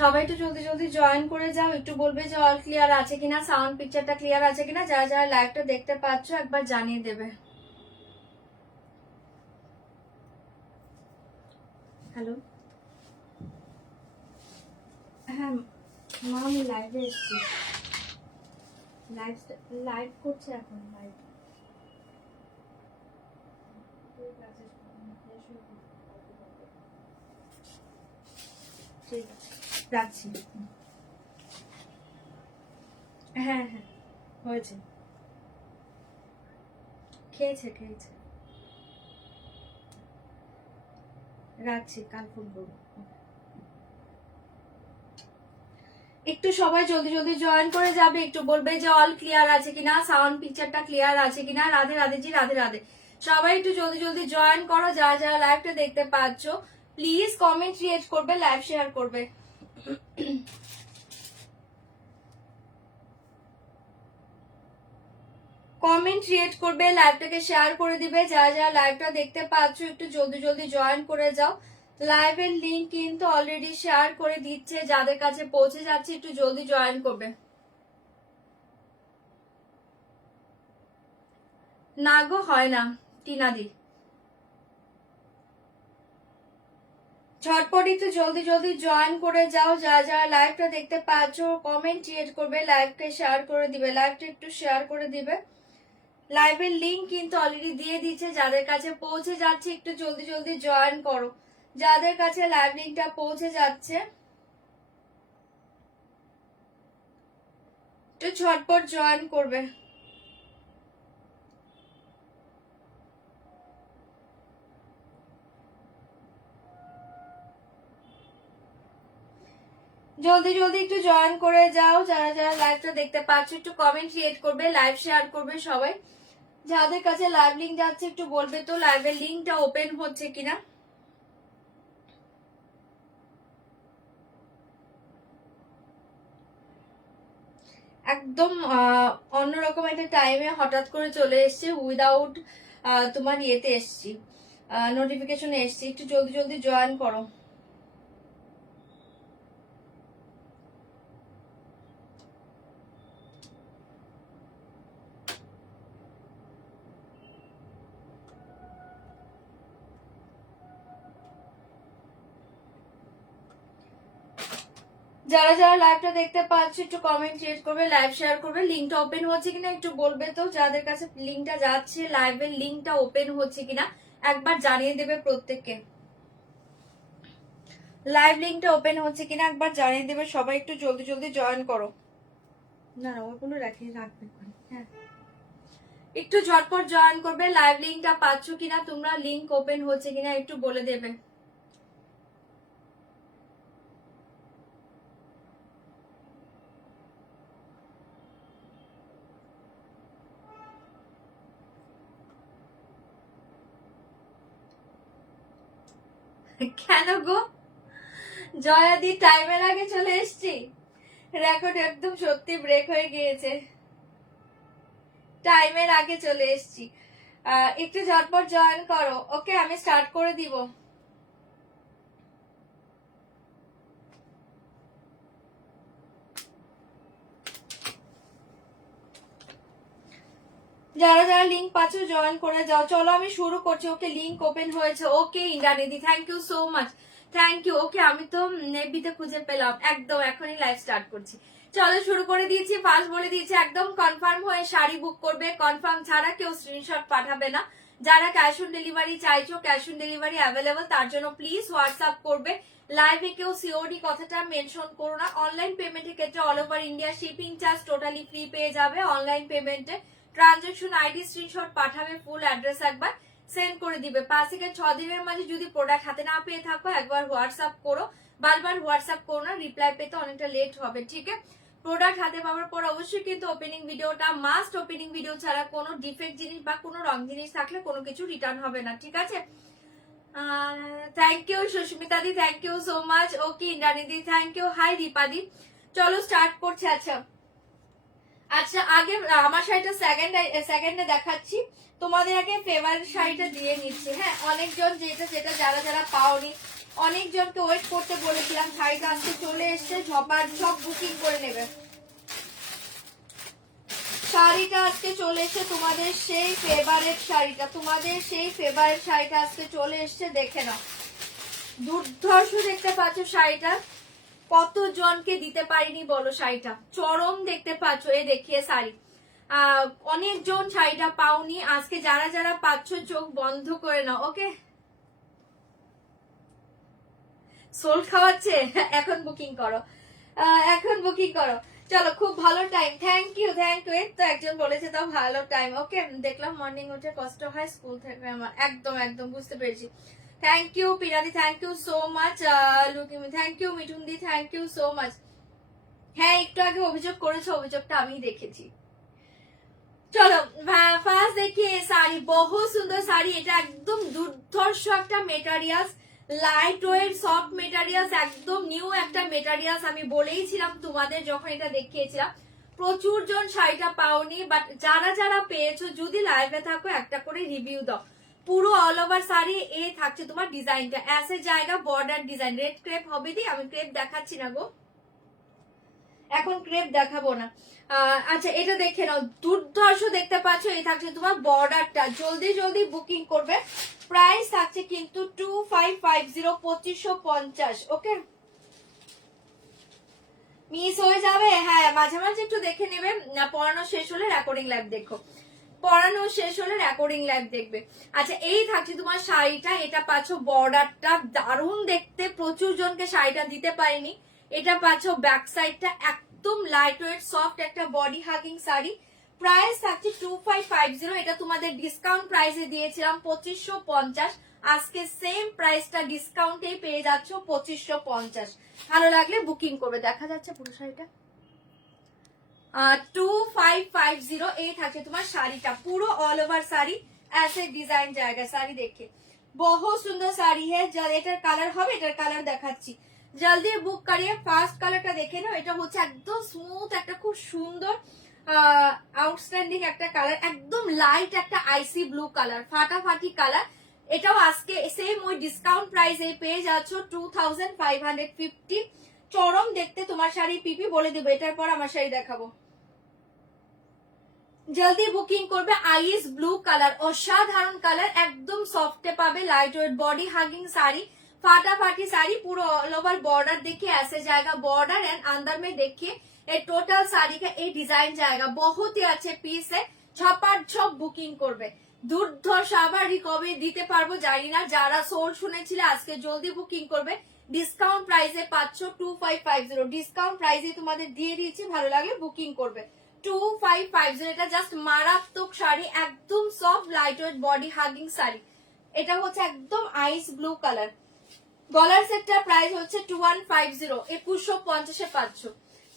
সবাই একটু জলদি জলদি জয়েন করে যাও, একটু বলবে যে অল ক্লিয়ার আছে কিনা, সাউন্ড পিকচারটা ক্লিয়ার আছে কিনা, যারা যারা লাইভটা দেখতে পাচ্ছ একবার জানিয়ে দেবে। হ্যালো, হ্যাঁ মা আমি লাইভে এসেছি, লাইভ করছে এখন লাইভ। ঠিক আছে রাখছি। হ্যাঁ হ্যাঁ হয়েছে, খেয়েছে খেয়েছে, রাখছি, কাল ফোন করবো। একটু সবাই জলদি জলদি জয়েন করে যাবে, একটু বলবে যে অল ক্লিয়ার আছে কিনা, সাউন্ড পিকচারটা ক্লিয়ার আছে কিনা। রাধে রাধে জি, রাধে রাধে। সবাই একটু জলদি জলদি জয়েন করো, যারা যারা লাইভটা দেখতে পাচ্ছ প্লিজ কমেন্ট ক্রিয়েট করবে, লাইভ শেয়ার করবে। কমেন্ট ক্রিয়েট করবে, লাইভটাকে শেয়ার করে দিবে। যারা যারা লাইভটা দেখতে পাচ্ছ একটু জলদি জলদি জয়েন করে যাও। লাইভের লিংক কিন্তু অলরেডি শেয়ার করে দিচ্ছে, যাদের কাছে পৌঁছে যাচ্ছে একটু জলদি জয়েন করবে। না গো হয় না টিনাদি, ঝটপট একটু জলদি জলদি জয়েন করে যাও। যারা যারা লাইভটা দেখতে পাচ্ছ কমেন্ট ক্রিয়েট করবে, লাইভকে শেয়ার করে দিবে, লাইভটা একটু শেয়ার করে দিবে। লাইভের লিংক কিন্তু অলরেডি দিয়ে দিচ্ছে, যাদের কাছে পৌঁছে যাচ্ছে একটু জলদি জলদি জয়েন করো। যাদের কাছে লাইভ লিংকটা পৌঁছে যাচ্ছে একটু ঝটপট জয়েন করবে। জলদি জলদি একটু জয়েন করে যাও। যারা যারা লাইভটা দেখতে পাচ্ছ একটু কমেন্ট ক্রিয়েট করবে, লাইভ শেয়ার করবে সবাই। যাদের কাছে লাইভ লিংক যাচ্ছে একটু বলবে তো লাইভের লিংকটা ওপেন হচ্ছে কিনা। একদম অন্যরকম একটা টাইমে হঠাৎ করে চলে এসছে, উইদাউট তোমার ইয়েতে এসছি, নোটিফিকেশনে এসছি। একটু জলদি জলদি জয়েন করো। যারা যারা লাইভটা দেখতে পাচ্ছ একটু কমেন্ট ক্রিয়েট করবে, লাইভ শেয়ার করবে। লিংকটা ওপেন হচ্ছে কিনা একটু বলবে তো, যাদের কাছে লিংকটা যাচ্ছে লাইভের লিংকটা ওপেন হচ্ছে কিনা একবার জানিয়ে দেবে প্রত্যেককে। লাইভ লিংকটা ওপেন হচ্ছে কিনা একবার জানিয়ে দেবে সবাই, একটু জলদি জলদি জয়েন করো। না না ওগুলো রাখবে। হ্যাঁ একটু ঝটপট জয়েন করবে। লাইভ লিংকটা পাচ্ছ কিনা তোমরা, লিংক ওপেন হচ্ছে কিনা একটু বলে দেবে। কেন গো জয়াদি, টাইমের আগে চলে এসছি? রেকর্ড একদম সত্যি ব্রেক হয়ে গিয়েছে, টাইমের আগে চলে এসছি। একটু ঝটপট জয়েন করো। ওকে আমি স্টার্ট করে দিব। যারা যারা লিঙ্ক পাচ্ছ জয়েন করে যাও। চলো আমি শুরু করছি। ওকে লিঙ্ক ওপেন হয়েছে। ওকে ইন্দ্রানিধি, thank you so much, thank you. Okay আমি তো নেবিতে খুঁজে পেলাম, একদম এখনই লাইভ স্টার্ট করছি। চলো শুরু করে দিয়েছি। ফার্স্ট বলে দিয়েছি একদম কনফার্ম হয়ে শাড়ি বুক করবে, কনফার্ম ছাড়া কেউ স্ক্রিনশট পাঠাবে না। যারা ক্যাশ অন ডেলিভারি চাইছো, ক্যাশ অন ডেলিভারি অ্যাভেলেবল, তার জন্য প্লিজ হোয়াটসঅ্যাপ করবে। লাইভে কেউ সিওডি কথাটা মেনশন করো না। অনলাইন পেমেন্টের ক্ষেত্রে all over India shipping charge totally free পেয়ে যাবে। অনলাইন পেমেন্টে ট্রানজাকশন আইডি স্ক্রিনশট পাঠাবে, ফুল অ্যাড্রেস একবার সেন্ড করে দিবে। 5 থেকে 6 দিনের মাঝে যদি প্রোডাক্ট হাতে না পেয়ে থাকো একবার হোয়াটসঅ্যাপ করো, বারবার হোয়াটসঅ্যাপ করো না, রিপ্লাই পেতে অনেকটা লেট হবে, ঠিক আছে? প্রোডাক্ট হাতে পাওয়ার পর অবশ্যই কিন্তু ওপেনিং ভিডিওটা মাস্ট। ওপেনিং ভিডিও ছাড়া কোনো ডিফেক্ট জিনিস বা কোনো রং জিনিস থাকলে কোনো কিছু রিটার্ন হবে না, ঠিক আছে? থ্যাংক ইউ সুস্মিতা দি, thank you so much. Okay Indrani thank you. Hi দীপাদি, চলো স্টার্ট করছি। আচ্ছা আগে আমার শাড়িটা সেকেন্ডে দেখাচ্ছি, তোমাদের আগে ফেভারিট শাড়িটা দিয়ে নিচ্ছি। হ্যাঁ, অনেকজন যেটা যারা যারা পাওনি, অনেকজনকে ওয়েট করতে বলেছিলাম। শাড়িটা আজকে চলে এসছে, সব বুকিং করে নেবে। শাড়িটা আজকে চলে এসছে তোমাদের সেই ফেভারিট শাড়িটা, আজকে চলে এসছে, দেখে নাও। দুর্ধর্ষ দেখতে পাচ্ছ শাড়িটা, কতজনকে দিতে পারিনি বলো শাড়িটা, চরম দেখতে পাচ্ছ। এই দেখিয়ে শাড়ি, অনেকজন শাড়িটা পাওনি, আজকে যারা যারা পাচ্ছ চোখ বন্ধ করে নাও। ওকে, সোল খাওয়াচ্ছে, এখন বুকিং করো, চলো খুব ভালো টাইম। থ্যাংক ইউ তো একজন বলেছে তাও ভালো টাইম। ওকে, দেখলাম মর্নিং উঠে কষ্ট হয়, স্কুল থেকে আমার, একদম বুঝতে পেরেছি। থ্যাংক ইউ পিরাদি, thank you so much. Thank you মিঠুনদি, থ্যাংক ইউ সো মাচ। হ্যাঁ, একটু আগে অভিযোগ করেছো, অভিযোগটা আমি দেখেছি। চলো ফার্স্ট দেখি শাড়ি, বহু সুন্দর শাড়ি। এটা একদম দুর্ধর্ষ একটা materials, light weight soft materials, একদম নিউ একটা মেটেরিয়ালস। আমি বলেইছিলাম তোমাদের যখন এটা দেখিয়েছিলাম, প্রচুর জন শাড়িটা পাওনি, বাট যারা যারা পেয়েছো যদি লাইভে থাকো একটা করে রিভিউ দাও। পুরো অল ওভার শাড়ি এ থাকছে তোমার ডিজাইনটা, এসে জায়গা বর্ডার ডিজাইন, রেড ক্রেপ হবে। দি আমি ক্রেপ দেখাচ্ছি না গো, এখন ক্রেপ দেখাবো না। আচ্ছা এটা দেখে নাও, দুর্ধর্ষ দেখতে পাচ্ছ। এই থাকছে তোমার বর্ডারটা, জলদি বুকিং করবে। প্রাইস থাকছে কিন্তু 2550, 2550। ওকে, মিস হয়ে যাবে। হ্যাঁ, মাঝে মাঝে একটু দেখে নেবে, পড়ানো শেষ হলে রেকর্ডিং লাইভ দেখো, দেখবে। আচ্ছা এই থাকছে তোমার শাড়িটা, এটা পাচ্ছ বর্ডারটা দারুণ দেখতে, প্রচুর জনকে শাড়িটা দিতে পারিনি। এটা পাচ্ছ ব্যাক সাইডটা, একদম লাইট ওয়েট সফট একটা বডি হাগিং শাড়ি। প্রাইস থাকছে 2550। এটা তোমাদের ডিসকাউন্ট প্রাইসে দিয়েছিলাম 2550, আজকে সেম প্রাইসটা ডিসকাউন্টেই পেয়ে যাচ্ছ 2550। ভালো লাগলে বুকিং করবে। দেখা যাচ্ছে পুরো শাড়িটা 2550। এই থাকছে তোমার শাড়িটা, পুরো অল ওভার শাড়ি, ऐसे ডিজাইন জায়গা শাড়ি। দেখে বহুত সুন্দর শাড়ি है। এটার কালার হবে, এটার কালার দেখাচ্ছি, জলদি বুক করিয়ে। ফার্স্ট কালারটা দেখে নাও, এটা হচ্ছে একদম স্মুথ একটা খুব সুন্দর আউটস্ট্যান্ডিং একটা কালার, একদম লাইট একটা আইসি ব্লু কালার, ফাটাফাটি কালার। এটাও আজকে সেম ওই ডিসকাউন্ট প্রাইসে পেয়ে যাচ্ছ 2550। চরম দেখতে তোমার শাড়ি। পিপি বলে দেবো, এটার পর আমার শাড়ি দেখাবো। জলদি বুকিং করবে। আইস ব্লু কালার, অসাধারণ কালার, একদম সফটে পাবে, light weight body hugging sari, फाटाफाटी साड़ी, पूरा ऑल ओवर बॉर्डर देखिए ऐसे जाएगा बॉर्डर एंड अंदर में देखिए ये टोटल साड़ी का ये डिजाइन जाएगा। बहुत ही अच्छे पीस है, ছপাছপ বুকিং করবে। দুর্ধর্ষ আবার রিকভারি দিতে পারবো জানি না, যারা সোল শুনেছিলে আজকে জলদি বুকিং করবে। ডিসকাউন্ট প্রাইসে পাচ্ছ 2550, ডিসকাউন্ট প্রাইসে তোমাদের দিয়ে দিয়েছি, ভালো লাগলে বুকিং করবে। 2550, এটা জাস্ট মারাত্মক শাড়ি, একদম soft light weight body hugging sari. এটা হচ্ছে একদম আইস ব্লু কালার। गॉलर सेट का प्राइस होচ্ছে 2150, 2150 पाচ্ছ।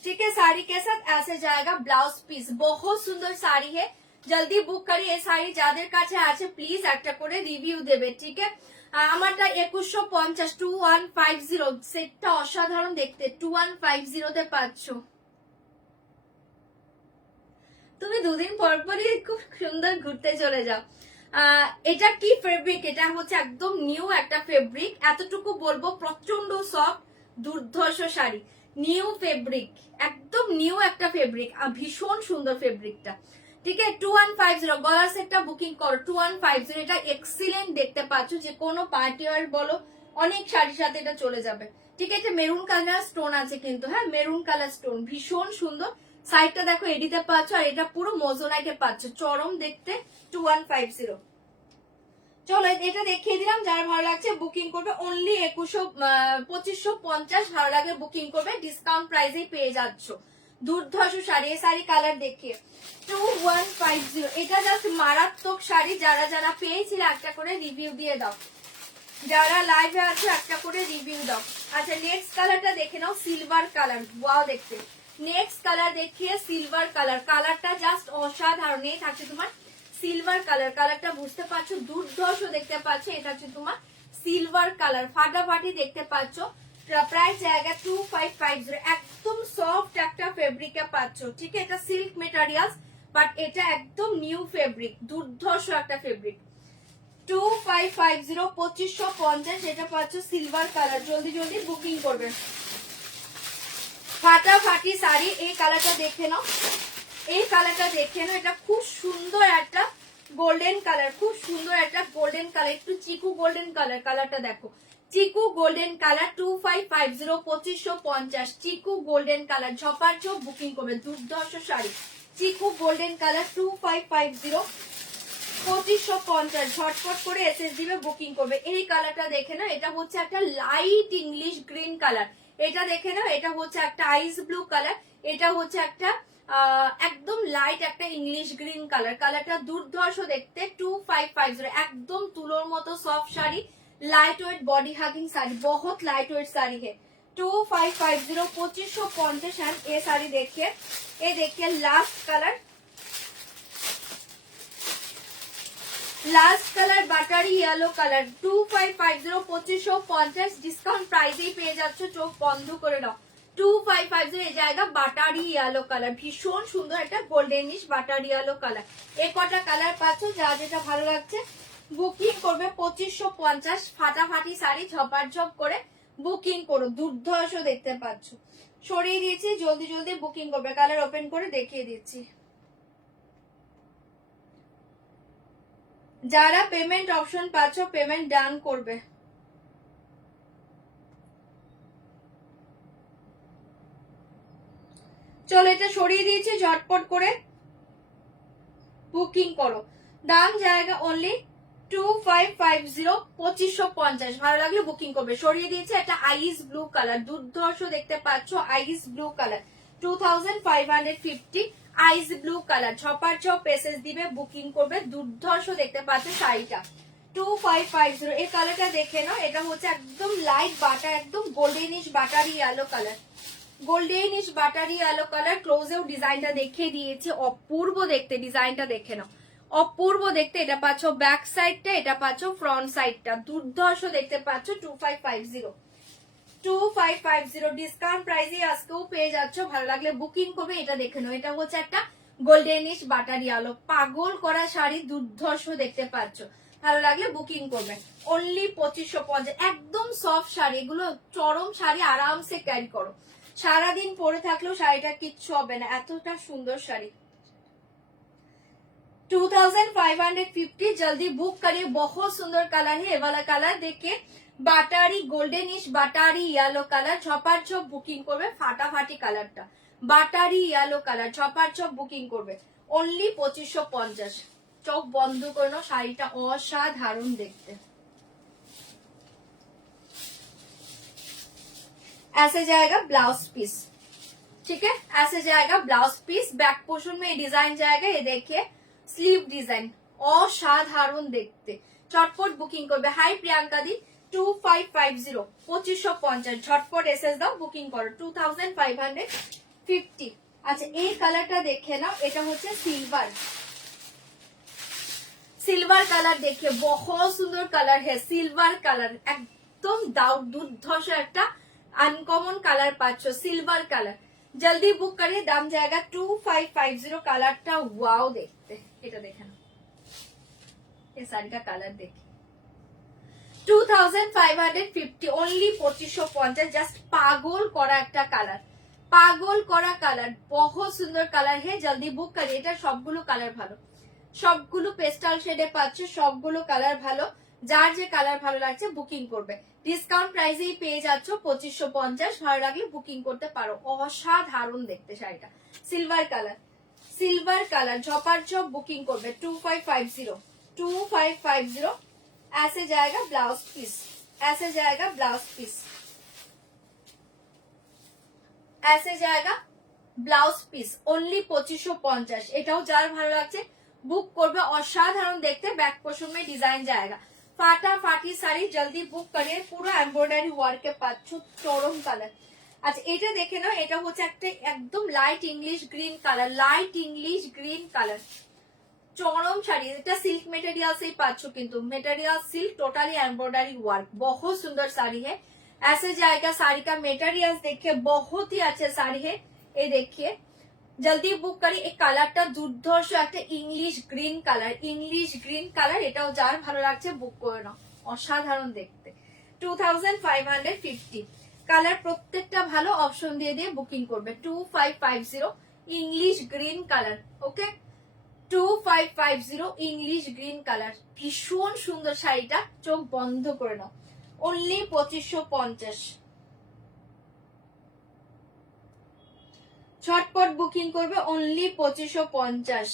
ठीक है, साड़ी के साथ ऐसे जाएगा ब्लाउज पीस, बहुत सुंदर साड़ी है। जल्दी बुक करिए। এই শাড়ি যাদের কাছে আছে প্লিজ একটা করে রিভিউ দেবে, ঠিক আছে? আমারটা 2150, 2150, সেটটা অসাধারণ দেখতে, 2150 তে পাচ্ছ। তুমি দুদিন পর পরই খুব সুন্দর ঘুরতে চলে যাও। এটা কি ফেব্রিক, এটা হচ্ছে একদম নিউ একটা ফেব্রিক, এতটুকু বলবো, প্রচন্ড সফট দুর্ধর্ষ শাড়ি, নিউ ফেব্রিক, একদম নিউ একটা ফেব্রিক, ভীষণ সুন্দর ফেব্রিকটা। ঠিক আছে 2150 গলার সেটটা বুকিং করো 2150। এটা এক্সিলেন্ট দেখতে পাচ্ছ, যে কোনো পার্টি ওয়্যার বলো অনেক শাড়ির সাথে এটা চলে যাবে। ঠিক আছে, মেরুন কালার স্টোন আছে কিন্তু, হ্যাঁ মেরুন কালার স্টোন ভীষণ সুন্দর। সাইডটা দেখো এডিতে পাচ্ছ, আর এটা পুরো মোজোনাইটে পাচ্ছ, চরম দেখতে 2150। চলো এটা দেখিয়ে দিলাম, যার ভালো লাগছে বুকিং করবে। অনলি 2550 ভালো লাগে বুকিং করবে, ডিসকাউন্ট প্রাইসেই পেয়ে যাচ্ছ। দুর্ধর্ষ শাড়ি, এই শাড়ি কালার দেখিয়ে 2150। এটা জাস্ট মারাত্মক শাড়ি, যারা যারা পেয়েছিলে একটা করে রিভিউ দিয়ে দাও, যারা লাইভে আছে একটা করে রিভিউ দাও। আচ্ছা নেক্সট কালারটা দেখে নাও, সিলভার কালার, ওয়াও দেখতে। নেক্সট কালার দেখিয়ে সিলভার কালার, কালারটা জাস্ট অসাধারণ। এই থাকছে তোমার সিলভার কালার, কালারটা বুঝতে পারছো, দুর্ধর্ষ দেখতে পাচ্ছ। এটা হচ্ছে তোমার সিলভার কালার, ফাটাফাটি দেখতে পাচ্ছ। প্রাইস জায়গা 2550। একদম সফট একটা ফেব্রিকে পাচ্ছ, ঠিক আছে। এটা সিল্ক মেটেরিয়ালস, বাট এটা একদম নিউ ফেব্রিক, দুর্ধর্ষ একটা ফেব্রিক। 2550 2550 এটা পাচ্ছ সিলভার কালার। জলদি জলদি বুকিং করবে, ফাটাফাটি শাড়ি। এই কালারটা দেখে নাও, এই কালারটা দেখে নাও, এটা খুব সুন্দর একটা গোল্ডেন কালার, খুব সুন্দর একটা গোল্ডেন কালার, একটু চিকু গোল্ডেন কালার। কালারটা দেখো, চিকু গোল্ডেন কালার 2550 2550 চিকু গোল্ডেন কালার, ঝপার ঝপ বুকিং করবে। দুর্ধর্ষ শাড়ি, চিকু গোল্ডেন কালার 2550 2550 ঝটপট করে এসএস দিবে, বুকিং করবে। এই কালারটা দেখে নাও, এটা হচ্ছে একটা লাইট ইংলিশ গ্রিন কালার। এটা দেখে নাও, এটা হচ্ছে একটা আইস ব্লু কালার, এটা হচ্ছে একটা একদম লাইট একটা ইংলিশ গ্রিন কালার। কালারটা দুর্ধর্ষ দেখতে। 2550 একদম তুলোর মতো soft sari, light weight body hugging sari, बहुत लाइट वेट साड़ी है। 2550 2550 एंड ये साड़ी देखिए, ये देखिए last colour, last colour buttery yellow colour. 2550 2550 discount প্রাইসেই পেয়ে যাচ্ছ, চোখ বন্ধ করে নাও। 2550 এই জায়গা বাটারি ইয়েলো কালার, ভীষণ সুন্দর একটা গোল্ডেনিশ বাটারি ইয়েলো কালার। এই কটা কালার পাচ্ছ, যা যেটা ভালো লাগছে বুকিং করবে। 2550 ফাটাফাটি শাড়ি, ঝপাঝপ করে বুকিং করো। দুর্ধর্ষ দেখতে পাচ্ছ, সরিয়ে দিয়েছি, জলদি জলদি বুকিং করবে। কালার ওপেন করে দেখিয়ে দিচ্ছি। যারা পেমেন্ট অপশন পাচ্ছ পেমেন্ট ডান করবে। চলো এটা সরিয়ে দিয়েছি, ঝটপট করে বুকিং করো। দাম জায়গা অনলি 2550 2550 ভালো লাগলে বুকিং করবে। সরিয়ে দিয়েছে একটা আইস ব্লু কালার, দুর্ধর্ষ দেখতে পাচ্ছ, আইস ব্লু কালার 2550 আইস ব্লু কালার, ছপার ছপ এসএস দিবে, বুকিং করবে। দুর্ধর্ষ দেখতে পাচ্ছ শাড়িটা 2550। এই কালারটা দেখে নাও, এটা হচ্ছে একদম লাইট বাটার, একদম goldenish buttery yellow colour, goldenish buttery yellow colour. ক্লোজেও ডিজাইনটা দেখিয়ে দিয়েছি, অপূর্ব দেখতে, ডিজাইনটা দেখে নাও, অপূর্ব দেখতে। এটা পাচ্ছ ব্যাক সাইডটা, এটা পাচ্ছ ফ্রন্ট সাইডটা, দুর্ধর্ষ দেখতে পাচ্ছ। 2550 2550 ডিসকাউন্ট প্রাইসে আজকেও পেয়ে যাচ্ছ, ভালো লাগলে বুকিং করবে। এটা দেখে নাও, এটা হচ্ছে একটা গোল্ডেনিশ বাটারি আলো, পাগল করা শাড়ি, দুর্ধর্ষ দেখতে পাচ্ছ, ভালো লাগলে বুকিং করবে। অনলি 2550 একদম সফট শাড়ি, এগুলো চরম শাড়ি, আরামসে ক্যারি করো, সারাদিন পরে থাকলেও শাড়িটা কিচ্ছু হবে না, এতটা সুন্দর শাড়ি। 2550 जल्दी बुक करिए, बहुत सुंदर कलर है। ये वाला कलर देखिए, buttery goldenish buttery yellow colour, ঝপার ঝপ বুকিং করবে। ফাটাফাটি কালারটা বাটারি ইয়েলো কালার, ঝপার ঝপ বুকিং করবে। অনলি 2550। চোখ বন্ধ করে নাও, শাড়িটা অসাধারণ দেখতে। ऐसे जाएगा ब्लाउज पीस, ठीक है, ऐसे जाएगा ब्लाउज पीस। बैक पोर्शन में ये डिजाइन जाएगा, ये देखिए स्लीव डिजाइन, অসাধারণ দেখতে। চটপট বুকিং করবে। হাই প্রিয়াঙ্কা দি 2550 2550 ঝটপট এসএস দাও, বুকিং করো। 2550। আচ্ছা এই কালারটা দেখে নাও, এটা হচ্ছে সিলভার, সিলভার কালার देखिए बहुत सुंदर कलर है। सिल्वर कलर একদম দুর্ধর্ষ একটা আনকমন কালার পাচ্ছ, সিলভার কালার। জলদি বুক করিয়ে, দাম জায়গা 2550। কালারটা ওয়াও দেখতে, এটা দেখে নাও, এই শাড়িটা কালার দেখি। 2550 অনলি 2550, জাস্ট পাগল করা একটা কালার, পাগল করা কালার, বহুত সুন্দর কালার হে, জলদি বুক করি। এটা সবগুলো কালার ভালো, সবগুলো পেস্টাল শেডে পাচ্ছে, সবগুলো কালার ভালো। যার যে কালার ভালো লাগছে বুকিং করবে। ডিসকাউন্ট প্রাইসেই পেয়ে যাচ্ছ 2550। ভালো লাগলে বুকিং করতে পারো। অসাধারণ দেখতে শাড়িটা, সিলভার কালার, সিলভার কালার ঝপার ঝপ। বুকিং করবে 2550, 2550। ऐसे जाएगा ब्लाउज पीस, ऐसे जाएगा ब्लाउज पीस, ऐसे जाएगा ব্লাউজ পিস। অনলি 2550। এটাও যার ভালো লাগছে বুক করবে। অসাধারণ দেখতে, ব্যাক পোর্শন में ডিজাইন जाएगा। ফাটাফাটি শাড়ি, জলদি বুক করিয়ে। পুরো এমব্রয়ডারি ওয়ার্কে পাচ্ছ, চরম কালার। আচ্ছা এটা দেখে নাও, এটা হচ্ছে একটা একদম light English green colour, light English green colour, চরম শাড়ি। এটা সিল্ক মেটেরিয়াল से পাচ্ছ, কিন্তু material silk, totally embroidery work. बहुत सुंदर साड़ी है। ऐसे जाएगा साड़ी का मेटेरियल देखिए, बहुत ही अच्छे साड़ी है। ये देखिए, জলদি বুক করি। এই কালারটা দুর্ধর্ষ একটা English green colour, English green colour. এটাও যার ভালো লাগছে বুক করে নাও, অসাধারণ দেখতে। 2550 কালার, প্রত্যেকটা ভালো। অপশন দিয়ে দিয়ে বুকিং করবে। 2550 ইংলিশ গ্রিন কালার। ওকে, 2550 ইংলিশ গ্রিন কালার। ভীষণ সুন্দর শাড়িটা, চোখ বন্ধ করে নাও। অনলি 2550। ছটপট বুকিং করবে। অনলি 2550।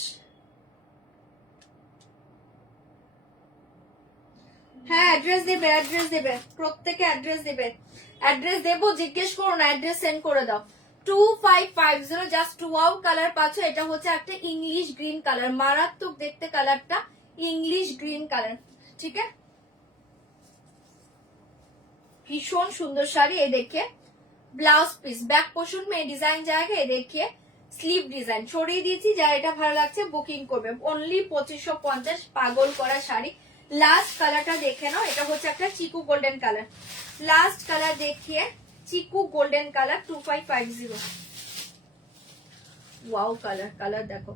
হ্যাঁ অ্যাড্রেস দেবে, অ্যাড্রেস দেবে, প্রত্যেকে অ্যাড্রেস দেবে। অ্যাড্রেস দেবো, জিজ্ঞেস করো না, অ্যাড্রেস সেন্ড করে দাও। 2550 জাস্ট ওয়াও কালার পাচ্ছ। এটা হচ্ছে একটা ইংলিশ গ্রিন কালার, মারাত্মক দেখতে কালারটা, ইংলিশ গ্রিন কালার। ঠিক আছে, ভীষণ সুন্দর শাড়ি। এ দেখে ব্লাউজ পিস, ব্যাক পোর্শন में ডিজাইন जाएगा। ये देखिए স্লিভ ডিজাইন ছড়িয়ে দিয়েছি। যার এটা ভালো লাগছে বুকিং করবে। অনলি 2550। পাগল করা শাড়ি। লাস্ট কালারটা দেখে নাও, এটা হচ্ছে একটা চিকু গোল্ডেন কালার। লাস্ট কালার দেখিয়ে, চিকু golden colour, 2550। Wow colour, colour দেখো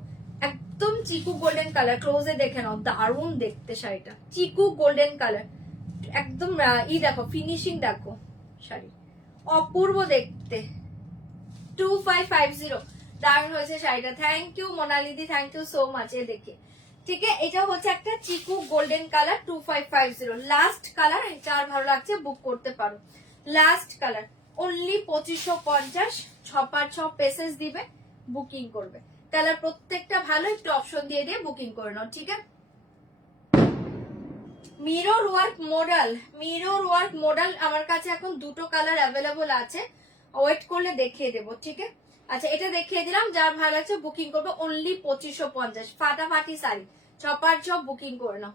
একদম চিকু গোল্ডেন কালার। ক্লোজে দেখে নাও, দারুণ দেখতে শাড়িটা, চিকু গোল্ডেন কালার একদম। ই দেখো, ফিনিশিং দেখো শাড়ি, অপূর্ব দেখতে। 2550 দারুণ হয়েছে শাড়িটা। থ্যাংক ইউ মোনালিদি, থ্যাংক ইউ সো মাচ। এ দেখে ঠিক আছে, এটা হচ্ছে একটা চিকু গোল্ডেন কালার, 2550। লাস্ট কালার, যার ভালো লাগছে বুক করতে পারো। Last colour, only 2550। 6x6 পেসেস দিবে, বুকিং করবে। কালার প্রত্যেকটা ভালো, একটু অপশন দিয়ে দিয়ে বুকিং করে নাও। ঠিক আছে, mirror work model, mirror work model আমার কাছে এখন দুটো কালার অ্যাভেলেবল আছে। ওয়েট করলে দেখিয়ে দেবো। ঠিক আছে, আচ্ছা এটা দেখিয়ে দিলাম। যার ভালো লাগছে বুকিং করবে। অনলি 2550। ফাটাফাটি শাড়ি, 6x6 বুকিং করে নাও।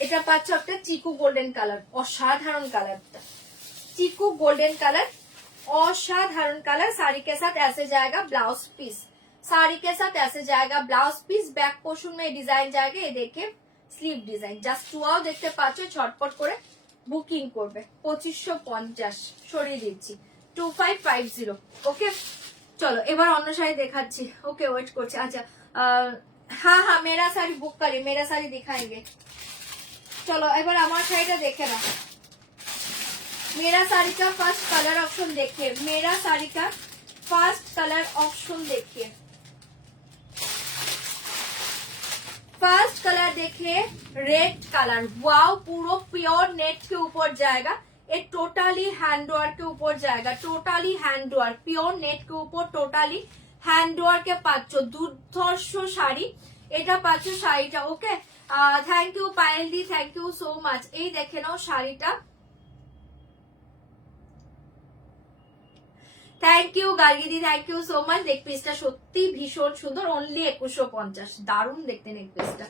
এটা পাচ্ছ একটা চিকু গোল্ডেন কালার, অসাধারণ কালারটা, চিকু গোল্ডেন কালার, অসাধারণ কালার। শাড়ি के साथ ऐसे जाएगा ब्लाउज पीस, साड़ी के साथ ऐसे जाएगा ब्लाउज पीस। बैक पोर्शन में डिजाइन जाएगा। ये देखिए স্লিভ ডিজাইন। জাস্ট ওয়াও দেখতে পাচ্ছ, ছটপট করে বুকিং করবে। 2550 সরিয়ে দিচ্ছি, 2550। ওকে, চলো এবার অন্য শাড়ি দেখাচ্ছি। ওকে ওয়েট করছি। আচ্ছা হ্যাঁ হ্যাঁ, মেরা শাড়ি বুক করি, মেরা শাড়ি দিখাएंगे। চলো এবার আমার শাড়িটা দেখে না। मेरा साड़ी का फर्स्ट कलर ऑप्शन देखिए, मेरा साड़ी का फर्स्ट कलर ऑप्शन देखिए, फर्स्ट कलर देखिए रेड कलर। वाओ, पूरा प्योर नेट के ऊपर जाएगा। ये टोटली हैंडवर्क के ऊपर जाएगा, टोटली हैंडवर्क, प्योर नेट के ऊपर टोटली हैंडवर्क के पाচ্ছো। দুর্ধর্ষ শাড়ি এটা পাচ্ছো শাড়িটা। Okay, thank you Payel di, thank you so much. এই দেখে নাও শাড়িটা। থ্যাংক ইউ গার্গিদি, thank you so much. Neck পিসটা সত্যি ভীষণ সুন্দর। অনলি 2150। দারুণ দেখতে নেক পিসটা।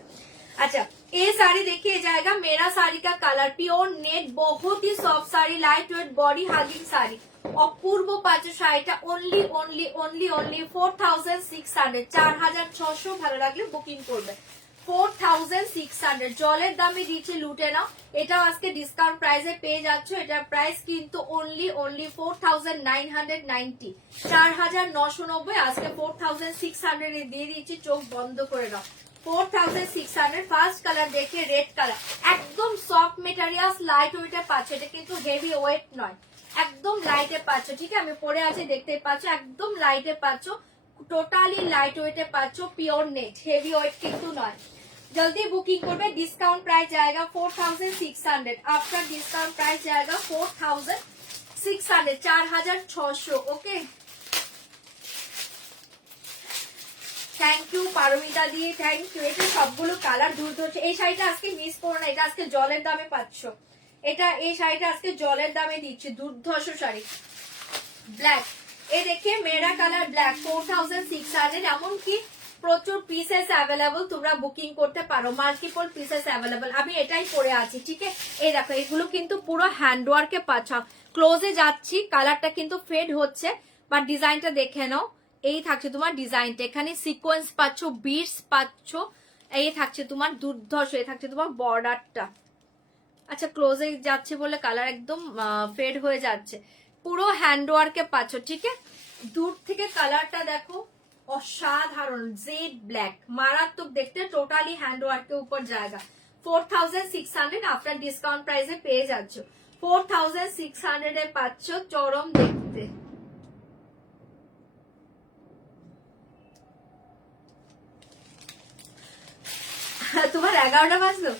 अच्छा ये साड़ी देखिए जाएगा मेरा साड़ी का कलर प्योर नेट, बहुत ही soft sari, light weight body hugging sari. অপূর্ব পাচ্ছো শাড়িটা। Only only only only 4600, 4600। ভালো লাগলে বুকিং করবে। 4600 জলের দামে দিচ্ছে, লুটে নাও। এটাও আজকে ডিসকাউন্ট প্রাইসে পেয়ে যাচ্ছ। এটার প্রাইস কিন্তু অনলি অনলি 4990, 4990। আজকে 4600 দিয়ে দিচ্ছি, চোখ বন্ধ করে নাও। 4600 ফার্স্ট কালার দেখে রেড কালার, একদম সফট মেটেরিয়ালস, লাইট ওয়েটে পাচ্ছ, এটা কিন্তু হেভি ওয়েট নয়, একদম লাইটে পাচ্ছ। ঠিক আছে, আমি পরে আছি দেখতে পাচ্ছ, একদম লাইটে পাচ্ছ, টোটালি লাইট ওয়েটে পাচ্ছ, পিওর নেট, হেভি ওয়েট কিন্তু নয়। जल्दी बुकिंग করবে, ডিসকাউন্ট প্রাইস জায়গা 4600, आफ्टर डिस्काउंट प्राइस जाएगा 4600, 4600। Okay, thank you Paromita di, thank you. এটা সবগুলো কালার দূর হচ্ছে। এই শাড়িটা আজকে মিস করো না, এটা আজকে জলের দামে পাচ্ছ, এটা এই শাড়িটা আজকে জলের দামে দিচ্ছে, দুর্ধর্ষ শাড়ি ব্ল্যাক। এ দেখে মেরা কালার ব্ল্যাক 4600, এমনকি প্রচুর পিসেস অ্যাভেলেবল, তোমরা বুকিং করতে পারো, মাল্টিপল পিসেস অ্যাভেলেবল। আমি এটাই পরে আছি। ঠিক আছে, এই দেখো এগুলো কিন্তু পুরো হ্যান্ডওয়ার্কে পাচ্ছ। ক্লোজে যাচ্ছি, কালারটা কিন্তু ফেড হচ্ছে, বাট ডিজাইনটা দেখে নাও। এই থাকছে তোমার ডিজাইনটা, এখানে সিকোয়েন্স পাচ্ছ, বিটস পাচ্ছ, এই থাকছে তোমার দুর্ধর্ষ, এই থাকছে তোমার বর্ডারটা। আচ্ছা, ক্লোজে যাচ্ছে বলে কালার একদম ফেড হয়ে যাচ্ছে, পুরো হ্যান্ডওয়ার্কে পাচ্ছ। ঠিক আছে, দূর থেকে কালারটা দেখো, অসাধারণ জেড ব্ল্যাক, মারাত্মক দেখতে, টোটালি হ্যান্ডওয়ার্কের উপর জায়গা। 4600 আফটার ডিসকাউন্ট প্রাইসে পেয়ে যাচ্ছ, 4600 এ পাচ্ছ, চরম দেখতে। তোমার 11টা বাজলো,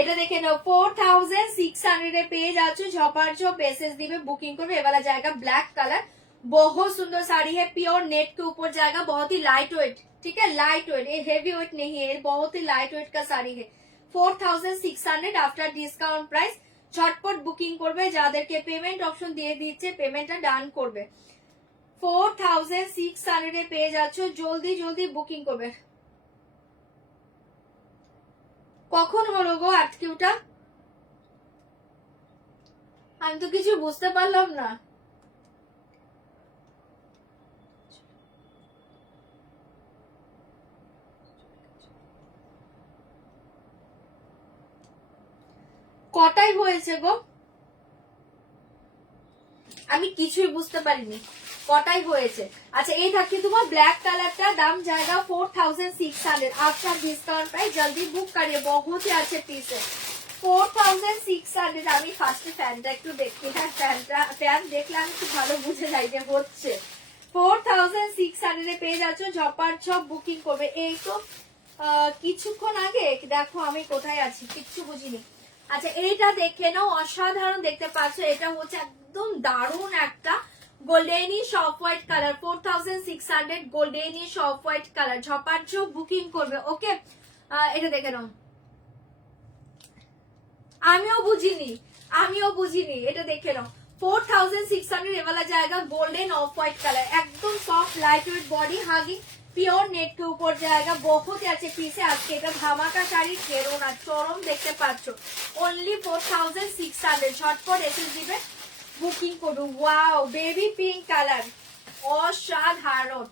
এটা দেখে নাও, 4600 এ পেয়ে যাচ্ছ, ঝপাঝপ মেসেজ দিবে, বুকিং করবে। এবারে জায়গা ব্लैक कलर, बहुत सुंदर साड़ी है, प्योर नेट के ऊपर जाएगा, बहुत ही लाइट वेट। ठीक है, लाइट वेट, ये हेवी वेट नहीं है, बहुत ही लाइट वेट का साड़ी है। 4600 आफ्टर डिस्काउंट प्राइस, झटपट बुकिंग করবে, যাদেরকে পেমেন্ট অপশন দিয়ে দিচ্ছে পেমেন্টটা ডান করবে। 4600 এ পেয়ে যাচ্ছ, জলদি জলদি বুকিং করবে। কখন হলো গো আজকে ওটা, আমি তো কিছু বুঝতে পারলাম না। কটাই হয়েছে গো, আমি কিছুই বুঝতে পারিনি কটাই হয়েছে। আচ্ছা, এই থাকছে তোমার ব্ল্যাক কালারটা, দাম জায়গা 4600 आफ्टर डिस्काउंट प्राइस, जल्दी बुक करिए, बहुत ही अच्छे पीस है। 4600। আমি ফার্স্টে ফ্যানটা একটু দেখি, হ্যাঁ ফ্যান দেখলে আমি খুব ভালো বুঝে যাই যে হচ্ছে। 4600 এ পেয়ে যাচ্ছ, ঝপাঝপ বুকিং করবে। এই তো কিছুক্ষণ আগে দেখো আমি কোথায় আছি, কিচ্ছু বুঝিনি। আচ্ছা, এইটা দেখে নাও, অসাধারণ দেখতে পাচ্ছ, এটা হচ্ছে একদম দারুণ একটা goldenish off white colour, 4600 goldenish off white colour, ঝপাঝপ বুকিং করবে। ওকে, এটা দেখে নাও, আমিও বুঝিনি, এটা দেখে নাও। 4600 এवाला जाएगा गोल्डन ऑफ व्हाइट कलर, एकदम सॉफ्ट लाइट वेट बॉडी हागी, प्योर नेट के ऊपर जाएगा, बहुत ही अच्छे पीस है। আজকে এটা ধামাকা শাড়ি, ছেড়ো না, চরম দেখতে পাচ্ছ, অনলি 4600, ঝটপট এসে দিবে, বুকিং করবে। ওয়াও, বেবি পিঙ্ক কালার, অসাধারণ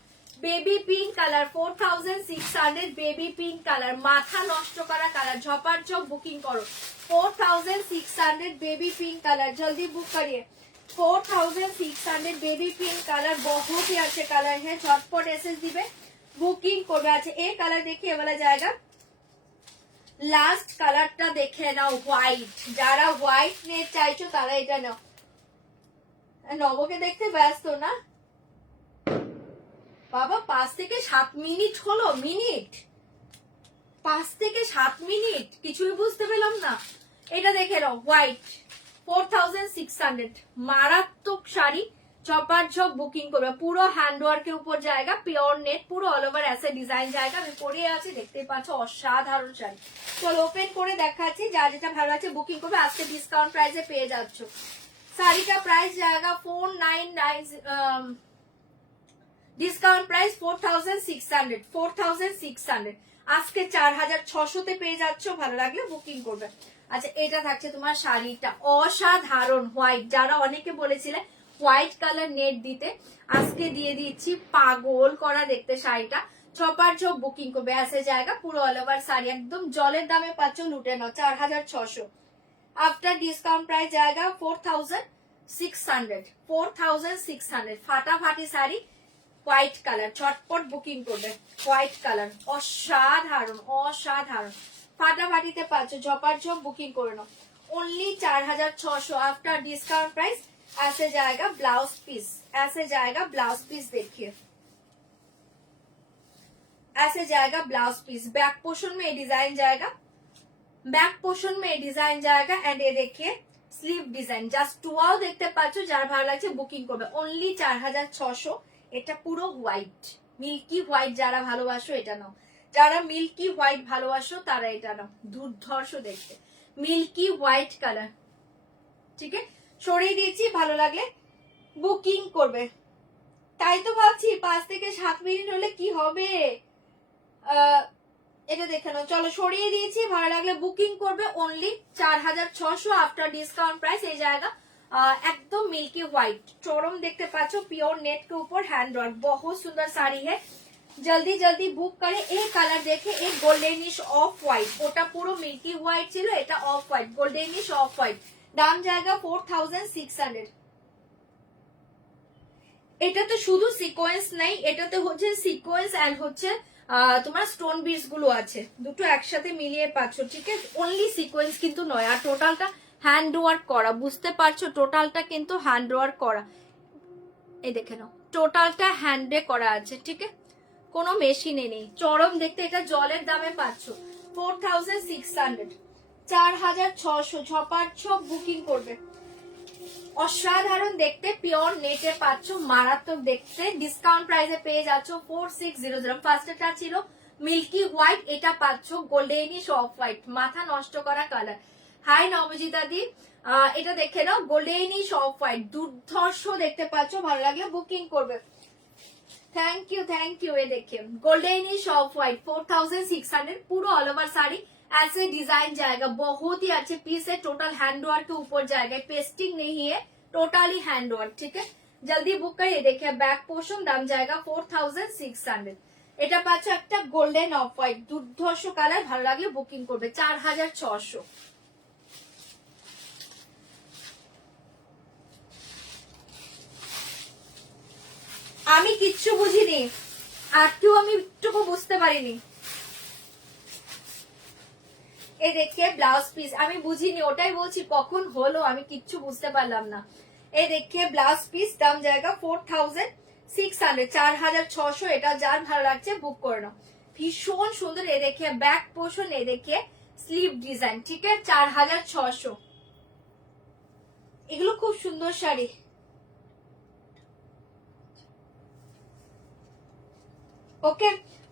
baby pink colour, 4600 baby pink colour, মাথা নষ্ট করা কালার, ঝপাঝপ বুকিং করো। 4600 बेबी पिंक कलर, जल्दी बुक करिए। 4600 बेबी पिंक कलर, बहुत ही अच्छे कलर है, झटपट एसएस दिबे, बुकिंग করবে। আছে এই কালার দেখে এবারে জায়গা লাস্ট কালারটা দেখে নাও, হোয়াইট, যারা হোয়াইট নেট চাইছো তারা এটা নাও। নবকে দেখতে ব্যস্ত না বাবা, 5 থেকে 7 মিনিট হলো, 5 থেকে 7 মিনিট, কিছুই বুঝতে পেলাম না। এটা দেখে নাও, হোয়াইট, 4600, মারাত্মক শাড়ি, চপারঝপ বুকিং করবে, পুরো হ্যান্ডওয়ার্কের উপর জায়গা, পিওর নেট, পুরো অল ওভার ऐसे ডিজাইন জায়গা। আমি পরে আছি, দেখতে পাচ্ছ, অসাধারণ শাড়ি। চলো ওপেন করে দেখাচ্ছি, যা যেটা ভালো লাগছে বুকিং করবে, আজকে ডিসকাউন্ট প্রাইসে পেয়ে যাচ্ছ। শাড়িটা প্রাইস জায়গা 499, ডিসকাউন্ট প্রাইস 4600, 4600, আজকে 4600 তে পেয়ে যাচ্ছ, ভালো লাগলে বুকিং করবে। আচ্ছা, এটা থাকছে তোমার শাড়িটা, অসাধারণ হোয়াইট, যারা অনেকে বলেছিলে হোয়াইট কালার নেট দিতে, আজকে দিয়ে দিচ্ছি, পাগল করা দেখতে শাড়িটা, ছপারঝপ বুকিং করবে। ऐसे জায়গা, পুরো অল ওভার শাড়ি, একদম জলের দামে পাচ্ছ, লুটে নাও, 4600। आफ्टर डिस्काउंट प्राइस जाएगा 4600, 4600, ফাটাফাটি শাড়ি, হোয়াইট কালার, ছটপট বুকিং করবে। হোয়াইট কালার অসাধারণ অসাধারণ, ফাটাফাটিতে পাচ্ছ, ঝপাঝপ বুকিং করে নাও। Only 4600 after discount price. ऐसे जाएगा ब्लाउज पीस, ऐसे जाएगा ब्लाउज पीस, देखिए ऐसे जाएगा ब्लाउज पीस। बैक पोर्शन में डिजाइन जाएगा, बैक पोर्शन में डिजाइन जाएगा एंड ये देखिए स्लीव डिजाइन। জাস্ট টুয়াও দেখতে পাচ্ছ, যার ভালো লাগছে বুকিং করবে। ओनली 4600। এটা পুরো হোয়াইট, মিল্কি হোয়াইট, যারা ভালোবাসো এটা নাও, যারা মিল্কি হোয়াইট ভালোবাসো তারা এটা নাও। দুর্ধর্ষ দেখতে মিল্কি হোয়াইট কালার, ঠিক আছে। সরিয়ে দিয়েছি, ভালো লাগলে বুকিং করবে। তাই তো ভাবছি 5 থেকে 7 মিনিট হলে কি হবে। এটা দেখে নাও, চলো সরিয়ে দিয়েছি, ভালো লাগলে বুকিং করবে। Only 4600 after discount price. এই জায়গা एकदम मिल्की व्हाइट चोरम देखते पाचो, प्योर नेट के ऊपर हैंड वर्क, बहुत सुंदर साड़ी है। जल्दी जल्दी बुक करे। एक कलर देखे, एक गोल्डनिश ऑफ व्हाइट, ওটা পুরো মিল্কি হোয়াইট ছিল, এটা off white, goldenish off white. দাম জায়গা 4600। এটাতে শুধু সিকোয়েন্স নাই, এটাতে হচ্ছে সিকোয়েন্স এন্ড হচ্ছে তোমার স্টোন বিটস গুলো আছে, দুটো একসাথে মিলিয়ে পাচ্ছ, ঠিক আছে। অনলি সিকোয়েন্স কিন্তু নয়, আর টোটালটা হ্যান্ড ওয়ার্ক করা, বুঝতে পারছো, টোটালটা কিন্তু হ্যান্ড ওয়ার্ক করা। এই দেখে নাও, টোটালটা হ্যান্ডে করা আছে, ঠিক আছে, কোনো মেশিনে নেই। চরম দেখতে, এটা জলের দামে পাচ্ছ 4600, 4600। ঝপাঝপ বুকিং করবে। অসাধারণ দেখতে, পিওর নেটে পাচ্ছ, মারাত্মক দেখতে। ডিসকাউন্ট প্রাইসে পেয়ে যাচ্ছ 4600। ফার্স্টটা ছিল মিল্কি হোয়াইট, এটা পাচ্ছ গোল্ডেনিশ অফ হোয়াইট, মাথা নষ্ট করা কালার। হাই নবজিতা দি, এটা দেখে নাও, গোল্ডেনিশ অফ হোয়াইট, দুর্ধর্ষ দেখতে পাচ্ছ, ভালো লাগলে বুকিং করবে। Thank you. ये देखिए गोल्डनिश ऑफ व्हाइट 4600, पूरा ऑल ओवर साड़ी ऐसे डिजाइन जाएगा, बहुत ही अच्छे पीस है। टोटल हैंड वर्क के ऊपर जाएगा, पेस्टिंग नहीं है, टोटली हैंड वर्क, ठीक है। जल्दी बुक करिए। देखिए बैक पोर्शन, दाम जाएगा 4600। এটা পাচ্ছ একটা গোল্ডেন অফ হোয়াইট, দুর্ধর্ষ কালার, ভালো লাগলে বুকিং করবে। 4600। আমি কিচ্ছু বুঝিনি, আর কেউ আমি একটুকু বুঝতে পারিনি। এই দেখে ব্লাউজ পিস আমি বুঝিনি, ওটাই বলছি কখন হলো আমি কিচ্ছু বুঝতে পারলাম না। এই দেখে ব্লাউজ পিস, দাম জায়গা 4600, 4600। এটা যার ভালো লাগছে বুক করে নাও, ভীষণ সুন্দর। এ দেখে ব্যাক পোর্শন, এ দেখে স্লিভ ডিজাইন, ঠিক আছে, 4600। এগুলো খুব সুন্দর শাড়ি। ওকে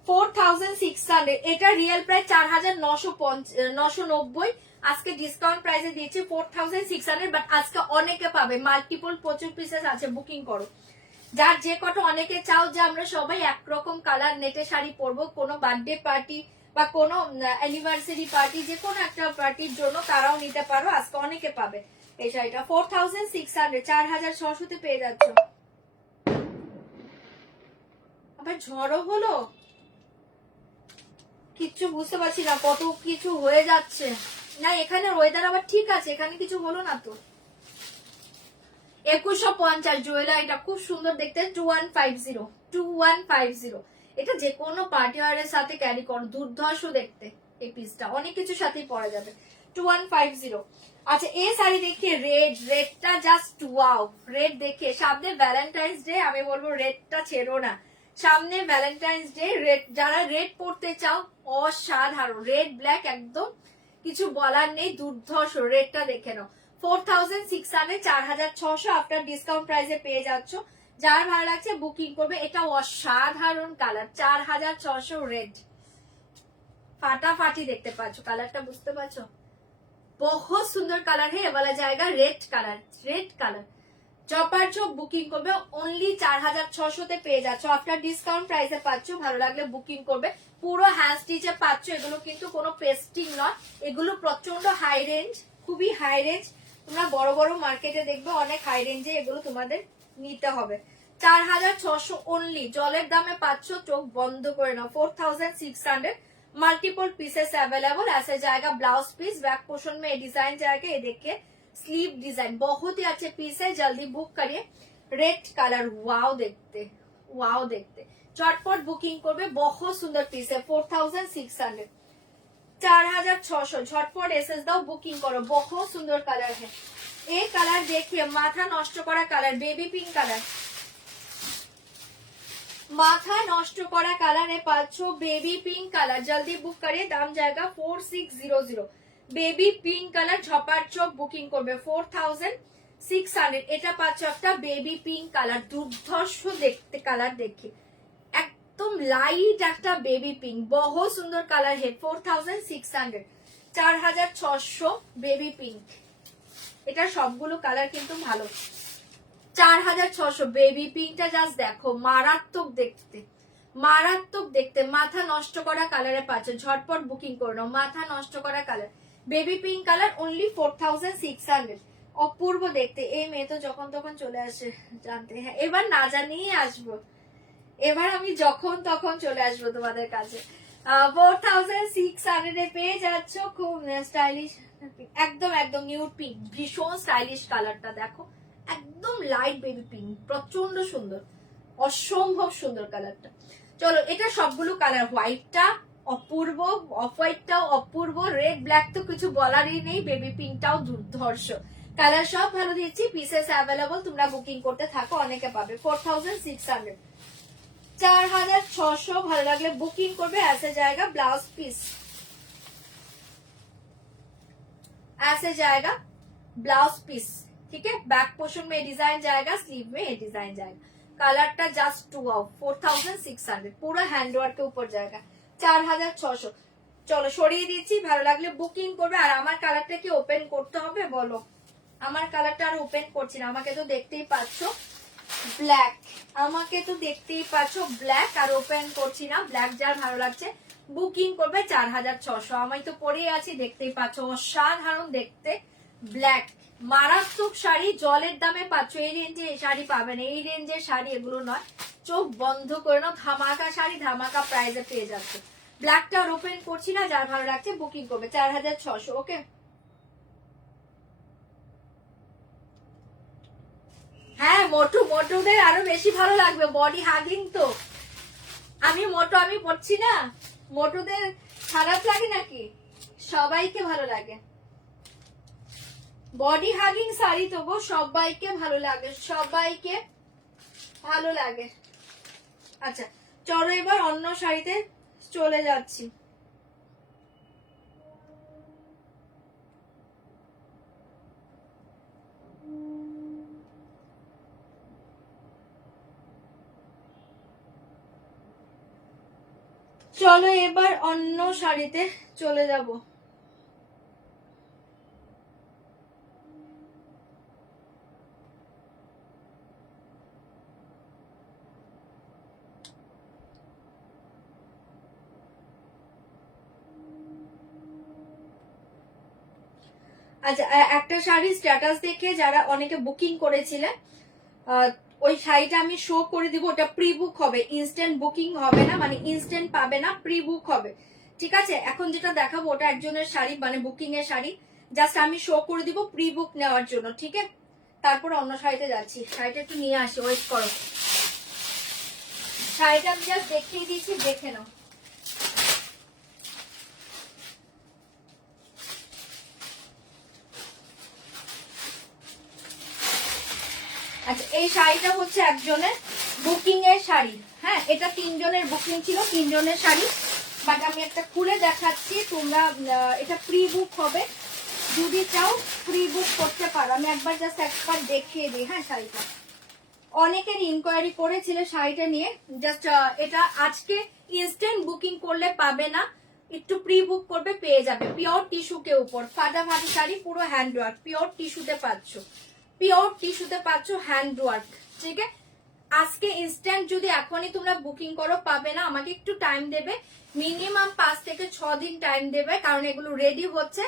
4600। এটা রিয়েল প্রাইস 4990, আজকে ডিসকাউন্ট প্রাইসে দিয়েছি 4600, বাট আজকে অনেকে পাবে, মাল্টিপল প্রচুর পিসেস আছে, বুকিং করো। যার যে কটা অনেকে চাও যে আমরা সবাই একরকম কালার নেটে শাড়ি পরবো, কোনো বার্থডে পার্টি বা কোনো অ্যানিভার্সারি পার্টি, যে কোনো একটা পার্টির জন্য, তারাও নিতে পারো, আজকে অনেকে পাবে এই শাড়িটা। 4600, 4600 পেয়ে যাচ্ছ। আবার ঝড়ও হলো, কিচ্ছু বুঝতে পারছি না, কত কিছু হয়ে যাচ্ছে। না এখানে ওয়েদার আবার ঠিক আছে, এখানে কিছু হলো না তো। 2150 জুয়েলারি, এটা খুব সুন্দর দেখতে, 2150। এটা যে কোনো পার্টি ওয়ারের সাথে ক্যারি করো, দুর্ধর্ষ দেখতে এই পিসটা, অনেক কিছুর সাথেই পরা যাবে। 2150। আচ্ছা এই শাড়ি দেখে রেডটা জাস্ট ওয়াও। রেড দেখে, সামনে ভ্যালেন্টাইন্স ডে, আমি বলবো রেডটা ছেড়ো না, সামনে ভ্যালেন্টাইন্স ডে। রেড, যারা রেড পরতে চাও, অসাধারণ, রেড ব্ল্যাক একদম কিছু বলার নেই, দুর্ধর্ষ। রেডটা দেখে নাও, 4600, 4600 আফটার ডিসকাউন্ট প্রাইসে পেয়ে যাচ্ছ। যার ভালো লাগছে বুকিং করবে। এটা অসাধারণ কালার, 4600 রেড, ফাটাফাটি দেখতে পাচ্ছ, কালারটা বুঝতে পারছো, बहुत सुंदर कलर है। ये वाला जाएगा रेड कलर, रेड कलर। চপারচপ বুকিং করবে, অনলি 4600 পেয়ে যাচ্ছ, আফটার ডিসকাউন্ট প্রাইসে পাচ্ছ। ভালো লাগলে বুকিং করবে। পুরো হ্যান্ড স্টিচে পাচ্ছ, এগুলো কিন্তু কোনো পেস্টিং নয়, এগুলো প্রচন্ড হাই রেঞ্জ, খুবই হাই রেঞ্জ। তোমরা বড় বড় মার্কেটে দেখবে অনেক হাই রেঞ্জে, এগুলো তোমাদের নিতে হবে। 4600 অনলি, জলের দামে পাচ্ছ, চোখ বন্ধ করে নাও। 4600, मल्टीपल पीसेस अवेलेबल। ऐसे जाएगा ब्लाउज पीस, बैक पोर्शन में डिजाइन जाएगा, ये देखिए स्लीव डिजाइन, बहुत ही अच्छे पीस है, जल्दी बुक करिए। रेड कलर, वाव देखते, ওয়াও দেখতে, চটপট বুকিং করবে। बहुत सुंदर पीस है 4600, 4600, झटपट एसएस दाओ, बुकिंग करो। बहुत सुंदर कलर है, ये कलर देखिए, माथा नष्ट करा कलर, बेबी पिंक कलर, माथा नष्ट करा कलर है पाँचो, बेबी पिंक कलर। जल्दी बुक करिए, दाम जाएगा 4600। बेबी पिंक कलर झपाट चोप बुकिंग करबे 4600। এটা পাচ্ছ একটা বেবি পিঙ্ক কালার, দুর্ধর্ষ দেখতে কালার, দেখি একদম লাইট একটা বেবি পিঙ্ক, বহুত সুন্দর কালার है 4600, 4600 বেবি পিঙ্ক। এটা সবগুলো কালার কিন্তু ভালো। 4600 বেবি পিঙ্কটা জাস্ট দেখো, মারাত্মক দেখতে, মারাত্মক দেখতে, মাথা নষ্ট করা কালারে পাচ্ছ, ঝটপট বুকিং করে নাও। মাথা নষ্ট করা colour, baby pink colour, only 4600। অপূর্ব দেখতে। এই মেয়ে তো যখন তখন চলে আসে জানতে, হ্যাঁ এবার না জানিয়ে আসবো, এবার আমি যখন তখন চলে আসবো তোমাদের কাছে। 4600 এ পেয়ে যাচ্ছ খুব স্টাইলিশ, একদম একদম নিউড পিঙ্ক, ভীষণ স্টাইলিশ কালারটা দেখো, একদম লাইট বেবি পিঙ্ক, প্রচন্ড সুন্দর, অসম্ভব সুন্দর কালারটা। চলো এটা সবগুলো কালার, হোয়াইটটা অপূর্ব, অফ হোয়াইটটাও অপূর্ব, রেড ব্ল্যাক তো কিছু বলারই নেই, বেবি পিঙ্কটাও দুর্ধর্ষ কালার, সব ভালো দিচ্ছি। পিসেস অ্যাভেলেবল, তোমরা বুকিং করতে থাকো, অনেকে পাবে। 4600, 4600, ভালো লাগলে বুকিং করবে। ऐसे जाएगा ब्लाउज पीस, ऐसे जाएगा ब्लाउज पीस, ठीक है। बैक पोर्शन में डिजाइन जाएगा, स्लीव में ये डिजाइन जाएगा। कलरটা জাস্ট 4600, পুরো হ্যান্ড ওয়ার্ক के ऊपर जाएगा 4600। চলো সরিয়ে দিচ্ছি, ভালো লাগলে বুকিং করবে। আর আমার কালারটা কি ওপেন করতে হবে বলো? আমার কালারটা আর ওপেন করছি না, আমাকে তো দেখতেই পাচ্ছ ব্ল্যাক, আমাকে তো দেখতেই পাচ্ছ ব্ল্যাক, আর ওপেন করছি না। ব্ল্যাক যার ভালো লাগছে বুকিং করবে 4600। আমি তো পরে আছি, দেখতেই পাচ্ছ অসাধারণ দেখতে ব্ল্যাক, মারাত্মক শাড়ি, জলের দামে পাচ্ছ। এই রেঞ্জে এই শাড়ি পাবেন, এই রেঞ্জের শাড়ি এগুলো নয়, চোখ বন্ধ করে নাও, ধামাকা শাড়ি ধামাকা প্রাইসে পেয়ে যাচ্ছে। ব্ল্যাকটা আর ওপেন করছি না, যার ভালো লাগছে বুকিং করবে 4600। ওকে, হ্যাঁ মোটু, মোটুদের আরো বেশি ভালো লাগবে, বডি হাগিং তো। আমি মোটু, আমি পড়ছি না, মোটুদের খারাপ লাগে নাকি? সবাইকে ভালো লাগে, বডি হাগিং শাড়ি তো গো, সবাইকে ভালো লাগে, সবাইকে ভালো লাগে। আচ্ছা চলো এবার অন্য শাড়িতে চলে যাচ্ছি। চলো এবার অন্য শাড়িতে চলে যাব। আচ্ছা একটা শাড়ি স্ট্যাটাস দেখে যারা অনেকে বুকিং করেছিলেন, ওই শাড়িটা আমি শো করে দিব, ওটা প্রি বুক হবে, ইনস্ট্যান্ট বুকিং হবে না, মানে ইনস্ট্যান্ট পাবে না, প্রি বুক হবে, ঠিক আছে। এখন যেটা দেখাবো ওটা একজনের শাড়ি, মানে বুকিং এর শাড়ি, জাস্ট আমি শো করে দিব প্রি বুক নেওয়ার জন্য, ঠিক আছে। তারপর অন্য শাড়িতে যাচ্ছি, শাড়িটা একটু নিয়ে আসি, ওয়েট করো। শাড়িটা আমি জাস্ট দেখিয়ে দিয়েছি, দেখে নাও। আচ্ছা এই শাড়িটা হচ্ছে একজনের বুকিং এর শাড়ি, হ্যাঁ এটা 3 জনের বুকিং ছিল, 3 জনের শাড়ি, বাট আমি একটা খুলে দেখাচ্ছি, তোমরা এটা প্রি বুক হবে, যদি চাও প্রি বুক করতে পারো। আমি একবার জাস্ট একবার দেখিয়ে দিই, হ্যাঁ শাড়িটা অনেকের ইনকোয়ারি করেছিল শাড়িটা নিয়ে, জাস্ট এটা আজকে ইনস্ট্যান্ট বুকিং করলে পাবে না, একটু প্রি বুক করবে পেয়ে যাবে। পিওর টিস্যুকে উপর ফাটাফাটি শাড়ি, পুরো হ্যান্ড ওয়ার্ক, পিওর টিস্যুতে পাচ্ছ, পিওর টিস্যুতে পাচ্ছ হ্যান্ড ওয়ার্ক, ঠিক আছে। আজকে ইনস্ট্যান্ট যদি এখনই তোমরা বুকিং করো পাবে না, আমাকে একটু টাইম দেবে, মিনিমাম 5 থেকে 6 দিন টাইম দেবে, কারণ এগুলো রেডি হচ্ছে,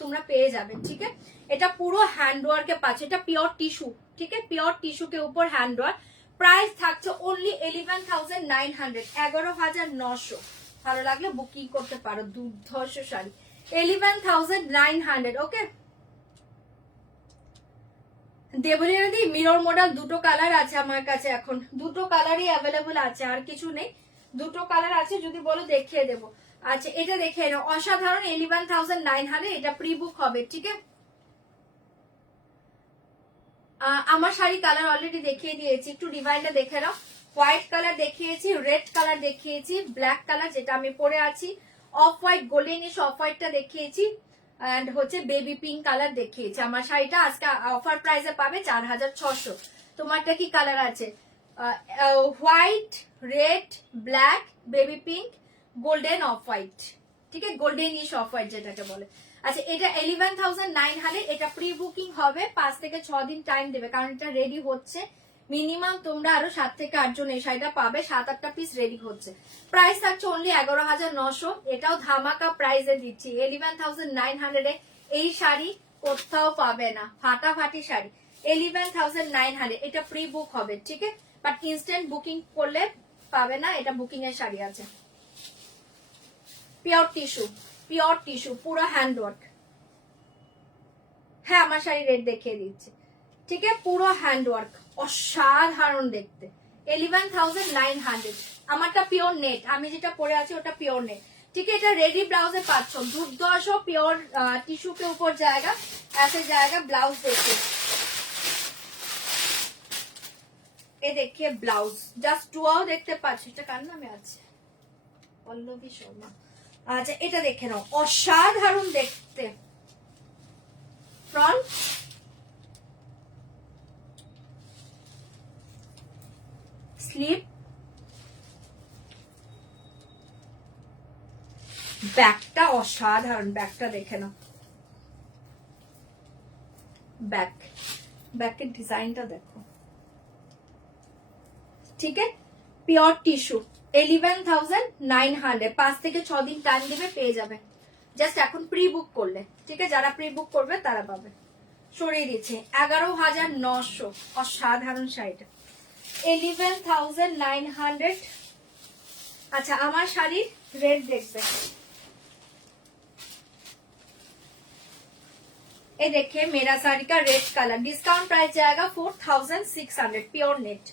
তোমরা পেয়ে যাবে, ঠিক আছে। এটা পুরো হ্যান্ড ওয়ার্কে পাচ্ছ, এটা পিওর টিস্যু, ঠিক আছে, পিওর টিস্যুকে উপর হ্যান্ড ওয়ার্ক। প্রাইস থাকছে অনলি 11,900, 11,900। ভালো লাগলে বুকিং করতে পারো, দুর্ধর্ষ শাড়ি 11,900। ওকে দেবলীনাদি মিরর মডেল দুটো কালার আছে আমার কাছে, এখন দুটো কালারই অ্যাভেলেবল আছে, আর কিছু নেই, দুটো কালার আছে, যদি বলো দেখিয়ে দেবো। আচ্ছা এটা দেখে নাও, অসাধারণ 11,900, এটা প্রি বুক হবে, ঠিক আছে। আমার শাড়ি কালার অলরেডি দেখিয়ে দিয়েছি, একটু ডিভাইনটা দেখে নাও। হোয়াইট কালার দেখিয়েছি, রেড কালার দেখিয়েছি, ব্ল্যাক কালার যেটা আমি পরে আছি, অফ হোয়াইট গোল্ডেনিশ অফ হোয়াইটটা দেখিয়েছি, এন্ড হচ্ছে বেবি পিঙ্ক কালার দেখিয়েছি। আমার শাড়িটা আজকে অফার প্রাইসে পাবে 4,600। তোমারটা কি কালার আছে? White, red, black, baby pink, golden off white, ঠিক আছে, গোল্ডেনিশ অফ হোয়াইট যেটাকে বলে। আচ্ছা এটা 11,900, এটা প্রি বুকিং হবে, 5 থেকে 6 দিন টাইম দেবে, কারণ এটা রেডি হচ্ছে। মিনিমাম তোমরা আরো 7 থেকে 8 জন এই শাড়িটা পাবে, 7-8টা পিস রেডি হচ্ছে। প্রাইস থাকছে অনলি 11,900, এটাও ধামাকা প্রাইসে দিচ্ছি। 11,900 এ এই শাড়ি কোথাও পাবে না, ফাটাফাটি শাড়ি। 11,900, এটা প্রি বুক হবে, ঠিক আছে, বাট ইনস্ট্যান্ট বুকিং করলে পাবে না, এটা বুকিং এর শাড়ি আছে। পিওর টিস্যু, পিওর টিস্যু, পুরো হ্যান্ডওয়ার্ক। হ্যাঁ আমার শাড়ি রেট দেখিয়ে দিচ্ছে, ঠিক আছে, পুরো হ্যান্ডওয়ার্ক, অসাধারণ দেখতে। 11,900, আমারটা পিওর নেট, আমি যেটা পরে আছি ওটা পিওর নেট, ঠিক আছে। এটা রেডি ব্লাউজে পাচ্ছ, দুর্দশ পিওর টিস্যু के ऊपर जाएगा, ऐसे जाएगा। ब्लाउज देखिए, ये देखिए ब्लाउज, জাস্ট টুয়াও দেখতে পাচ্ছ, এটা কার নামে আছে, পল্লবী শর্মা। আচ্ছা এটা দেখে নাও, অসাধারণ দেখতে। ফ্রন্ট, স্লিপ, ব্যাকটা অসাধারণ, ব্যাকটা দেখে নাও, ব্যাক, ব্যাকের ডিজাইনটা দেখো, ঠিক আছে। পিওর টিস্যু, 11,900, 5 থেকে 6 দিন টাইম দেবে, পেয়ে যাবে। জাস্ট এখন প্রি বুক করলে, ঠিক আছে, যারা প্রি বুক করবে তারা পাবে। সরিয়ে দিচ্ছে 11,900, অসাধারণ শাড়িটা 11,900। আচ্ছা আমার শাড়ির রেট দেখবে, ये देखिए मेरा साड़ी का रेड कलर, डिस्काउंट प्राइस जाएगा 4,600, प्योर नेट,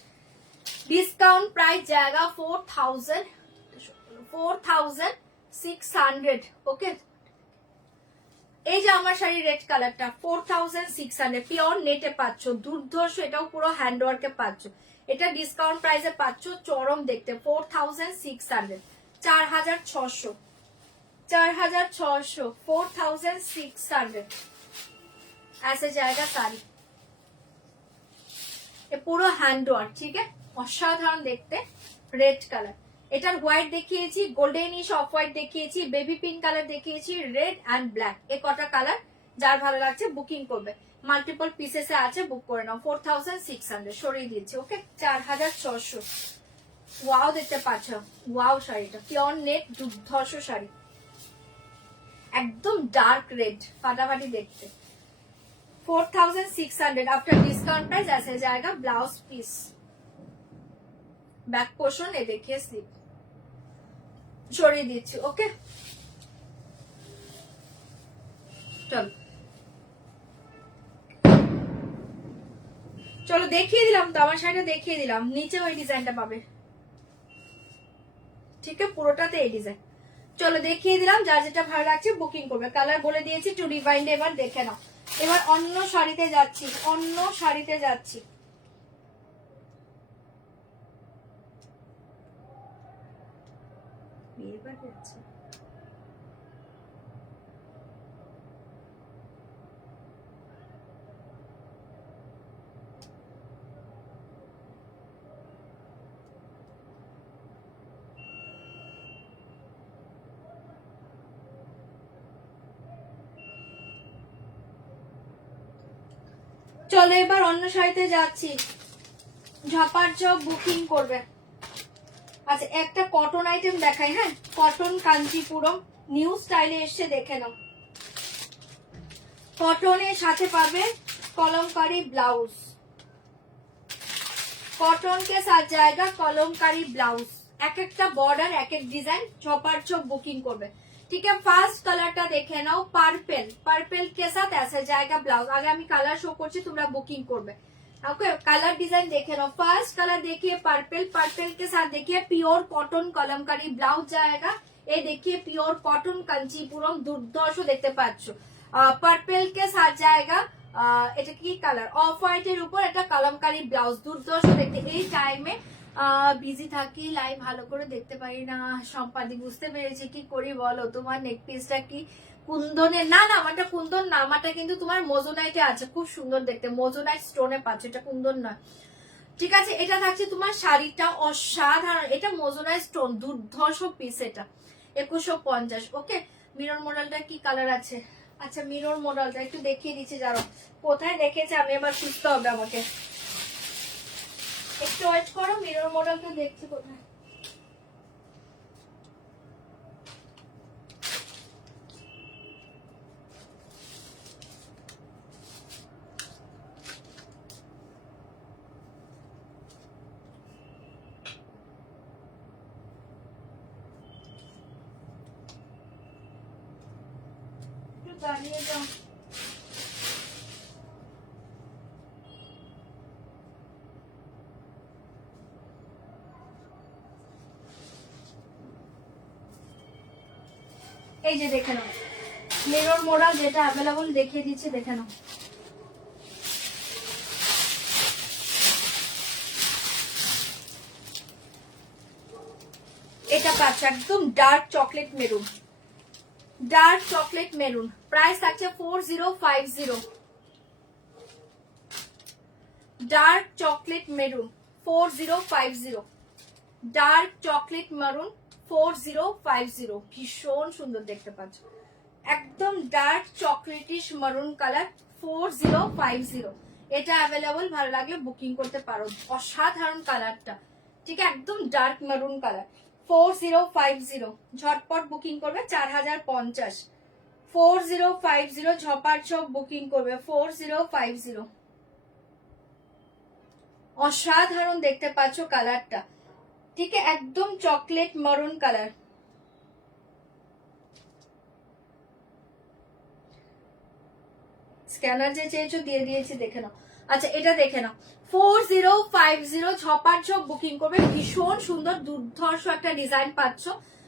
डिस्काउंट प्राइस जाएगा 4,600, ओके। এই যে আমার শাড়ির রেড কালারটা 4,600, পিওর নেটে পাচ্ছ, দুর্ধর্ষ, এটাও পুরো হ্যান্ডওয়ার্কে পাচ্ছ। এটা ডিসকাউন্ট প্রাইসে পাচ্ছ, চরম দেখতে, 4,600, 4,600, 4,600, 4,600, ऐसे जाएगा साड़ी। ये পুরো হ্যান্ডওয়ার্ক, ঠিক আছে, অসাধারণ দেখতে, রেড কালার। এটার হোয়াইট দেখিয়েছি, গোল্ডেনিশ অফ হোয়াইট দেখিয়েছি, বেবি পিঙ্ক কালার দেখিয়েছি, রেড অ্যান্ড ব্ল্যাক, এ কটা কালার যার ভালো লাগছে বুকিং করবে, মাল্টিপল পিসেসে আছে, বুক করে নাও। 4,600 সরিয়ে দিচ্ছি, ওকে। 4,600, ওয়াও দেখতে পাচ্ছ, ওয়াও শাড়িটা পিওর নেট, দুর্ধর্ষ শাড়ি, একদম ডার্ক রেড, ফাটাফাটি দেখতে। 4,600 आफ्टर डिस्काउंट प्राइस, ऐसे जाएगा ब्लाउज पीस, बैक पोर्शन, ये देखिए स्लीप, সরিয়ে দিচ্ছি, ওকে। চলো চলো দেখিয়ে দিলাম তো, আমার শাড়িটা দেখিয়ে দিলাম, নিচে ওই ডিজাইনটা পাবে, ঠিক আছে, পুরোটাতে এই ডিজাইন। চলো দেখিয়ে দিলাম, যার যেটা ভালো লাগছে বুকিং করবে, কালার বলে দিয়েছি, টু রিভাইন্ড এবার দেখে নাও। এবার অন্য শাড়িতে যাচ্ছি, অন্য শাড়িতে যাচ্ছি। চলো এবার অন্য শাড়িতে যাচ্ছি, ঝপাঝপ বুকিং করবে। আচ্ছা একটা কটন আইটেম দেখাই, হ্যাঁ, কটন কাঞ্চিপুরম নিউ স্টাইলে এসছে, দেখে নাও। কটনের সাথে পাবে কলমকারি ব্লাউজ, कॉटन के साथ जाएगा कलमकारी ब्लाउज, एक एक बॉर्डर एक एक डिजाइन, ঝপাঝপ বুকিং করবে। ठीक है, फार्स्ट कलरটা দেখে নাও, পার্পল। পার্পল के साथ ऐसा जाएगा ब्लाउज। আগে আমি কালার শো করছি, তোমরা বুকিং করবে। ओके, कलर डिजाइन देखे नाও। फर्स्ट कलर देखिए पर्पल, पर्पल के साथ देखिए प्योर कॉटन कलमकारी ब्लाउज जाएगा। ये देखिए प्योर कॉटन कांचीपुरम दुर्धर्ष देखते पाচ্ছো। पर्पल के साथ जाएगा এটা কি কালার, অফ হোয়াইট এর উপর একটা কলমকারী ব্লাউজ, দুর্ধর্ষ দেখতে। এই টাইমে বিজি থাকি, লাইভ ভালো করে দেখতে পারি না। সম্পাদি বুঝতে পেরেছি, কি করি বলো? তোমার নেক পিসটা কি কুন্দনের? না না, আমারটা কুন্দন না, আমারটা কিন্তু তোমার মোজোনাইটে আছে, খুব সুন্দর দেখতে, মোজোনাইট স্টোনে পাচ্ছ, এটা কুন্দন নয়। ঠিক আছে, এটা থাকছে তোমার শাড়িটা অসাধারণ, এটা মোজোনাইট স্টোন, দুর্ধর্ষ পিস এটা, 2150। ওকে, মিরর মডেলটা কি কালার আছে? আচ্ছা, মিরর মডেলটা একটু দেখিয়ে দিচ্ছি, জানো কোথায় দেখেছে, আমি এবার খুঁজতে হবে আমাকে, একটু ওয়েট করো। মিরর মডেলটা দেখছি কোথায়। দাঁড়িয়ে যাও। এই যে দেখে নাও, মিরর মডেল যেটা অ্যাভেলেবল দেখিয়ে দিচ্ছি, দেখে নাও। এটা পাচ্ছ একদম dark chocolate maroon, dark chocolate maroon, price থাকছে 4050। Dark chocolate maroon 4050, dark chocolate maroon 4050, ভীষণ সুন্দর দেখতে পাচ্ছ, একদম ডার্ক চকলেটিশ মেরুন কালার 4050। এটা অ্যাভেলেবল, ভালো লাগলে বুকিং করতে পারো, অসাধারণ কালারটা। ঠিক আছে, একদম ডার্ক মেরুন কালার 4050, ঝটপট বুকিং করবে 4050, 4050 ঝপাট ঝপ বুকিং করবে 4050। অসাধারণ দেখতে পাচ্ছ কালারটা, ঠিক আছে, একদম চকলেট মেরুন কালার। স্ক্যানার যে চেয়েছো দিয়ে দিয়েছি, দেখে নাও। আচ্ছা, এটা দেখে নাও, 4050 ঝপাট ঝপ বুকিং করবে, ভীষণ সুন্দর দুর্ধর্ষ একটা ডিজাইন পাচ্ছ,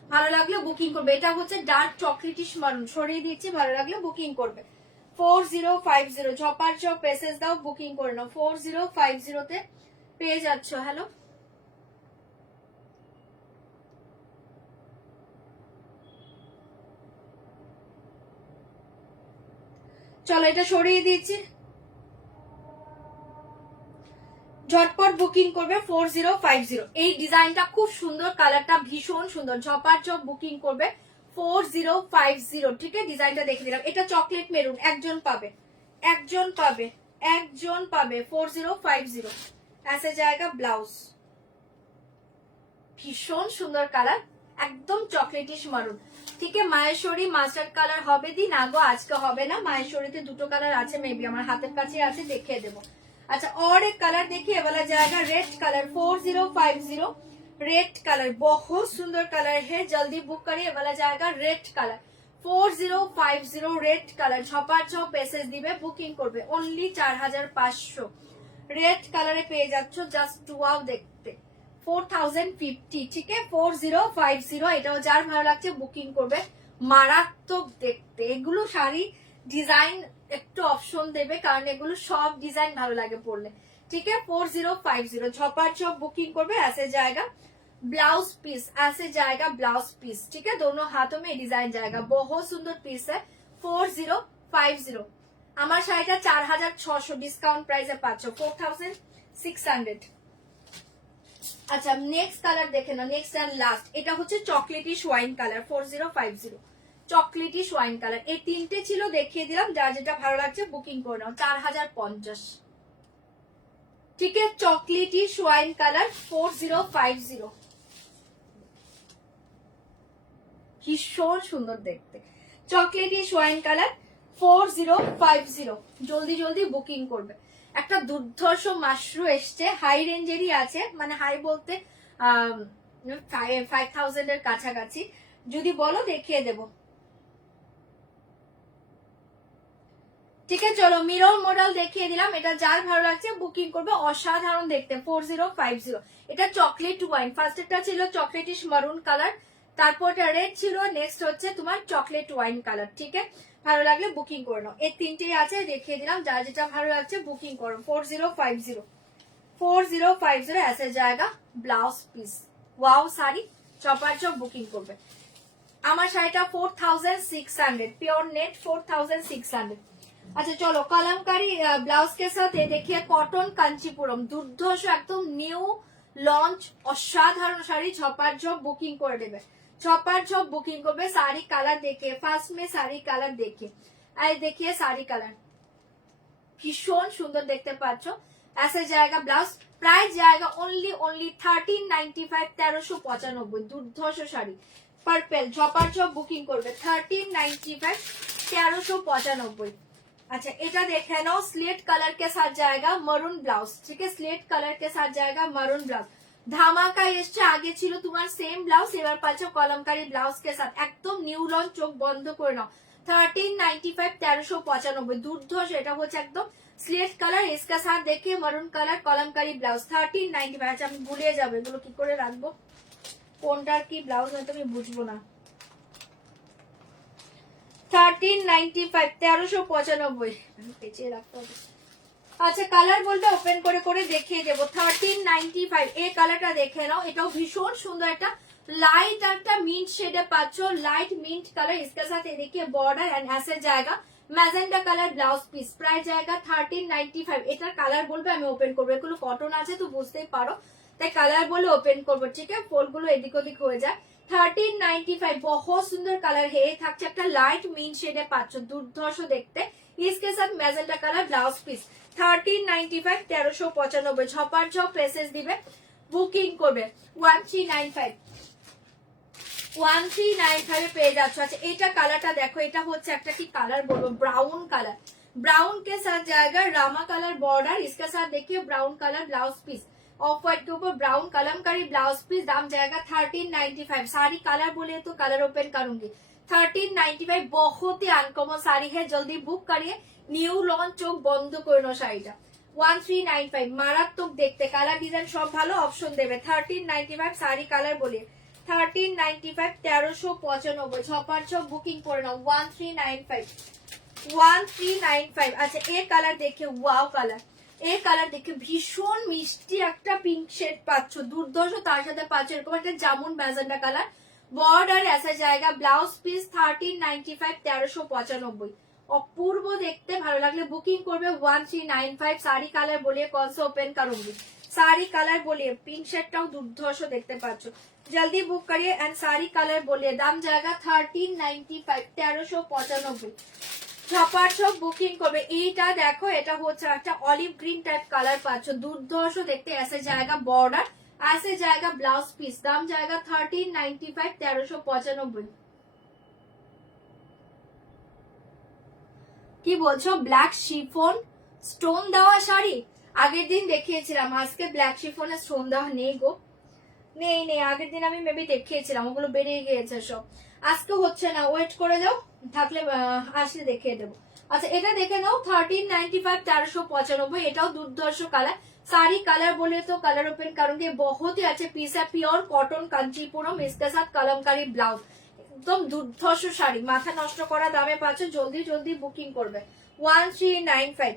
ভালো লাগলে বুকিং করবে। এটা হচ্ছে ডার্ক চকলেটিশ মেরুন, সরিয়ে দিচ্ছি, ভালো লাগলে বুকিং করবে 4050, ঝপাট ঝপ মেসেজ দাও, বুকিং করে নাও। 4050 তে পেয়ে যাচ্ছ। হ্যালো, চলো এটা সরিয়ে দিচ্ছি, ঝটপট বুকিং করবে 4050। এই ডিজাইনটা খুব সুন্দর, কালারটা ভীষণ সুন্দর, ঝপাট ঝপ বুকিং করবে 4050। ঠিক আছে, ডিজাইনটা দেখে দিলাম, এটা চকলেট মেরুন, একজন পাবে, একজন পাবে, একজন পাবে 4050। ऐसे जाएगा ব্লাউজ, ভীষণ সুন্দর কালার, একদম চকলেটিশ মারুন। ঠিক আছে, মাহেশ্বরী মাস্টার্ড কালার হবে দি না গো, আজকে হবে না, মাহেশ্বরীতে দুটো কালার আছে, মেবি আমার হাতের কাছে আছে, দেখিয়ে দেবো। अच्छा, और एक कलर देखिए, वाला जाएगा रेड कलर 4050, रेड कलर बहुत सुंदर कलर है, जल्दी बुक करिए, वाला जाएगा red colour 4050, red colour Chhapar छप मेसेज दिबे, बुकिंग करबे ओनली 4500। रेड कलरे पेয়ে যাচ্ছ, জাস্ট ওয়াও দেখতে 4050। ঠিক আছে, 4050, এটাও যার ভালো লাগছে বুকিং করবে, মারাত্মক দেখতে। এগুলো শাড়ি ডিজাইন একটু অপশন দেবে, কারণ এগুলো সব ডিজাইন ভালো লাগে পরলে। ठीक है, 4050 झपाट झप बुकिंग करबे। ऐसे जाएगा ब्लाउज पीस, ऐसे जाएगा ब्लाउज पीस। ठीक है, दोनों हाथों में डिजाइन जाएगा, बहुत सुंदर पीस है 4050। আমার শাড়িটা 4600 ডিসকাউন্ট প্রাইসে পাচ্ছ 4600। আচ্ছা, নেক্সট কালার দেখে নাও, নেক্সট এন্ড লাস্ট, এটা হচ্ছে চকলেটিশ ওয়াইন কালার 4050, চকলেটিশ ওয়াইন কালার। এই তিনটে ছিল, দেখিয়ে দিলাম, যার যেটা ভালো লাগছে বুকিং করে নাও 4050। ঠিক আছে, চকলেটিশ ওয়াইন কালার 4050, ভীষণ সুন্দর দেখতে, চকলেটিশ ওয়াইন কালার 4050, জলদি জলদি বুকিং করবে। একটা দুর্ধর্ষ মাশরু এসছে, হাই রেঞ্জেরই আছে, মানে হাই বলতে 5000 এর কাছাকাছি, যদি বলো দেখিয়ে দেবো। ঠিক আছে, চলো মিরর মডেল দেখিয়ে দিলাম। এটা যার ভালো লাগছে বুকিং করবে, অসাধারণ দেখতে। 4050, এটা চকলেট ওয়াইন। ফার্স্টেরটা ছিল চকলেটিশ মারুন কালার, তারপর রেড ছিল, নেক্সট হচ্ছে তোমার চকলেট ওয়াইন কালার। ঠিক আছে, ভালো লাগলে বুকিং করে নাও। এর তিনটেই আছে, দেখিয়ে দিলাম। যার যেটা ভালো লাগছে বুকিং করো। 4050 ऐसे जाएगा blouse piece. Wow sari, chopper chop booking করবে। আমার শাড়িটা 4600, प्योर नेट 4600। अच्छा चलो, कलमकारी ब्लाउज के साथ ये देखिए कॉटन कांचीपुरम, दुर्धर्ष एकदम न्यू लॉन्च असाधारण শাড়ি। ছপার ঝপ বুকিং করে দেবে, ছপার ঝপ বুকিং করবে। শাড়ি কালার देखिए, ফার্স্ট में শাড়ি কালার देखिए, আর देखिए শাড়ি কালার ভীষণ সুন্দর দেখতে পাচ্ছ। ऐसे जाएगा ब्लाउज, प्राइस जाएगा ओनली 1395, 1395। দুর্ধর্ষ শাড়ি পার্পল, ঝপার ঝপ বুকিং করবে। 1395, 1395। अच्छा এটা দেখে নাও, स्लेट कलर के साथ जाएगा मरून ब्लाउज। ठीक है, स्लेट कलर के साथ जाएगा मरून ब्लाउज। ধামাকা এসছে, আগে ছিল তোমার সেম ব্লাউজ, এবার পাচ্ছ কলমকারি ব্লাউজ কে সাথ, একদম নিউ লঞ্চ। চোখ বন্ধ করে নাও। 1395, 1395। দুর্ধর্ষ, এটা হচ্ছে একদম স্লেট কালার, इसके साथ देखिए मरून कलर कलमकारी ब्लाउज। 1395। আচ্ছা আমি ভুলিয়ে যাবো এগুলো কি করে রাখবো, কোনটার কি ব্লাউজ হয়তো আমি বুঝবো না। 1395, 1395 পেঁচিয়ে রাখতে হবে। আচ্ছা কালার বলতে ওপেন করে করে দেখিয়ে দেবো। 1395 এই কালারটা দেখে নাও, এটাও ভীষণ সুন্দর। একটা লাইট একটা মিন্ট শেডে পাচ্ছ, লাইট মিন্ট কালার। इसके साथ ये देखिए बॉर्डर एंड ऐसे जाएगा magenta colour blouse piece. Price জায়গা 1395। এটার কালার বলবে আমি ওপেন করবো, এগুলো কটন আছে তো বুঝতেই পারো, তাই কালার বলে ওপেন করবো। ঠিক আছে, ফোল্ডগুলো এদিক ওদিক হয়ে যায়। 1395 बहुत सुंदर कलर है, থাকছে একটা লাইট মিন শেডে পাচ্ছ, দুর্ধর্ষ দেখতে। इसके साथ ম্যাজেন্টা কালার ব্লাউজ পিস। 1395, 1395। ঝপার ঝপ প্রেসেস দিবে, বুকিং করবে। 1395, 1395 পেয়ে যাচ্ছ। আচ্ছা এটা কালারটা দেখো, এটা হচ্ছে একটা কি কালার বলবো, ব্রাউন কালার। ब्राउन के साथ जाएगा रामा कलर बॉर्डर, इसके साथ देखिए brown colour blouse piece. Off white के ऊपर ब्राउन कलमकारी ब्लाउज पीस। दाम जाएगा 1395। साड़ी कलर बोले तो कलर ओपन करूंगी। 1395 बहुत ही अनकॉमन साड़ी है, जल्दी बुक करिए। নিউ লঞ্চ, চোখ বন্ধ করে নাও শাড়িটা। 1395 মারাত্মক দেখতে, কালার ডিজাইন সব ভালো, অপশন দেবে। 1395 শাড়ি কালার বলিয়ে 1395, 1395। ছপার ছপ বুকিং করে নাও। 1395, 1395। আচ্ছা এই কালার দেখে, ওয়াও কালার, এই কালার দেখে ভীষণ মিষ্টি একটা পিঙ্ক শেড পাচ্ছ, দুর্ধর্ষ। তার সাথে পাচ্ছ এরকম একটা জামুন ম্যাজেন্ডা কালার বর্ডার। ऐसा जाएगा ব্লাউজ পিস। 1395, 1395। অপূর্ব দেখতে, ভালো লাগলে বুকিং করবে। 1395। শাড়ি কালার বলিয়ে কলসে ওপেন করুঙ্গি। শাড়ি কালার বলিয়ে পিঙ্ক শেডটাও দুর্ধর্ষ দেখতে পাচ্ছ, জলদি বুক করিয়ে। এন্ড শাড়ি কালার বলিয়ে দাম জায়গা 1395, 1395। ছপার ছপ বুকিং করবে। এইটা দেখো, এটা হচ্ছে একটা অলিভ গ্রিন টাইপ কালার পাচ্ছ, দুর্ধর্ষ দেখতে। ऐसे जाएगा बॉर्डर, ऐसे जाएगा ब्लाउज पीस। दाम जाएगा 1395, 1395। কি বলছো, ব্ল্যাক শিফন স্টোন দেওয়া শাড়ি? আগের দিন দেখিয়েছিলাম, আজকে ব্ল্যাক শিফনের স্টোন দেওয়া নেই গো, নেই নেই। আগের দিন আমি মেবি দেখিয়েছিলাম, ওগুলো বেরিয়ে গিয়েছে সব, আজকে হচ্ছে না। ওয়েট করে যাও, থাকলে আসলে দেখিয়ে দেবো। আচ্ছা এটা দেখে নাও, 1395, 1395। এটাও দুর্ধর্ষ কালার। साड़ी कलर बोले तो कलर ओपन करूंगी। बहुत ही अच्छे पीस है, प्योर कॉटन कांचीपुरम, इसके साथ कलमकारी ब्लाउज। একদম দুর্ধর্ষ শাড়ি, মাথা নষ্ট করা দামে পাচ্ছ, জলদি জলদি বুকিং করবে। 1395,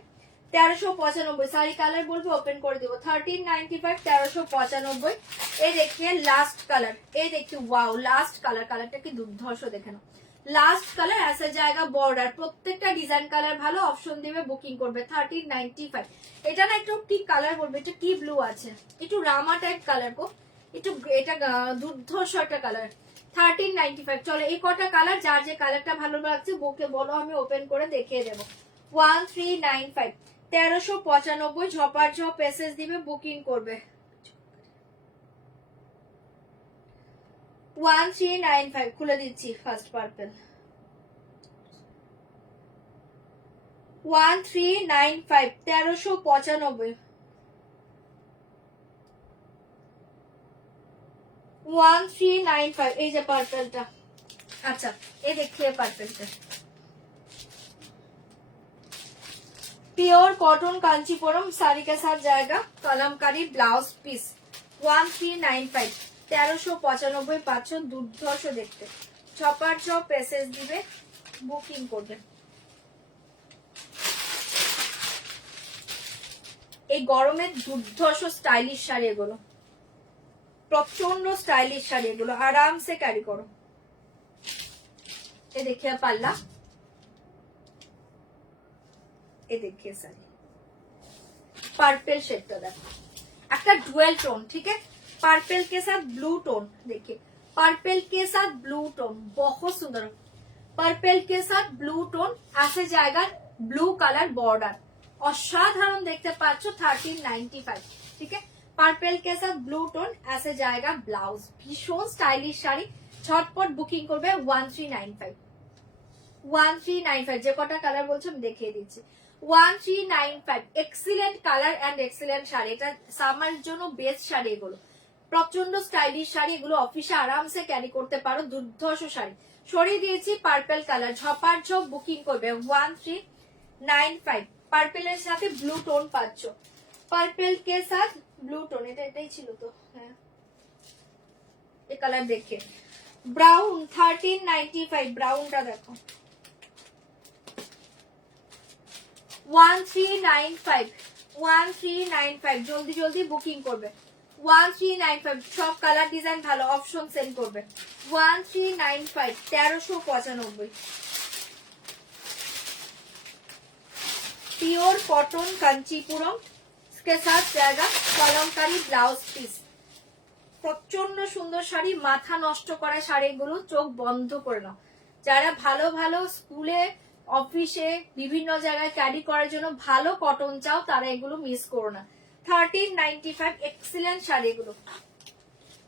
1395। শাড়ি কালার বলবো ওপেন করে দিব। 1395, 1395। এই দেখিয়ে লাস্ট কালার, এই দেখি ওয়াও লাস্ট কালার, কালারটা কি দুর্ধর্ষ দেখে নাও। লাস্ট কালার ऐसा जाएगा बॉर्डर। প্রত্যেকটা ডিজাইন কালার ভালো, অপশন দিবে বুকিং করবে। 1395। এটা না একটু কি কালার বলবে, এটা কি ব্লু আছে, একটু রামা টাইপ কালার গো, একটু এটা দুর্ধর্ষ একটা কালার। 1395। চলো এই কটা কালার, যার যে কালারটা ভালো লাগছে বুকে বলো, আমি ওপেন করে দেখিয়ে দেবো। 1395, 1395। ঝপার ঝপ এসএস দিবে, বুকিং করবে। 1395 খুলে দিচ্ছি। First purple 1395, 1395। 1395 এই যে পার্পলটা। আচ্ছা এই দেখিয়ে পার্পলটা, प्योर कॉटन कांचीपुरम साड़ी के साथ जाएगा कलमकारी ब्लाउज पीस 1395 1395 পাচ্ছো দুর্ধর্ষ দেখতে ছপার ছপ পেসেস দিবে বুকিং করবে এই গরমের দুর্ধর্ষ স্টাইলিশ শাড়ি এগুলো প্রচন্ড স্টাইলিশ শাড়ি এগুলো আরামসে ক্যারি করো ये देखिए पल्ला ये देखिए साड़ी पर्पल शेड का देखो একটা ডুয়েল টোন ठीक है पर्पल के साथ ब्लू टोन देखिए पर्पल के साथ ब्लू टोन बहुत सुंदर पर्पल के साथ ब्लू टोन ऐसे जाएगा ब्लू कलर बॉर्डर असाधारण देखते पाচ্ছ 1395 ठीक है पर्पल के साथ ब्लू टोन ऐसे जाएगा ब्लाउज भीषण स्टाइलिश শাড়ি ছটপট বুকিং করবে 1395 1395 যে কটা কালার বলছো আমি দেখিয়ে দিচ্ছি 1395 excellent colour and excellent sari এটা সামার জন্য বেস্ট শাড়ি এগুলো প্রচন্ড স্টাইলিশ শাড়ি এগুলো অফিসে আরামসে ক্যারি করতে পারো দুর্ধর্ষ শাড়ি সরিয়ে দিয়েছি পার্পল কালার ঝপার ঝপ বুকিং করবে 1395 পার্পলের সাথে ব্লু টোন পাচ্ছ পার্পল কে সাথ ব্লু টোন এটাই ছিল তো হ্যাঁ এই কালার দেখে ব্রাউন 1395 ব্রাউনটা দেখো 1395 জলদি জলদি বুকিং করবে 1395 সব কালার ডিজাইন ভালো অপশন সেন্ড করবে 1395 1395 प्योर कॉटन कांचीपुरम के साथ जाएगा कलमकारी ब्लाउज पीस প্রচন্ড সুন্দর শাড়ি মাথা নষ্ট করা শাড়িগুলো চোখ বন্ধ করে নাও যারা ভালো ভালো স্কুলে অফিসে বিভিন্ন জায়গায় ক্যারি করার জন্য ভালো কটন চাও তারা এগুলো মিস করো না 1395 এক্সিলেন্ট শাড়িগুলো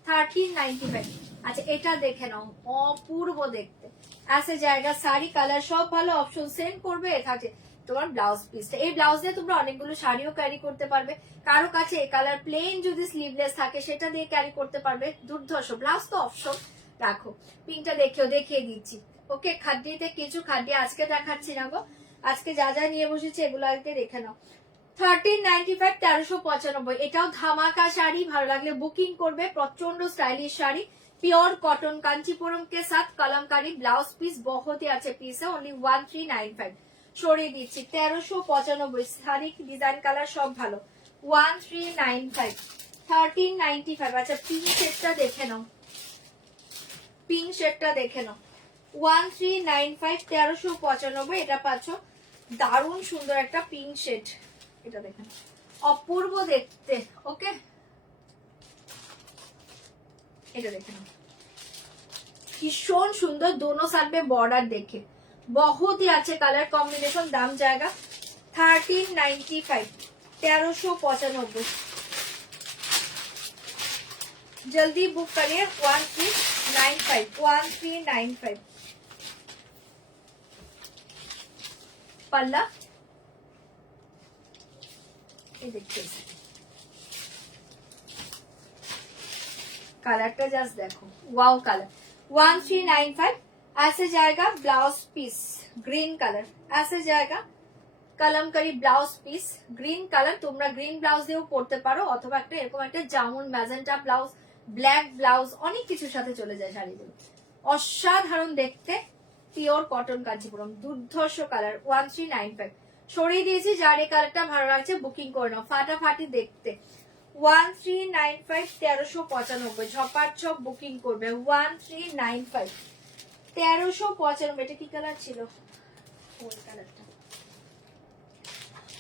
1395 আচ্ছা এটা দেখে নাও অপূর্ব দেখতে ऐसे জায়গা শাড়ি কালার সব ভালো অপশন সেন্ড করবে থাকে তোমার ব্লাউজ পিসটা এই ব্লাউজ দিয়ে তোমরা অনেকগুলো শাড়িও ক্যারি করতে পারবে কারো কাছে এই কালার প্লেন যদি স্লিভলেস থাকে সেটা দিয়ে ক্যারি করতে পারবে দুর্ধর্ষ ব্লাউজ তো অপশন রাখো পিঙ্কটা দেখিয়ে দিচ্ছি ওকে খাদ্যিতে কিছু খাদ্য আজকে দেখাচ্ছি না গো আজকে যা যা নিয়ে বসেছি এগুলো আগে দেখে নাও 1395 1395 এটাও ধামাকা শাড়ি ভালো লাগলে বুকিং করবে প্রচন্ড stylish sari pure cotton Kanchipuram के साथ कलमकारी ब्लाउज पीस बहुत ही अच्छे पीस है ओनली 1395 সরিয়ে দিচ্ছি 1395 শাড়ি ডিজাইন কালার সব ভালো 1395 1395 আচ্ছা পিঙ্ক শেডটা দেখে নাও পিঙ্ক শেডটা দেখে নাও 1395 1395 এটা পাচ্ছ দারুণ সুন্দর একটা পিঙ্ক শেড এটা দেখেন অপূর্ব দেখতে ওকে এটা দেখেন ভীষণ সুন্দর दोनों साइड में बॉर्डर देखे बहुत ही अच्छे कलर कॉम्बिनेशन दाम जाएगा 1395 1395 जल्दी बुक करिए 1395 पल्ला ये देखिए कलरটা জাস্ট দেখো ওয়াও কালার 1395 ऐसे जाएगा ब्लाउज पीस ग्रीन कलर ऐसे जाएगा kalamkari blouse piece green colour তোমরা গ্রিন ব্লাউজ দিয়েও পরতে পারো অথবা একটা এরকম একটা জামুন ম্যাজেন্টা ব্লাউজ ব্ল্যাক ব্লাউজ অনেক কিছুর সাথে চলে যায় শাড়িগুলো অসাধারণ দেখতে পিওর কটন কাঞ্জিপুরম দুর্ধর্ষ কালার 1395 সরিয়ে দিয়েছি যার এই কালারটা ভালো লাগছে বুকিং করে নাও ফাটাফাটি দেখতে 1395 1395 ঝপার ছপ বুকিং করবে 1395 1395 এটা কি কালার ছিল ওই কালারটা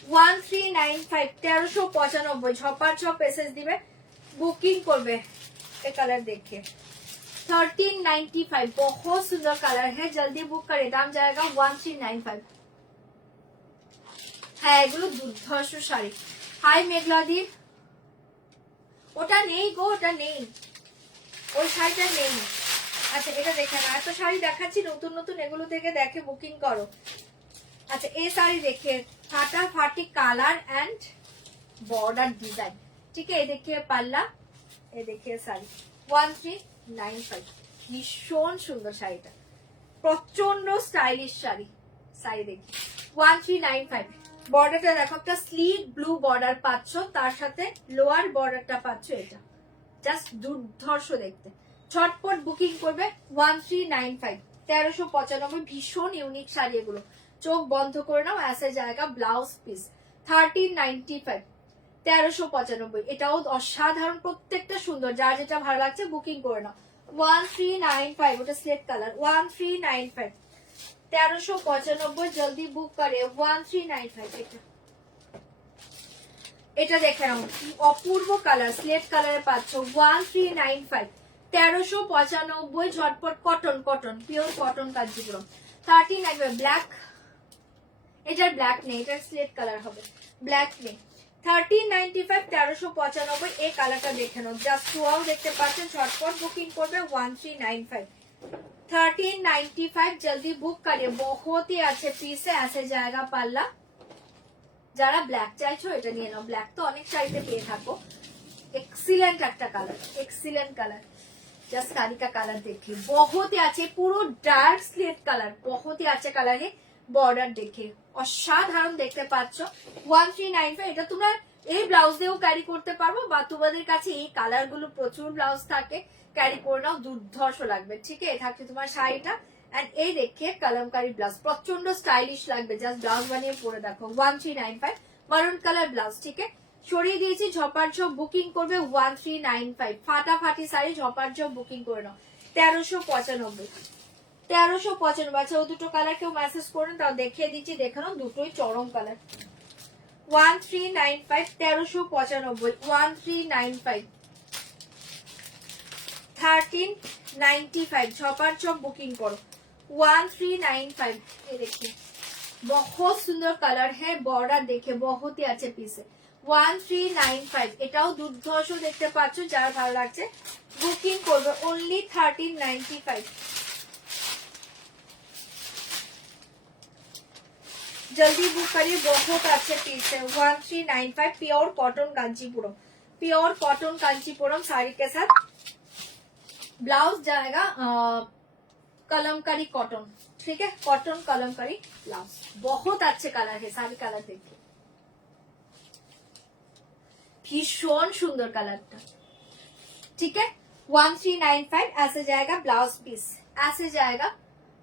1395 1395 ঝপার ছপ এসএস দিবে বুকিং করবে এই কালার দেখে 1395 बहुत सुंदर कलर है जल्दी बुक करे दाम जाएगा 1395 হ্যাঁ এগুলো দুর্ধর্ষ শাড়ি হাই মেঘলাদি ওটা নেই গো ওটা নেই ওই শাড়িটা নেই আচ্ছা এটা দেখে না এত শাড়ি দেখাচ্ছি নতুন নতুন এগুলো থেকে দেখে বুকিং করো আচ্ছা এই শাড়ি দেখে ফাটাফাটি কালার এন্ড বর্ডার ডিজাইন ঠিক আছে এই देखिए পাল্লা এই देखिए শাড়ি 1395 ভীষণ সুন্দর শাড়িটা প্রচন্ড স্টাইলিশ শাড়ি দেখি 1395 বর্ডারটা দেখো, একটা স্লিক ব্লু বর্ডার পাচ্ছ, তার সাথে লোয়ার বর্ডারটা পাচ্ছ। এটা জাস্ট দুর্ধর্ষ দেখতে। ছটপট বুকিং করবে 1395, 1395। ভীষণ ইউনিক শাড়ি এগুলো, চোখ বন্ধ করে নাও। অ্যাসে জায়গা ব্লাউজ পিস 1395, 1395। এটাও অসাধারণ, প্রত্যেকটা সুন্দর। যার যেটা ভালো লাগছে বুকিং করে নাও। 1395, ওটা স্লেট কালার। 1395, 1395। জলদি বুক করে 1395। এটা দেখে নাও, অপূর্ব কালার, স্লেট কালারে পাচ্ছ। 1395, 1395। ঝটপট cotton, cotton pure cotton Kanchipuram. 1395 black, এটার ব্ল্যাক নেই, এটার স্লেট কালার হবে, ব্ল্যাক নেই। 1395, 1395। এই কালারটা দেখে নাও, জাস্ট ওয়াও দেখতে পাচ্ছেন। ঝটপট বুকিং করবে 1395, 1395। जल्दी बुक करिए, बहुत ही अच्छे पीस है। ऐसे जाएगा पाल्ला। যারা ব্ল্যাক চাইছো এটা নিয়ে নাও, ব্ল্যাক তো অনেক শাড়িতে পেয়ে থাকো। এক্সিলেন্ট একটা colour, excellent colour. Just sari का कलर देखिए, बहुत ही अच्छे, পুরো ডার্ক স্লেট কালার, बहुत ही अच्छे কালার है। বর্ডার দেখে অসাধারণ দেখতে পাচ্ছ। 1395। এটা তোমরা এই ব্লাউজ দিয়েও ক্যারি করতে পারবো, বা তোমাদের কাছে এই কালার গুলো প্রচুর ব্লাউজ থাকে, ক্যারি করে নাও, দুর্ধর্ষ লাগবে। ঠিক আছে, থাকছে তোমার শাড়িটা। এন্ড এই দেখে কলমকারী ব্লাউজ, প্রচন্ড স্টাইলিশ লাগবে। জাস্ট ব্লাউজ বানিয়ে পরে দেখো। 1395 মারুন কালার ব্লাউজ। ঠিক আছে, সরিয়ে দিয়েছি। ঝপার ঝপ বুকিং করবে 1395। ফাটাফাটি শাড়ি, ঝপার ঝপ বুকিং করে নাও। 1395, 1395। আচ্ছা, ও দুটো কালার কেউ মেসেজ করেন, তাও দেখিয়ে দিচ্ছি, দেখে নাও, দুটোই চরম কালার। 1395, 1395, 1395, 1395। ঝপার ঝপ বুকিং করো 1395। ये देखिए बहुत सुंदर कलर है, बॉर्डर देखिए बहुत ही अच्छे पीस है। 1395। এটাও দুর্ধর্ষ দেখতে পাচ্ছ। যার ভালো লাগছে বুকিং করবে অনলি 1395। जल्दी बुक करिए, बहुत अच्छे पीस है। 1395 pure cotton Kanchipuram, pure cotton Kanchipuram sari के साथ ब्लाउज जाएगा कलमकारी कॉटन। ठीक है, कॉटन कलमकारी ब्लाउज, बहुत अच्छे कलर है। सारी कलर देखिए, भीषण सुंदर कलरটা। ठीक है, 1395। ऐसे जाएगा ब्लाउज पीस, ऐसे जाएगा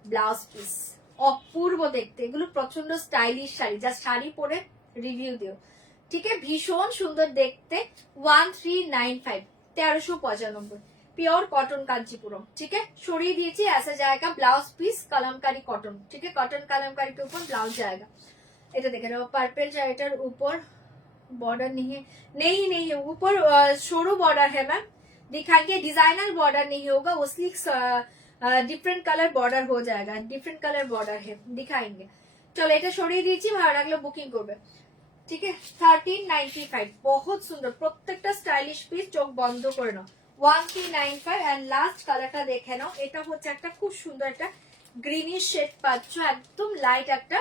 ब्लाउज पीस। অপূর্ব দেখতে, এগুলো প্রচন্ড স্টাইলিশ শাড়ি, যা শাড়ি পরে রিভিউ দিও। ঠিক আছে, ভীষণ সুন্দর দেখতে। 1395, 1395 प्योर कॉटन कांचीपुरम। ठीक है, सरिए दिएছি। ऐसा जाएगा ब्लाउज पीस कलमकारी कॉटन। ठीक है, कॉटन कलमकारी के ऊपर ब्लाउज जाएगा। এটা দেখে নাও, পার্পল শাড়িটার উপর बॉर्डर नहीं है, नहीं है ऊपर शुरू बॉर्डर है मैम, दिखाएंगे। डिजाइनर बॉर्डर नहीं होगा, वो स्लिक डिफरेंट कलर बॉर्डर हो जाएगा, डिफरेंट कलर बॉर्डर है, दिखाएंगे। चलो এটা সরিয়ে দিয়েছি, ভালো লাগলে বুকিং করবে। ঠিক আছে, 1395। बहुत সুন্দর, প্রত্যেকটা স্টাইলিশ পিস, চোখ বন্ধ করে নাও। 1395। এন্ড লাস্ট কালারটা দেখে নাও, এটা হচ্ছে একটা খুব সুন্দর একটা গ্রিনিশ শেড পাচ্ছ, একদম লাইট একটা,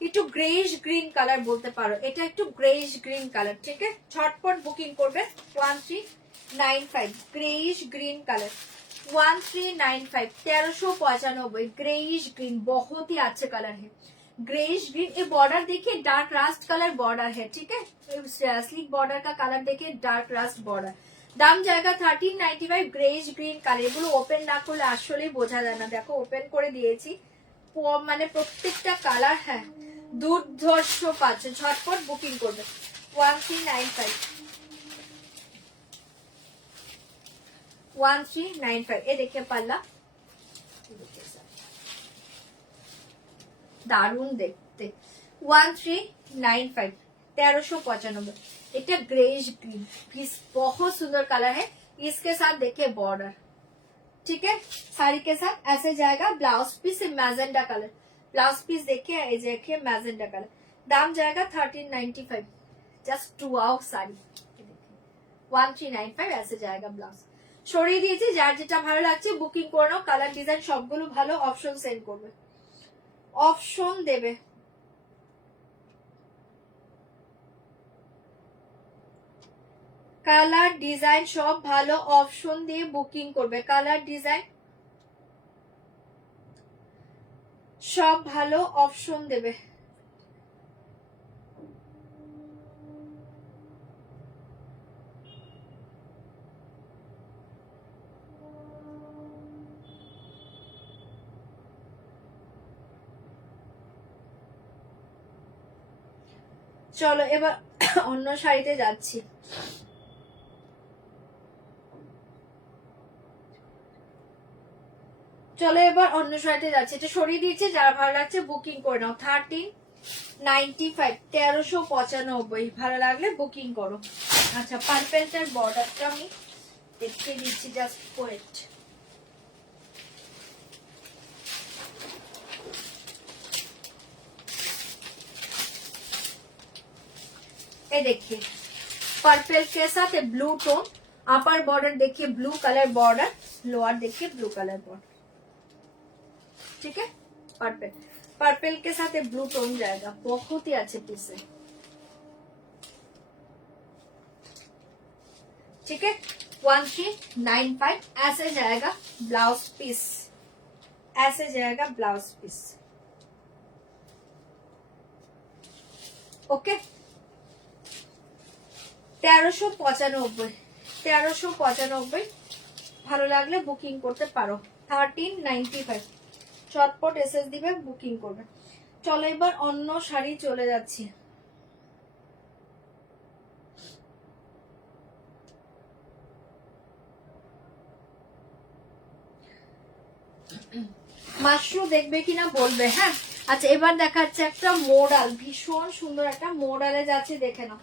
একটু গ্রেইশ গ্রিন কালার বলতে পারো, এটা একটু গ্রেইশ গ্রিন কালার। ঠিক আছে, ঝটপট বুকিং করবে 1395। Greyish green colour 1395, 1395। Greyish green बहुत ही अच्छे कलर है, ग्रेइश ग्रीन। ये बॉर्डर देखिए, डार्क रास्ट कलर बॉर्डर है। ठीक है, स्लीक बॉर्डर का कलर देखिए, डार्क रास्ट बॉर्डर। दाम जाएगा 1395। ग्रेइश ग्रीन কালার, এগুলো ওপেন না করলে আসলেই বোঝা যায় না। দেখো ওপেন করে দিয়েছি, মানে প্রত্যেকটা কালার হ্যাঁ দুর্ধর্ষ পাচ্ছে। ঝটপট বুকিং করবে 1395, 1395। এ দেখে পাল্লা, দারুণ দেখতে। 1395, 1395। এটা ग्रेइश ग्रीन पीस, बहुत सुंदर कलर है। इसके साथ देखिए बॉर्डर। ठीक है, साड़ी के साथ ऐसे जाएगा blouse piece, magenta colour blouse piece. देखिए ये देखिए मैजेंडा कलर। दाम जाएगा 1395, जस्ट 2 आउट साड़ी। 1395 ऐसे जाएगा ब्लाउज। সরিয়ে দিয়েছি, যার যেটা ভালো লাগছে বুকিং করে নাও। কালার ডিজাইন সবগুলো ভালো, অপশন সেন্ড করবে, অপশন দেবে। কালার ডিজাইন সব ভালো, অপশন দিয়ে বুকিং করবে। কালার ডিজাইন সব ভালো, অপশন দেবে। চলো এবার অন্য শাড়িতে যাচ্ছি। চলো এবার অন্য শাড়িতে যাচ্ছে, এটা সরিয়ে দিয়েছে, যারা ভালো লাগছে বুকিং করে নাও। 1395, 1395, ভালো লাগলে বুকিং করো। আচ্ছা পার্পেলটার বর্ডারটা আমি দেখিয়ে দিচ্ছি, জাস্ট ওয়েট। ये देखिए पर्पल के साथ ब्लू टोन, अपर बॉर्डर देखिए ब्लू कलर बॉर्डर, लोअर देखिए ब्लू कलर बॉर्डर, ठीक है। पर्पल पर्पल के साथ ब्लू टोन जाएगा, बहुत ही अच्छे पीस है, ठीक है। 1395 ऐसे जाएगा ब्लाउज पीस, ऐसे जाएगा ब्लाउज पीस, ओके। 1395, 1395, ভালো লাগলে বুকিং করতে পারো। 1395 চটপট এসএস দিবে, বুকিং করবে। চলো এবার অন্য শাড়ি চলে যাচ্ছি। মাশরু দেখবে কিনা বলবে, হ্যাঁ। আচ্ছা এবার দেখাচ্ছে একটা মডাল, ভীষণ সুন্দর একটা মডালে যাচ্ছে, দেখে নাও।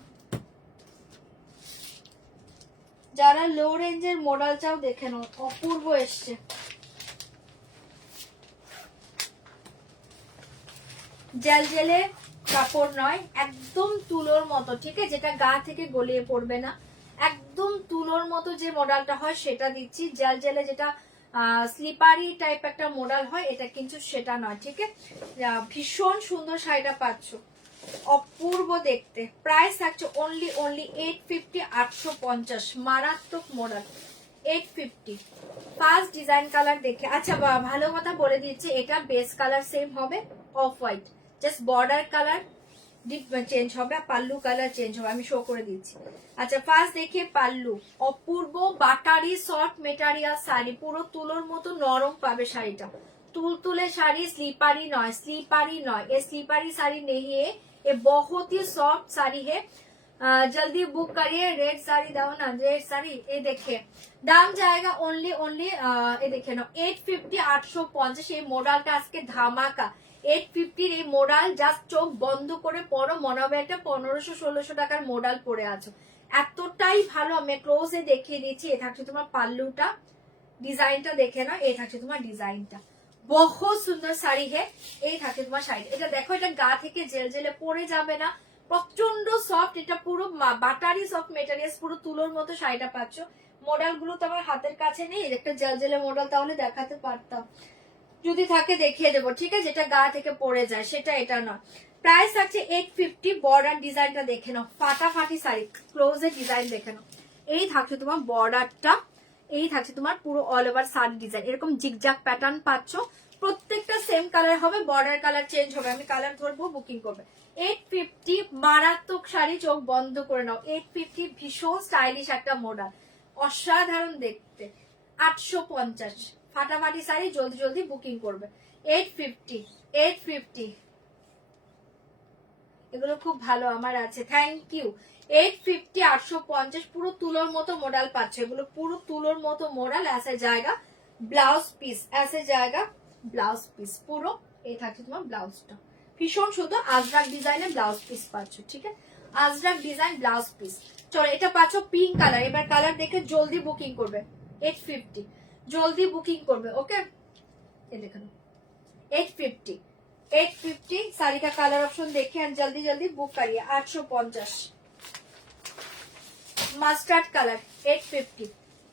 যারা লো রেঞ্জের মডেল চাও দেখে নাও, অপূর্ব এসছে। জেল জেলে কাপড় নয়, একদম তুলোর মতো, ঠিক আছে, যেটা গা থেকে গলিয়ে পড়বে না, একদম তুলোর মতো যে মডেলটা হয় সেটা দিচ্ছি। জেল জেলে যেটা স্লিপারি টাইপ একটা মডেল হয়, এটা কিন্তু সেটা নয়, ঠিক আছে। ভীষণ সুন্দর শাড়িটা পাচ্ছ, অপূর্ব দেখতে। প্রাইস থাকছে অনলি 850, 850, মারাত্মক মডেল 850। ফার্স্ট ডিজাইন কালার দেখে, আচ্ছা ভালো কথা বলে দিচ্ছি, এটা বেস কালার সেম হবে, off white, just border colour change হবে, পাল্লু কালার চেঞ্জ হবে, আমি শো করে দিচ্ছি। আচ্ছা ফার্স্ট দেখে পাল্লু, অপূর্ব বাটারি সফট মেটেরিয়াল শাড়ি, পুরো তুলোর মতো নরম পাবে শাড়িটা, তুলতুলে শাড়ি, स्लीपरी नॉय, स्लीपरी नॉय, ये स्लीपरी साड़ी नहीं है, ये बहुत ही सॉफ्ट साड़ी है। जल्दी बुक करिए। रेड साड़ी दाओ ना, रेड साड़ी, ये देखिए दाम जाएगा ओनली ये देखिए ना 850, 850। এই মডেলটা আজকে ধামাকা 850 এই মডেল, জাস্ট চোখ বন্ধ করে পরো, মনে হবে একটা 1500-1600 টাকার মডেল পরে আছো, এতটাই ভালো। আমি ক্লোজে দেখিয়ে দিচ্ছি। এ থাকছে তোমার পাল্লুটা, ডিজাইনটা দেখে না, এই থাকছে তোমার ডিজাইনটা, বহুত সুন্দর শাড়ি হে। এই থাকে তোমার শাড়ি, এটা দেখো, এটা গা থেকে জেল জেলে পড়ে যাবে না, প্রচন্ড সফট, এটা পুরো বাটারি সফট মেটেরিয়ালস, পুরো তুলোর মতো শাড়িটা পাচ্ছ। মডেল গুলো তো আমার হাতের কাছে নেই, একটা জেল জেলে মডেল তাহলে দেখাতে পারতাম, যদি থাকে দেখিয়ে দেবো, ঠিক আছে। যেটা গা থেকে পড়ে যায় সেটা, এটা নয়। প্রাইস থাকছে 850। বর্ডার ডিজাইনটা দেখে নাও, ফাটাফাটি শাড়ি, ক্লোজে ডিজাইন দেখে নাও। এই থাকছে তোমার বর্ডারটা, এই থাকছে তোমার পুরো অল ওভার শাড়ি ডিজাইন, এরকম জিগজাগ প্যাটার্ন পাচ্ছ, প্রত্যেকটা সেম কালার হবে, বর্ডার কালার চেঞ্জ হবে, আমি কালার ধরবো, বুকিং করবে। 850 মারাত্মক শাড়ি, চোখ বন্ধ করে নাও। 850 ভীষণ স্টাইলিশ একটা মডেল, অসাধারণ দেখতে। 850 ফাটাফাটি শাড়ি, জলদি জলদি বুকিং করবে। 850 এগুলো খুব ভালো আমার আছে, থ্যাংক ইউ। 850, 850 পুরো তুলোর মতো মডেল পাচ্ছে, এগুলো পুরো তুলোর মতো মডেল। ऐसे जाएगा ব্লাউজ পিস, ऐसे जाएगा ব্লাউজ পিস পুরো। এই থাকছে তোমার ব্লাউজটা, ভীষণ সুন্দর আজরাক ডিজাইনের ব্লাউজ পিস পাচ্ছ, ঠিক আছে, আজরাক ডিজাইন ব্লাউজ পিস। চলো এটা পাচ্ছ পিঙ্ক কালার, এবার কালার দেখে জলদি বুকিং করবে। 850 জলদি বুকিং করবে, ওকে। ये देखो 850 साड़ी का कलर ऑप्शन देखिए, जल्दी जल्दी बुक करिए। 850 মাস্টার্ড কালার 850,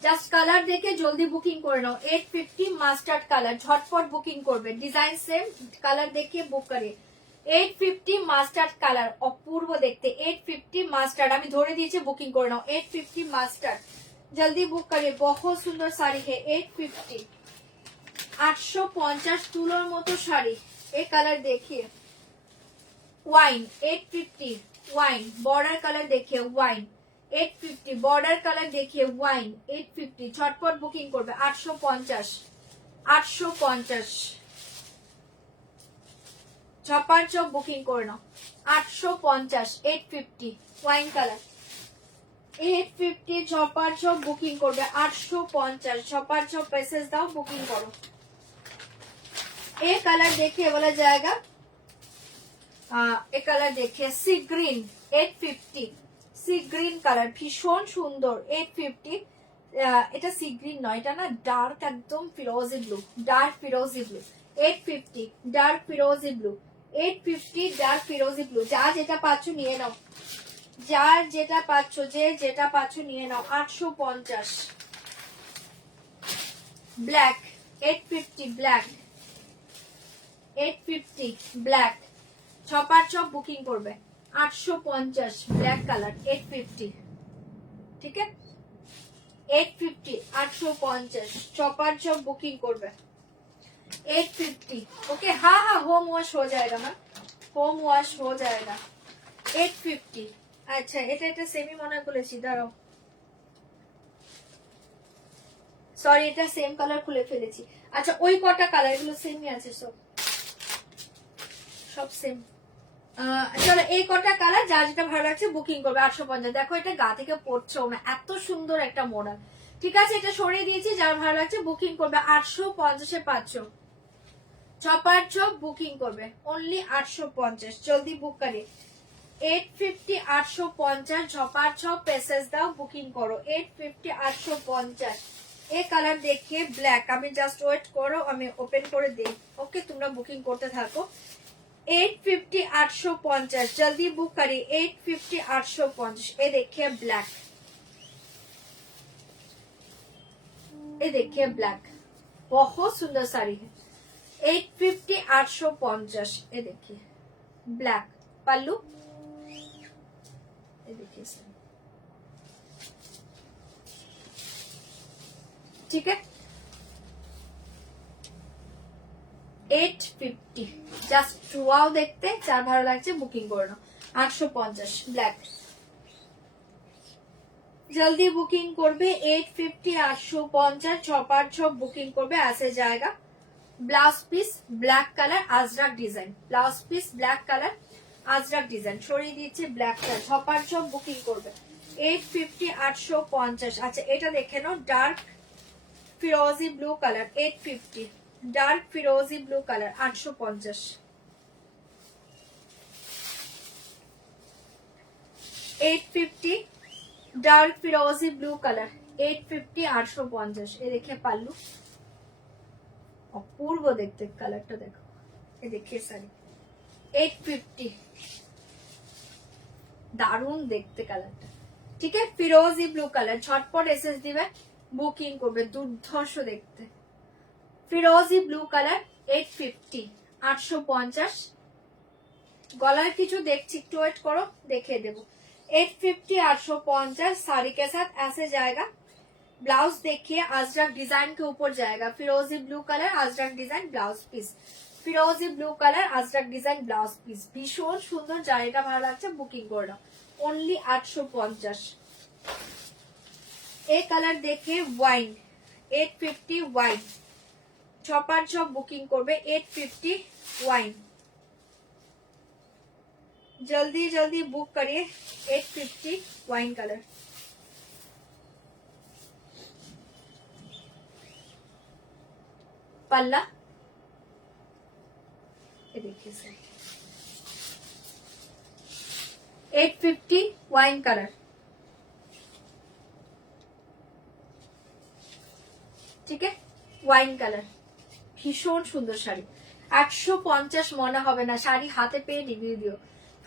জাস্ট কালার দেখে জলদি বুকিং করে নাও। 850 মাস্টার্ড কালার, ঝটপট বুকিং করবে, ডিজাইন সেম, কালার দেখিয়ে বুক করিয়ে। 850 মাস্টার্ড কালার, অপূর্ব দেখতে। 850 মাস্টার্ড, আমি ধরে দিয়েছি, বুকিং করে নাও। 850 মাস্টার্ড, জলদি বুক করিয়ে, বহুত সুন্দর শাড়ি है। 850 850 তুলোর মতো শাড়ি, এই কালার দেখিয়ে। ওয়াইন 850, ওয়াইন বর্ডার কালার দেখিয়ে, ওয়াইন 850 বর্ডার কালার দেখিয়ে, ওয়াইন 850, ঝটপট বুকিং করবে। 850 ছপার চপ বুকিং করে নাও 850 850 ওয়াইন কালার 850 ছপার চপ বুকিং করবে 850 ছপার চপ মেসেজ দাও বুকিং করো। एक कलर देखिए वाला जाएगा एक कलर देखिए सी ग्रीन 850 सी ग्रीन কালার ভীষণ সুন্দর 850 এটা সি গ্রিন নয় এটা না ডার্ক একদম ফিরোজি ব্লু ডার্ক ফিরোজি ব্লু 850 ডার্ক ফিরোজি ব্লু 850 ডার্ক ফিরোজি ব্লু যা যেটা পাচ্ছ নিয়ে নাও যার যেটা পাচ্ছ যে যেটা পাচ্ছ নিয়ে নাও 850 ব্ল্যাক 850 ব্ল্যাক 850 ব্ল্যাক ছপার চপ বুকিং করবে 850 ব্ল্যাক কালার 850 ঠিক আছে 850 850 ছপার চপ बुकिंग করবে 850 ओके हाँ हाँ होम वॉश हो जाएगा मैम होम वॉश हो जाएगा 850 अच्छा এটা এটা সেমি মনে করেছি দাঁড়াও সরি এটা সেম কালার খুলে ফেলেছি আচ্ছা ওই কটা কালার এগুলো সেমই আছে সব সেম চলো এই কটা কালার যা যেটা ভালো লাগছে বুকিং করবে 850 দেখো এটা গা থেকে পড়ছেও না এত সুন্দর একটা মডেল ঠিক আছে এটা সরিয়ে দিয়েছি যার ভালো লাগছে বুকিং করবে 850 এ পাচ্ছ ছপার চপ বুকিং করবে অনলি 850 জলদি বুক করে 850 850 ছপার চপ মেসেজ দাও বুকিং করো 850 850 এই কালার দেখিয়ে ব্ল্যাক আমি জাস্ট ওয়েট করো আমি ওপেন করে দেই ওকে তোমরা বুকিং করতে থাকো 850 850 जल्दी बुक करिए 850 850 ये देखिए ब्लैक ये देखिए ब्लैक बहुत सुंदर साड़ी है 850 850 ये देखिए ब्लैक पल्लू ये देखिए साड़ी ठीक है 850 জাস্ট ওয়াও দেখতে যার ভালো লাগছে বুকিং করে নাও 850 ব্ল্যাক জলদি বুকিং করবে 850 850 ছপার ছপ বুকিং করবে ऐसे जाएगा blouse piece black colour Ajrak design blouse piece black colour Ajrak design সরিয়ে দিয়েছে ব্ল্যাক কালার ছপার ছপ বুকিং করবে 850 850 আচ্ছা এটা দেখে নাও ডার্ক ফিরোজি ব্লু কালার 850 डार्क फिरोजी ब्लू कलर 850 850 डार्क फिरोजी ब्लू कलर 850 850 ये देखिए पल्लू अपूर्व देखते कलरটা देखो ये देखिए साड़ी 850 দারুণ দেখতে কালারটা ঠিক আছে ফিরোজি ব্লু কালার ছটপট এসএস দিবে বুকিং করবে দুর্ধর্ষ দেখতে ফিরোজি ব্লু কালার 850 850 गलार किचु देखছি একটু ওয়েট করো দেখিয়ে দেব 850 850 साड़ी के साथ ऐसे जाएगा ब्लाउज देखिए अजरक डिजाइन के ऊपर जाएगा फिरोजी blue colour ajrak design blouse piece फिरोजी blue colour ajrak design blouse piece भीषण सुंदर जाएगा ভালো লাগছে বুকিং করে নাও ओनली 850 एक कलर देखिए वाइन 850 वाइन ছপার ছপ বুকিং করবে 850 वाइन जल्दी जल्दी बुक करिए 850 वाइन कलर पल्ला ये देखिए सर 850 वाइन कलर ठीक है वाइन कलर ভীষণ সুন্দর শাড়ি 850 মনে হবে না শাড়ি হাতে পেয়ে রিভিউ দিও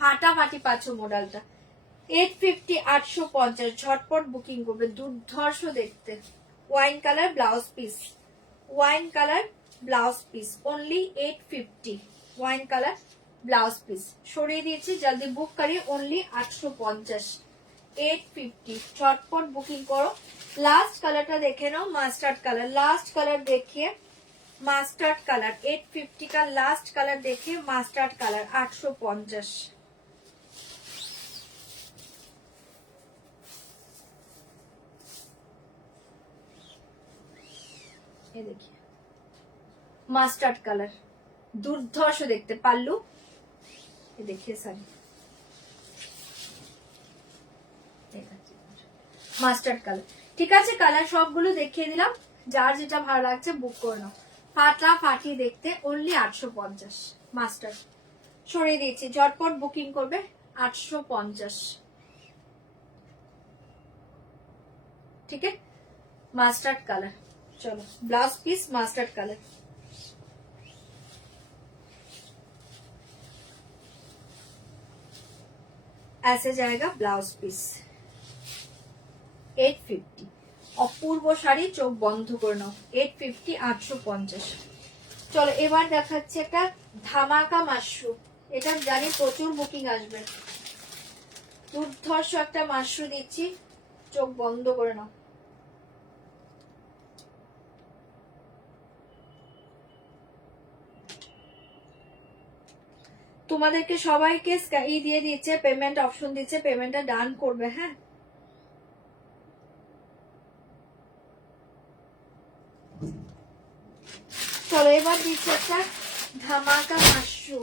ফাটাফাটি পাচ্ছ মডেলটা 850 850 ঝটপট বুকিং করবে দুর্ধর্ষ দেখতে wine colour blouse piece wine colour blouse piece only 850 wine colour blouse piece সরিয়ে দিয়েছি জলদি বুক করিয়ে ओनली 850 850 ঝটপট বুকিং করো লাস্ট কালারটা দেখে নাও মাস্টার্ড কালার লাস্ট কালার দেখিয়ে मास्टर्ड कलर 850 का लास्ट कलर देखिए मास्टर्ड कलर 850 ये देखिए मास्टर्ड कलर दुर्धर्ष देखते पल्लू देखिए साड़ी মাস্টার্ড কালার। ঠিক আছে, কালার সবগুলো দেখিয়ে দিলাম, যার যেটা ভালো লাগছে বুক করে নাও। ফাটাফাটি দেখতে, অনলি 850 মাস্টার্ড। সরিয়ে দিয়েছি, ঝটপট বুকিং করবে 850। ठीक है, मास्टर्ड कलर। चलो ब्लाउज पीस मास्टर्ड कलर, ऐसे जाएगा ब्लाउज पीस 850। অপূর্ব শাড়ি, চোখ বন্ধ করে নাও। 850 850। চলো এবার দেখাচ্ছি একটা ধামাকা মাশরু। এটা জানি প্রচুর বুকিং আসবে। দুর্ধর্ষ একটা মাশরু দিচ্ছি, চোখ বন্ধ করে নাও। তোমাদেরকে সবাইকে ই দিয়ে দিচ্ছে, পেমেন্ট অপশন দিচ্ছে, পেমেন্টটা ডান করবে। হ্যাঁ, চলো এবার দিচ্ছে একটা ধামাকা মাশরু।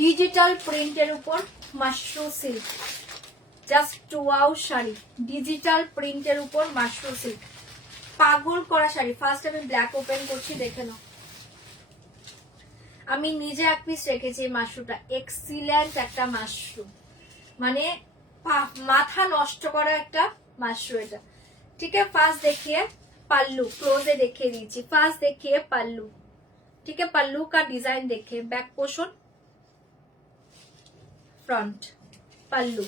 ডিজিটাল প্রিন্টের উপর Mashru silk, just wow sari. Digital প্রিন্টের উপর মাশরু সিল্ক, পাগল করা শাড়ি। ফার্স্ট আমি ব্ল্যাক ওপেন করছি, দেখে নাও। আমি নিজে এক পিস রেখেছি এই মাশরুটা, এক্সিলেন্ট একটা মাশরু, মানে মাথা নষ্ট করা একটা মাশরু এটা। ঠিক আছে, ফার্স্ট দেখিয়ে পাল্লু, ক্লোজে দেখিয়ে দিয়েছি। ফার্স্ট দেখিয়ে পাল্লু, ঠিক আছে, পাল্লু का डिजाइन देखिए, बैक पोर्शन, फ्रंट, পাল্লু।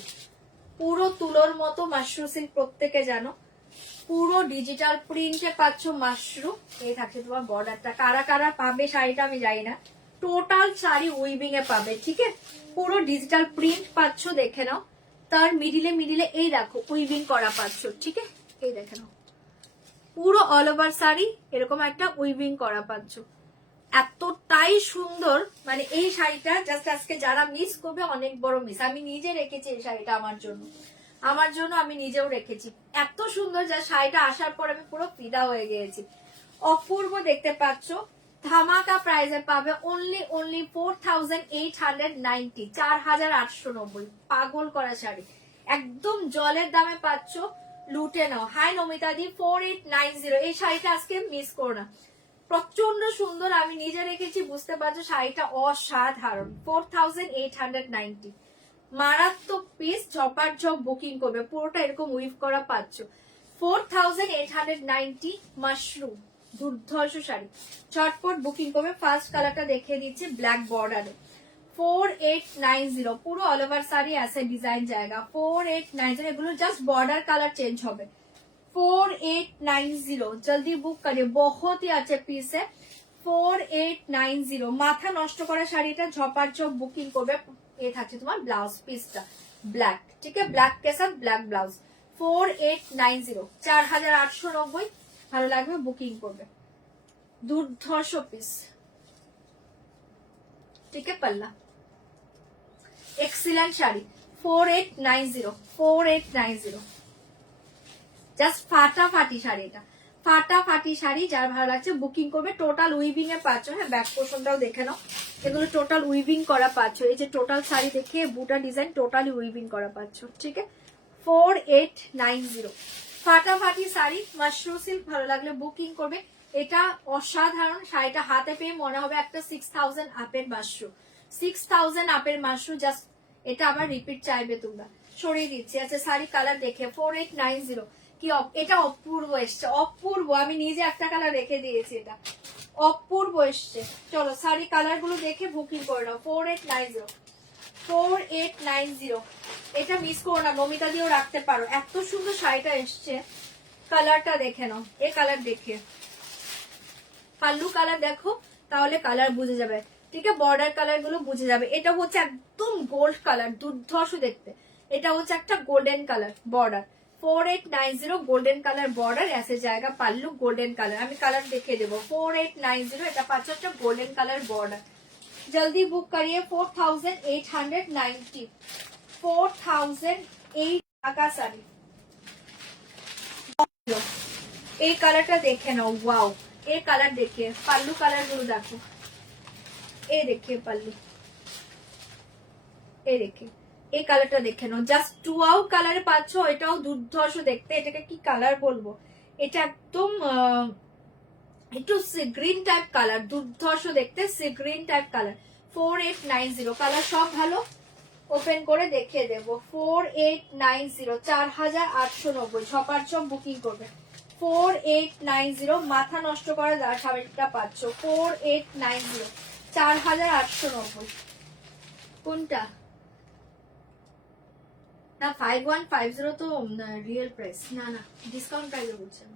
পুরো তুলোর মতো মাশরু সিল্ক, প্রত্যেকে জানো পুরো ডিজিটাল প্রিন্টে পাচ্ছ মাশরু। এই থাকছে তোমার বর্ডারটা, কারা কারা পাবে শাড়িটা আমি জানি না, টোটাল শাড়ি উইভিং এ পাবে। ঠিক আছে, পুরো ডিজিটাল প্রিন্ট পাচ্ছ, দেখে নাও। তার মিডিলে মিডিলে এই দেখো উইভিং করা পাচ্ছ। ঠিক আছে, এই দেখে নাও, পুরো অল ওভার শাড়ি এরকম একটা উইভিং করা পাচ্ছ। এতটাই সুন্দর, মানে এই শাড়িটা জাস্ট আজকে যারা মিস করবে অনেক বড় মিস। আমি নিজে রেখেছি এই শাড়িটা আমার জন্য আমি নিজেও রেখেছি। এত সুন্দর, যা শাড়িটা আসার পর আমি পুরো ফিদা হয়ে গিয়েছি। অপূর্ব দেখতে পাচ্ছ, ধামাকা প্রাইসে পাবে অনলি 4890, 4890। পাগল করা শাড়ি, একদম জলের দামে পাচ্ছ, লুটে নাও। হাই নমিতা দি 4890, এই শাড়িটা আজকে মিস করো না, প্রচন্ড সুন্দর। আমি নিজে রেখেছি, বুঝতে পারছো শাড়িটা অসাধারণ। 4890, মারাত্মক পিস। ঝপার ঝপ বুকিং করবে, পুরোটা এরকম উইভ করা পাচ্ছ। 4890 মাশরুম, দুর্ধর্ষ শাড়ি, ঝটপট বুকিং করবে। ফার্স্ট কালারটা দেখিয়ে দিচ্ছি, ব্ল্যাক বর্ডারে। 4890, পুরো অল ওভার শাড়ি আছে ডিজাইন জায়গা। 4890, এগুলো জাস্ট বর্ডার কালার চেঞ্জ হবে। 4890, जल्दी बुक करिए, बहुत ही अच्छे पीस है। 4890, মাথা নষ্ট করা শাড়িটা ঝপার ঝপ বুকিং করবে। ये থাকছে তোমার ব্লাউজ পিসটা ব্ল্যাক, ঠিক আছে, ব্ল্যাক के साथ ব্ল্যাক ব্লাউজ। 4890, 4890, ভালো লাগবে বুকিং করবে। দুর্ধর্ষ পিস, ঠিক আছে, পাল্লা এক্সিলেন্ট শাড়ি। 4890, 4890, জাস্ট ফাটাফাটি শাড়ি। এটা ফাটাফাটি শাড়ি, যার ভালো লাগছে বুকিং করবে। টোটাল উইভিং এ পাচ্ছ। হ্যাঁ, ব্যাক পোর্শনটাও দেখে নাও, এগুলো টোটাল উইভিং করা পাচ্ছ। এই যে টোটাল শাড়ি দেখে বুটা ডিজাইন টোটালি উইভিং করা পাচ্ছ। ঠিক আছে, 4890, ফাটাফাটি শাড়ি, মাশরু সিল্ক। ভালো লাগলে বুকিং করবে। এটা অসাধারণ শাড়িটা হাতে পেয়ে মনে হবে একটা 6000 আপের মাশরু, 6000 আপের মাশরু। জাস্ট এটা আবার রিপিট চাইবে তোমরা। সরিয়ে দিচ্ছি। আচ্ছা, শাড়ি কালার দেখে 4890, কি এটা অপূর্ব এসছে, অপূর্ব। আমি নিজে একটা কালার রেখে দিয়েছি, এটা অপূর্ব এসছে। চলো শাড়ি কালার গুলো দেখে বুকিং করে নাও। 4890, 4890, এটা মিস করো না, নমিতা দিয়েও রাখতে পারো। এত সুন্দর শাড়িটা এসছে। কালারটা দেখে নাও, এই কালার দেখে পাল্লু কালার দেখো, তাহলে কালার বুঝে যাবে। ঠিক আছে, বর্ডার কালার গুলো বুঝে যাবে। এটা হচ্ছে একদম গোল্ড কালার, দুর্ধর্ষ দেখতে। এটা হচ্ছে একটা golden colour border. 4890, golden colour border, ऐसे জায়গা পাল্লু গোল্ডেন কালার। আমি কালার দেখিয়ে দেবো। 4890, এটা পাচ্ছ একটা গোল্ডেন কালার বর্ডার। जल्दी बुक करिए 4890 4008 টাকা শাড়ি। এই কালারটা দেখে নাও, ওয়াও এই কালার দেখিয়ে, পাল্লু কালার গুলো দেখো, এই দেখিয়ে পাল্লু, এই দেখে এই কালারটা দেখে নাও, জাস্ট 2 আউট কালারে পাচ্ছ, এটাও দুর্ধর্ষ দেখতে। এটাকে কি কালার বলবো, এটা একদম একটু সি গ্রিন টাইপ কালার, দুর্ধর্ষ দেখতে, sea green type colour. 4890 colour সব ভালো, ওপেন করে দেখিয়ে দেবো। 4890 4890 ছপার ছপ বুকিং করবে। 4890 মাথা নষ্ট করে সাড়িটা পাচ্ছ 4890 4890। কোনটা না 5150 তো রিয়েল প্রাইস, না না ডিসকাউন্ট প্রাইসে বলছেন।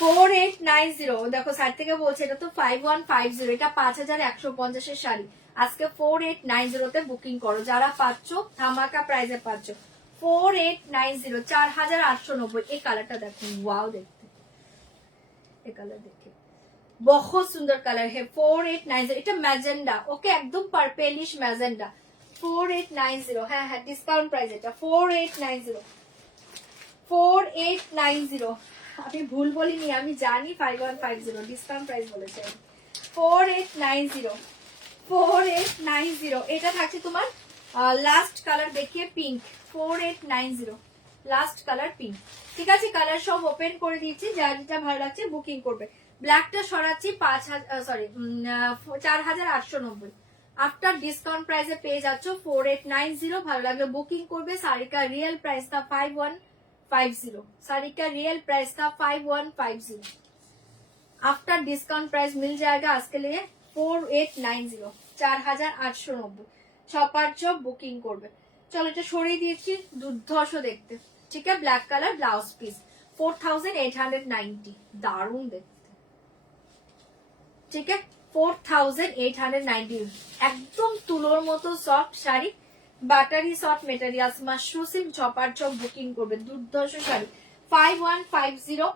4890 দেখো সাইড থেকে বলছে এটা তো 5150, এটা 5150 এর শাড়ি। আজকে 4890 তে বুকিং করো, যারা পাচ্ছ ধামাকা প্রাইসে পাচ্ছ। 4890 4890। এই কালারটা দেখো, ওয়াও দেখতে, এই কালার দেখে বহুত সুন্দর কালার है। 4890 এটা ম্যাজেন্ডা, ওকে একদম পার্পেলিশ ম্যাজেন্ডা। 4890 হ্যাঁ হ্যাঁ ডিসকাউন্ট প্রাইস এটা 4890 4890। আমি ভুল বলিনি, আমি জানি 5150 ডিসকাউন্ট প্রাইস বলেছে। 4890 4890 এটা থাকছে তোমার লাস্ট কালার দেখিয়ে পিঙ্ক। 4890 last colour pink. ঠিক আছে, কালার সব ওপেন করে দিয়েছি, যার যেটা ভালো লাগছে বুকিং করবে। ব্ল্যাকটা সরাচ্ছি 4890। আফটার ডিসকাউন্ট প্রাইসে পেয়ে যাচ্ছ 4890। ভালো লাগলে বুকিং করবে। শাড়ি কা রিয়েল প্রাইস था 5150, साड़ी का रियल प्राइस था 5150। आफ्टर डिस्काउंट प्राइस मिल जाएगा आज के लिए 4890 4890। ছপার চপ বুকিং করবে। চলো এটা সরিয়ে দিয়েছি, দুর্ধর্ষ দেখতে। ঠিক আছে, ব্ল্যাক কালার ব্লাউজ পিস 4890, দারুণ দেখতে। ঠিক আছে 4890, একদম তুলোর মতো soft sari, buttery soft materials, mashru silk. ছপার চপ বুকিং করবে, দুর্ধর্ষ শাড়ি 5150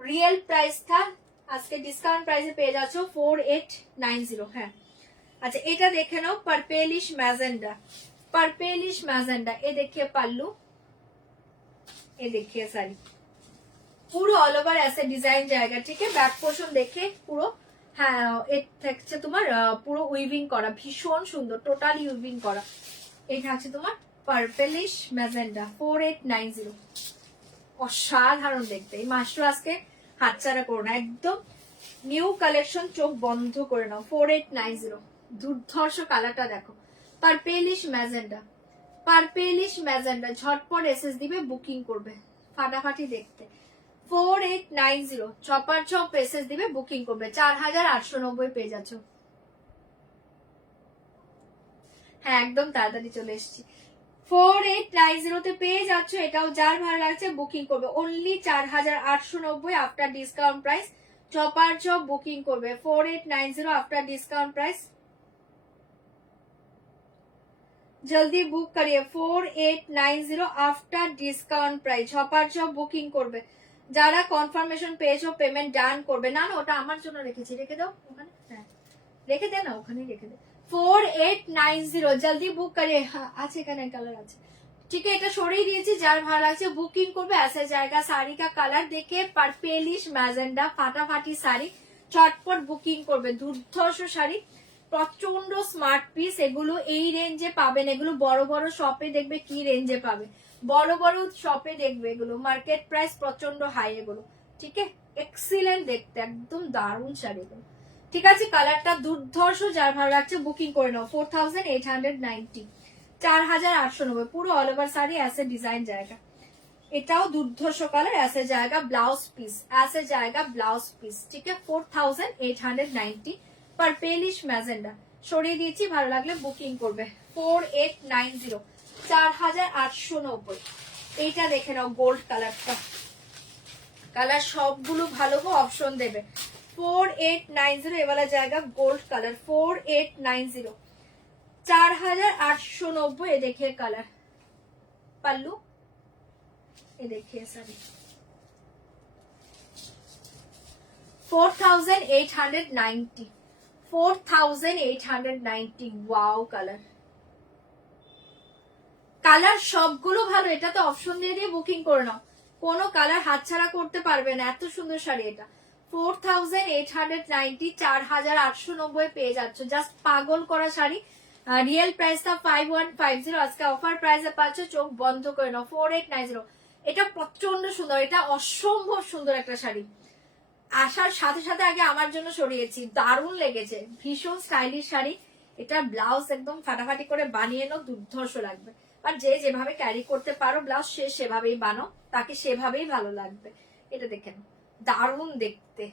রিয়েল প্রাইস থা, আজকে ডিসকাউন্ট প্রাইসে পেয়ে যাচ্ছ 4890। হ্যাঁ আচ্ছা, এটা দেখে নাও পার্পেলিশ ম্যাজেন্ডা, পার্পেলিশ ম্যাজেন্ডা। এ দেখিয়ে পাল্লু, এ দেখিয়ে শাড়ি, পুরো অল ওভার ऐसे ডিজাইন জায়গা। ঠিক আছে, ব্যাক পোর্শন দেখে পুরো, হ্যাঁ এ থাকছে তোমার পুরো উইভিং করা, ভীষণ সুন্দর, টোটালি উইভিং করা। এই থাকছে তোমার পার্পেলিশ ম্যাজেন্ডা 4890, অসাধারণ দেখতে। এই মাসটা আজকে হাতছাড়া করো না, একদম নিউ কালেকশন, চোখ বন্ধ করে নাও। 4890 দুর্ধর্ষ কালারটা দেখো, পার্পেলিশ ম্যাজেন্ডা, পার্পেলিশ ম্যাজেন্ডা। ঝটপট এসএস দিবে, বুকিং করবে, ফাটাফাটি দেখতে। 4890 ছপার ছপ এসএস দিবে, বুকিং করবে। 4890 পেয়ে যাচ্ছ। হ্যাঁ একদম তাড়াতাড়ি চলে এসেছি। 4890 তে পেয়ে যাচ্ছ, এটাও যার ভালো লাগছে বুকিং করবে। Only 4890 after discount price. ছপার ছপ বুকিং করবে 4890 আফটার ডিসকাউন্ট প্রাইস। জলদি বুক করিয়ে 4890 আফটার ডিসকাউন্ট প্রাইস। ছপার ছপ বুকিং করবে। যারা কনফার্মেশন পেয়েছো পেমেন্ট ডান করবে। না না ওটা আমার জন্য রেখেছি, রেখে দাও ওখানে, হ্যাঁ রেখে দে না, ওখানে রেখে দে। 4890 জলদি বুক করে। হ্যাঁ আছে, এখানে কালার আছে। ঠিক আছে, এটা সরিয়ে দিয়েছি, যার ভালো লাগছে বুকিং করবে। ऐसे জায়গা শাড়ি কা কালার দেখে পার্পেলিশ ম্যাজেন্ডা, ফাটাফাটি শাড়ি, চটপট বুকিং করবে। দুর্ধর্ষ শাড়ি, প্রচন্ড স্মার্ট পিস। এগুলো এই রেঞ্জে পাবেন, এগুলো বড় বড় শপে দেখবে কি রেঞ্জে পাবে, বড় বড় শপে দেখবে এগুলো মার্কেট প্রাইস প্রচন্ড হাই এগুলো। ঠিক আছে, এক্সিলেন্ট দেখতে, একদম দারুণ শাড়ি এগুলো। ঠিক আছে, কালারটা দুর্ধর্ষ, যার ভালো লাগছে বুকিং করে নাও। 4890 4890 পুরো অল ওভার শাড়ি ऐसे ডিজাইন জায়গা। এটাও দুর্ধর্ষ কালার, ऐसे জায়গা ব্লাউজ পিস, ऐसे জায়গা ব্লাউজ পিস। ঠিক আছে 4890 পার্পেলিশ ম্যাজেন্ডা সরিয়ে দিয়েছি, ভালো লাগলে বুকিং করবে। 4890 4890। এইটা দেখে নাও গোল্ড কালারটা, কালার সবগুলো ভালো গো, অপশন দেবে। 4890 এবালা জায়গা গোল্ড কালার 4890 4890। এ देखिए কালার, পাল্লু এ देखिए শাড়ি 4890 4890। ওয়াও কালার, কালার সবগুলো ভালো। এটা তো অপশন দিয়ে দিয়ে বুকিং করে নাও, কোনো কালার হাতছাড়া করতে পারবে না। এত সুন্দর শাড়ি এটা 4890, 4890 পেয়ে যাচ্ছ। জাস্ট পাগল করা শাড়ি। রিয়েল প্রাইসটা 5150, আজকে অফার প্রাইসে পাচ্ছ, চোখ বন্ধ করে নাও 4890। এটা প্রচন্ড সুন্দর, এটা অসম্ভব সুন্দর একটা শাড়ি। আসার সাথে সাথে আগে আমার জন্য সরিয়েছি, দারুণ লেগেছে, ভীষণ স্টাইলিশ শাড়ি। এটা ব্লাউজ একদম ফাটাফাটি করে বানিয়ে নাও, দুর্ধর্ষ লাগবে। আর যে যেভাবে ক্যারি করতে পারো ব্লাউজ, সে সেভাবেই বানাও, তাকে সেভাবেই ভালো লাগবে। এটা দেখেন, দারুণ দেখতে।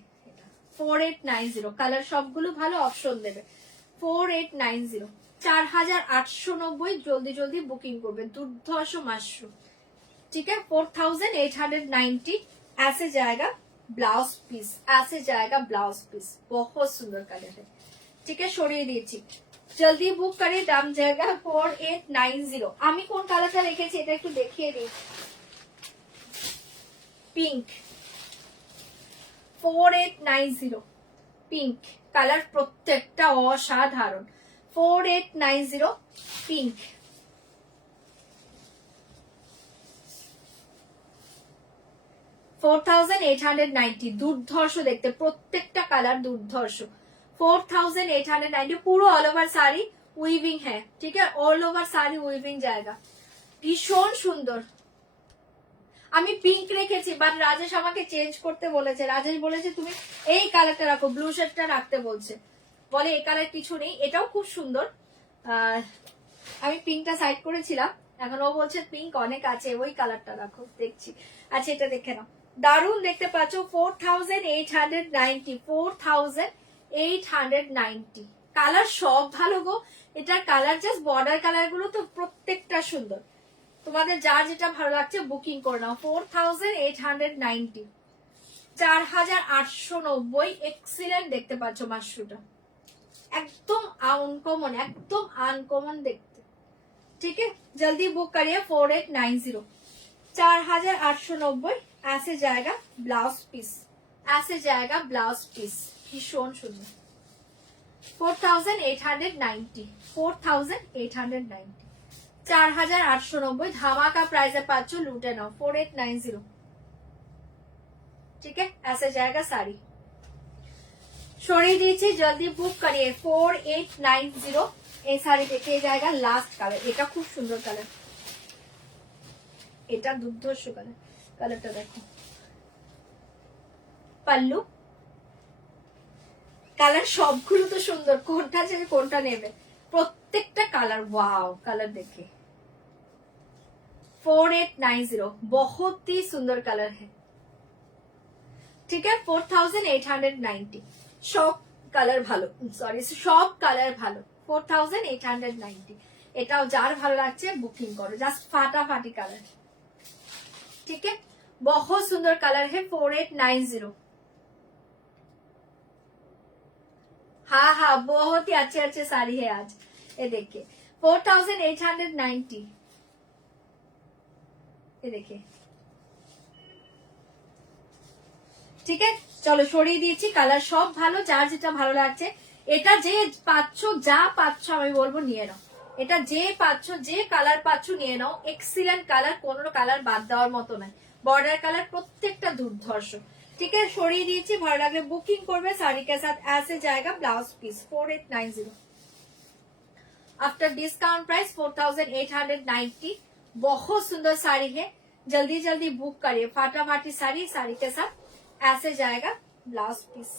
4890, কালার সবগুলো ভালো, অপশন দেবে। 4890, 4890। জলদি জলদি বুকিং করবে, দুর্ধর্ষ মাশরুম। ठीक है 4890। ऐसे जाएगा ब्लाउज पीस, ऐसे जाएगा ब्लाउज पीस, बहुत सुंदर कलर है। ठीक है, সরিয়ে দিয়েছি, জলদি বুক করে। দাম জায়গা 4890। আমি কোন কালারটা রেখেছি এটা একটু দেখিয়ে দিই। পিঙ্ক, 4890 পিঙ্ক কালার, প্রত্যেকটা অসাধারণ। 4890 পিঙ্ক। $4890, দুর্ধর্ষ দেখতে, প্রত্যেকটা কালার দুর্ধর্ষ। 4890 পুরো অল ওভার শাড়ি উইভিং হ্যাঁ, ঠিক আছে, অল ওভার শাড়ি উইভিং জায়গা, ভীষণ সুন্দর। আমি পিঙ্ক রেখেছি, বাট রাজেশ আমাকে চেঞ্জ করতে বলেছে। রাজেশ বলেছে তুমি এই কালারটা রাখো, ব্লু শেডটা রাখতে বলছে, বলে এই কালার কিছু নেই। এটাও খুব সুন্দর, আমি পিঙ্কটা সাইড করেছিলাম, এখন ও বলছে পিঙ্ক অনেক আছে, ওই কালারটা রাখো, দেখছি। আচ্ছা এটা দেখে নাও, দারুণ দেখতে পাচ্ছ। 4890, 4890। কালার সব ভালো গো, এটার কালার জাস্ট বর্ডার কালার গুলো তো প্রত্যেকটা সুন্দর। তোমাদের যার যেটা ভালো লাগছে বুকিং করে নাও। 4890, 4890। এক্সিলেন্ট দেখতে পাচ্ছ মাশরুটা, একদম আনকমন, একদম আনকমন দেখতে। ठीक है, जल्दी बुक करिए 4890, 4890। ऐसे जाएगा ब्लाउज पीस, ऐसे जाएगा ब्लाउज पीस, भीषण सुंदर। 4890, 4890, 4890 ধামাকা প্রাইসে পাচ্ছ, লুটে নাও। 4890। ठीक है, ऐसे जाएगा साड़ी। সরিয়ে দিয়েছি, জলদি বুক করিয়ে 4890। এই শাড়ি দেখে জায়গা লাস্ট কালার, এটা খুব সুন্দর কালার, এটা দুর্ধর্ষ কালার। কালারটা দেখো, পাল্লু কালার সবগুলো তো সুন্দর, কোনটা ছেড়ে কোনটা নেবে, প্রত্যেকটা কালার ওয়াও। কালার দেখে 4890, बहुत ही सुंदर कलर है। ठीक है, 4890। সব কালার ভালো, সরি সব কালার ভালো। 4890, এটাও যার ভালো লাগছে বুকিং করো, জাস্ট ফাটাফাটি কালার। ठीक है, बहुत सुंदर कलर है। 4890। हाँ हाँ, बहुत ही अच्छे अच्छे साड़ी है आज, ये देखिए 4890। ये देखिए, ঠিক আছে, চলো সরিয়ে দিয়েছি। কালার সব ভালো, যার যেটা ভালো লাগছে। এটা যে পাচ্ছ, যা পাচ্ছ আমি বলবো নিয়ে নাও, এটা যে পাচ্ছ, যে কালার পাচ্ছ নিয়ে নাও। এক্সিলেন্ট কালার, কোনো কালার বাদ দেওয়ার মতো নাই, বর্ডার কালার প্রত্যেকটা দুর্ধর্ষ। ঠিক আছে, সরিয়ে দিয়েছি, ভালো লাগলে বুকিং করবে। শাড়ি কে সাথ ऐसे जाएगा blouse piece. 4890 after discount price 4890। बहुत सुंदर साड़ी है, जल्दी जल्दी बुक करिए, फाटाफाटी साड़ी। साड़ी के साथ ऐसे जाएगा ब्लाउज पीस।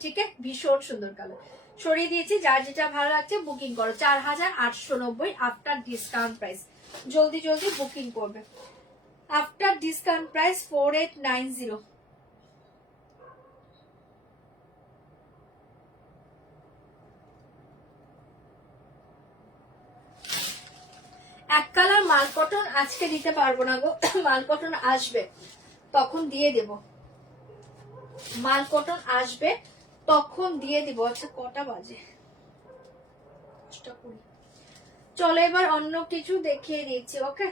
ठीक है, ভীষণ সুন্দর কালার। সরিয়ে দিয়েছি, যার যেটা ভালো লাগছে বুকিং করো। 4890 আফটার ডিসকাউন্ট প্রাইস, জলদি জলদি বুকিং করবে। After discount price 4890। এক কালার মাল কটন আজকে দিতে পারবো না গো, মাল কটন আসবে তখন দিয়ে দেব, মাল কটন আসবে তখন দিয়ে দিব। আচ্ছা কটা বাজে, 20:20। চলো এবার অন্য কিছু দেখিয়ে দিচ্ছি। ওকে,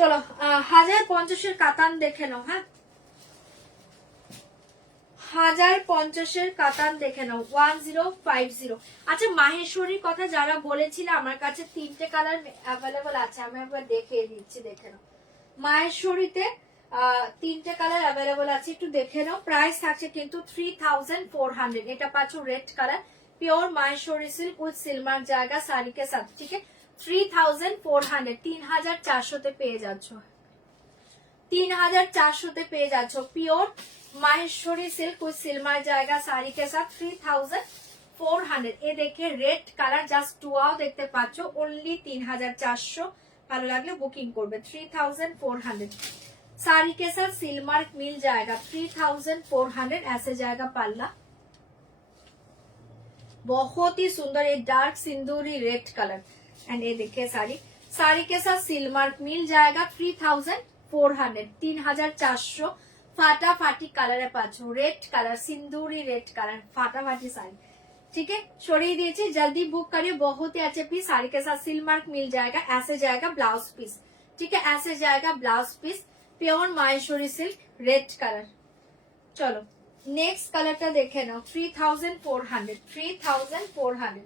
চলো 1050 কাতান দেখে নাও। হ্যাঁ 1050 কাতান দেখে নাও 1050। আচ্ছা মাহেশ্বরীর কথা যারা বলেছিল, আমার কাছে 3টে কালার অ্যাভেলেবল আছে, আমি একবার দেখিয়ে দিচ্ছি, দেখে নাও। মাহেশ্বরীতে 3টে কালার অ্যাভেলেবল আছে, একটু দেখে নাও। প্রাইস থাকছে কিন্তু 3400। এটা পাচ্ছ red colour, pure Maheshwari silk with সিলমার জায়গা শাড়ি কে সাথে, ঠিক আছে। 3400, 3400 পেয়ে যাচ্ছ, 3400 পেয়ে যাচ্ছ pure Maheshwari silk with silver जाएगा साड़ी के साथ 3400। ये देखिए रेड कलर জাস্ট টুয়াও দেখতে পাচ্ছ, অনলি 3400। ভালো লাগলে বুকিং করবে। 3400 साड़ी के साथ सिलमार्क मिल जाएगा 3400। ऐसे जाएगा पल्ला, बहुत ही सुंदर ये डार्क सिंदूरी रेड कलर। एंड ये देखिए साड़ी, साड़ी के साथ सिलमार्क मिल जाएगा 3400, 3400। फाटाफाटी कलर पाচ্ছ, रेड कलर सिंदूरी रेड कलर, फाटाफाटी साड़ी, ठीक है। छोड़िए दीजिए, जल्दी बुक करिए, बहुत ही अच्छे पीस। साड़ी के साथ सिलमार्क मिल जाएगा, ऐसे जाएगा ब्लाउज पीस, ठीक है। ऐसे जाएगा blouse piece, pure Maheshwari silk red colour. चलो नेक्स्ट कलरটা দেখে নাও। 3400, 3400।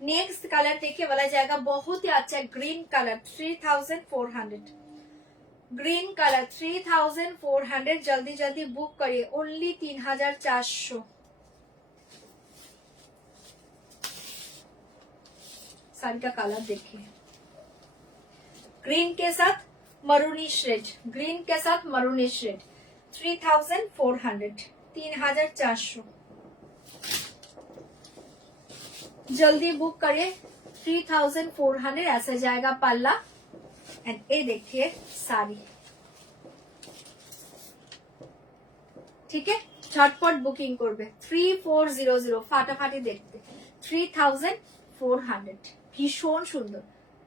नेक्स्ट कलर देखिए वाला जाएगा बहुत ही अच्छा ग्रीन कलर, 3400 ग्रीन कलर, 3400। जल्दी जल्दी बुक करिए, ओनली 3400। साड़ी का कलर देखिए, ग्रीन के साथ मरूनी शेड, ग्रीन के साथ मरूनी शेड, 3400, 3400। जल्दी बुक करिए, 3400। ऐसा जाएगा पल्ला। एंड ये देखिए साड़ी, ठीक है। झटपट बुकिंग করবে। 3400 ফাটাফাটি দেখতে, 3400 ভীষণ সুন্দর।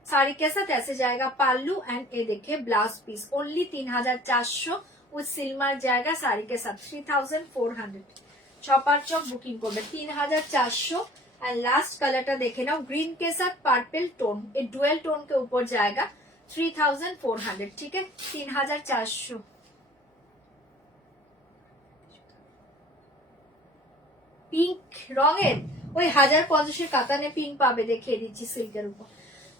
साड़ी के साथ ऐसे जाएगा पाल्लू। एंड ये देखिए ब्लाउज पीस, ओनली 3400 उस सिल्वर जाएगा साड़ी के साथ 3400। चौपार चौक बुकिंग করবে 3400। एंड लास्ट कलरটা দেখে নাও, ग्रीन के साथ पर्पल टोन, ये डुअल टोन के ऊपर जाएगा 3400, ठीक है। 3400। পিঙ্ক রঙের ওই 1050 কাতানে পিঙ্ক পাবে, দেখিয়ে দিচ্ছি সিল্কের উপর।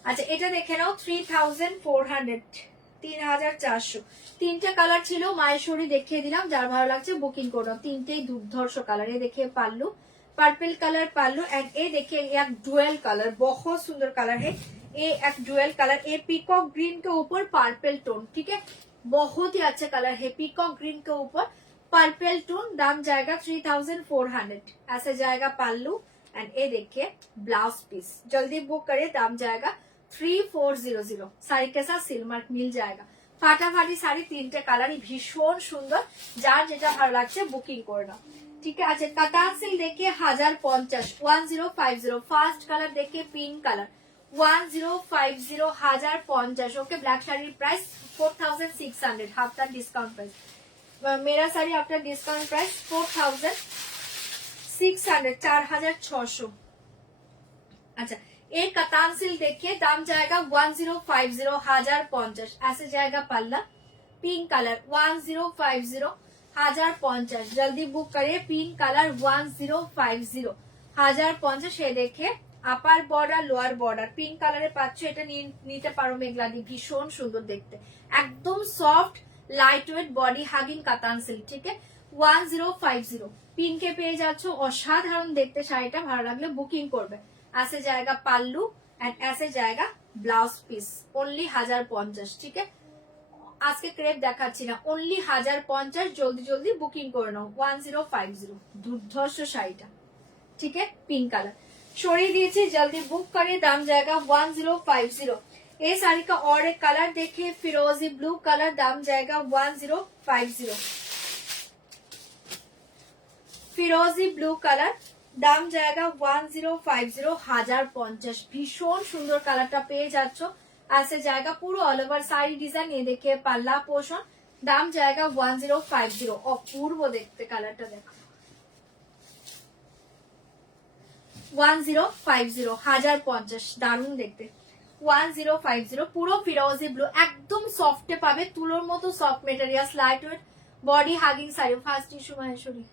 আচ্ছা এটা দেখে নাও 3400, 3400। 3টে কালার ছিল, মাহেশ্বরী দেখিয়ে দিলাম, যার ভালো লাগছে বুকিং করো। 3টেই দুর্ধর্ষ কালার। ये देखिए पल्लू, पर्पल कलर पल्लू। एंड ये देखिए एक डुअल कलर, बहुत सुंदर कलर है ये, एक डुअल कलर। ये पीकॉक ग्रीन के ऊपर पर्पल टोन, ठीक है। बहुत ही अच्छा कलर है, पीकॉक ग्रीन के ऊपर पर्पल टोन। दाम जाएगा 3400। ऐसे जाएगा पल्लू। एंड ये देखिए ब्लाउज पीस, जल्दी बुक करिए, दाम जाएगा 3400। साड़ी के साथ सिलमार्क मिल जाएगा। फाटाफाटी শাড়ি, 3টে কালারই ভীষণ সুন্দর, যার যেটা ভালো লাগছে বুকিং করে নাও, ঠিক আছে। আচ্ছা কাতান সিল্ক দেখে 1050, 1050। ফার্স্ট কালার দেখে পিঙ্ক কালার, 1050, 1050। ওকে ব্ল্যাক শাড়ির প্রাইস 4600, হাফ টান ডিসকাউন্ট প্রাইস। मेरा साड़ी आफ्टर डिस्काउंट प्राइस 4600, 4600। अच्छा एक कतान सिल्क देखिए, दाम जाएगा 1050, 1050। ऐसे जाएगा पल्ला, पिंक कलर 1050, 1050। जल्दी बुक करिए, पिंक कलर 1050, 1050। ये देखिए upper border lower border pink কালারে পাচ্ছ, এটা নিতে পারো মেঘলা দিয়ে, ভীষণ সুন্দর দেখতে, একদম soft light weight body hugging কাতান সিল্ক, ঠিক আছে। 1050 পিঙ্কে পেয়ে যাচ্ছ, অসাধারণ দেখতে শাড়িটা, ভালো লাগলে বুকিং করবে। ऐसे जाएगा पल्लू एंड ऐसे जाएगा ब्लाउज पीस, ओनली 1050, ठीक है। আজকে ক্রেপ দেখাচ্ছি না, ओनली 1050। জলদি জলদি বুকিং করে নাও। 1050 দুর্ধর্ষ শাড়িটা, ठीक है। पिंक कलर সরিয়ে দিয়েছি, जल्दी बुक करिए, दाम जाएगा 1050। ये साड़ी का और एक कलर देखिए, फिरोजी ब्लू कलर, दाम जाएगा 1050। फिरोजी ब्लू कलर, দাম জায়গা 1050, 1050। ভীষণ সুন্দর কালারটা পেয়ে যাচ্ছ। ऐसे जाएगा পুরো অল ওভার শাড়ি ডিজাইন। ये देखिए পাল্লা পোর্শন, দাম জায়গা 1050। অপূর্ব দেখতে কালারটা দেখো, 1050, 1050। দারুণ দেখতে, 1050 পুরো ফিরোজি ব্লু, একদম সফটে পাবে, তুলোর মতো soft material, light weight body hugging sari. First issue Maheshwari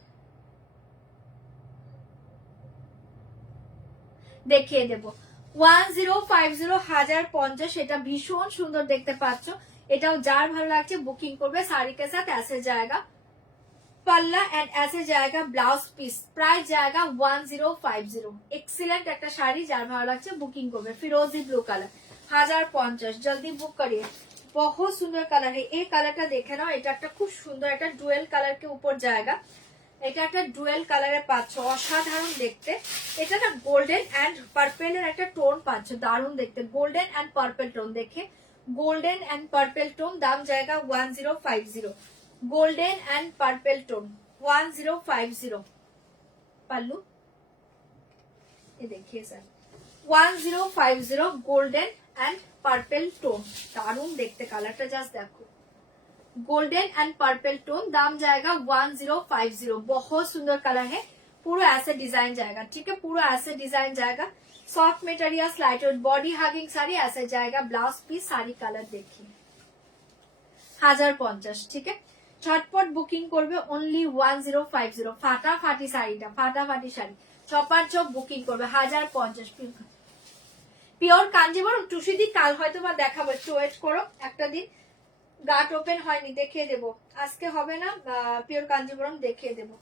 দেখিয়ে দেবো 1050 1050, এটা ভীষণ সুন্দর দেখতে পাচ্ছ। এটাও যার ভালো লাগছে বুকিং করবে। শাড়ি কে সাথ ऐसे जाएगा পাল্লা এন্ড ऐसे जाएगा ব্লাউজ পিস। প্রাইস जाएगा 1050। এক্সিলেন্ট একটা শাড়ি, যার ভালো লাগছে বুকিং করবে। ফিরোজি ব্লू कलर 1050, জলদি বুক করিए। बहुत सुंदर कलर है, এই কালারটা দেখে নাও। এটা একটা খুব সুন্দর একটা ডুয়েল কালার কে উপর जाएगा। এটা একটা ডুয়েল কালারে পাচ্ছ, অসাধারণ দেখতে। এটা না গোল্ডেন এন্ড পার্পল এর একটা টোন পাচ্ছ, দারুণ দেখতে। গোল্ডেন এন্ড পার্পল টোন, দেখে গোল্ডেন এন্ড পার্পল টোন। দাম জায়গা 1050। Golden and purple tone 1050। Pallu এ দেখিয়ে sir 1050 golden and purple tone, দারুণ দেখতে কালারটা, জাস্ট দেখো। गोल्डन एंड पर्पल टोन, दाम जाएगा 1050। बहुत सुंदर कलर है, पूरा ऐसे डिजाइन जाएगा। ठीक है, पूरा ऐसे डिजाइन जाएगा। Soft material, light weight body hugging sari, ऐसे जाएगा ब्लाउज पीस। साड़ी कलर देखिए 1050। ठीक है, झटपट बुकिंग করবে ओनली 1050। ফাটাফাটি শাড়িটা, ফাটাফাটি শাড়ি, চপার চপ বুকিং করবে 1050। পিওর কাঞ্জিবরম টুসিদি কাল হয়তো বা দেখাবো, একটু ওয়েট করো একটা দিন। গাট ওপেন হয়নি, দেখিয়ে দেবো। আজকে হবে না, পিওর কাঞ্জিবরম দেখিয়ে দেবো।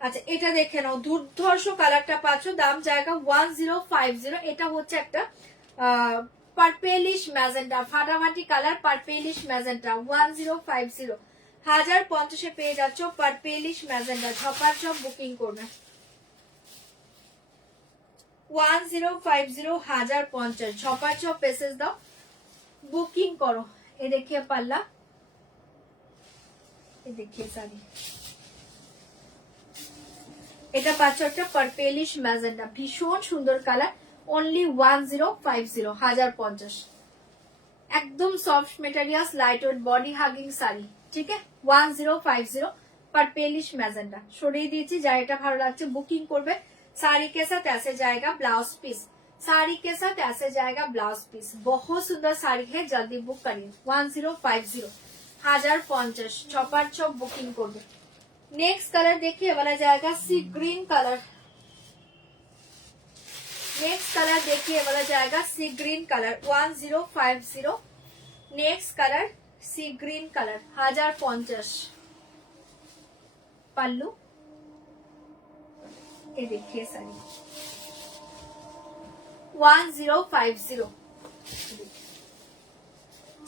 আচ্ছা এটা দেখে নাও, দুর্ধর্ষ কালারটা পাচ্ছ। দাম জায়গা 1050। এটা হচ্ছে একটা পার্পেলিশ ম্যাজেন্টা, ফাটাফাটি কালার, পার্পেলিশ ম্যাজেন্টা 1050। 1050 পেয়ে যাচ্ছ পার্পেলিশ ম্যাজেন্টা। ঝপার ঝপ বুকিং করবে 1050 1050। ঝপার ঝপ মেসেজ দাও, বুকিং করো। ये देखिए पल्ला, ये देखिए साड़ी। এটা পাচ্ছ একটা পার্পেলিশ ম্যাজেন্টা, ভীষণ সুন্দর কালার। অনলি 1050 1050। একদম soft material, light weight body hugging sari. ঠিক আছে, 1050 পার্পেলিশ ম্যাজেন্টা। সরিয়ে দিয়েছি, যা এটা ভালো লাগছে বুকিং করবে। শাড়ি কে সাথ ऐसे जाएगा ब्लाउज पीस। साड़ी के साथ ऐसे जाएगा ब्लाउज पीस। बहुत सुंदर साड़ी है, जल्दी बुक करिए 1050 1050। छपार छप बुकिंग করবে। नेक्स्ट कलर देखिए, वाला जाएगा सी ग्रीन कलर। नेक्स्ट कलर देखिए, वाला जाएगा सी ग्रीन कलर 1050। नेक्स्ट कलर सी ग्रीन कलर 1050। पल्लू ये देखिए साड़ी 1050।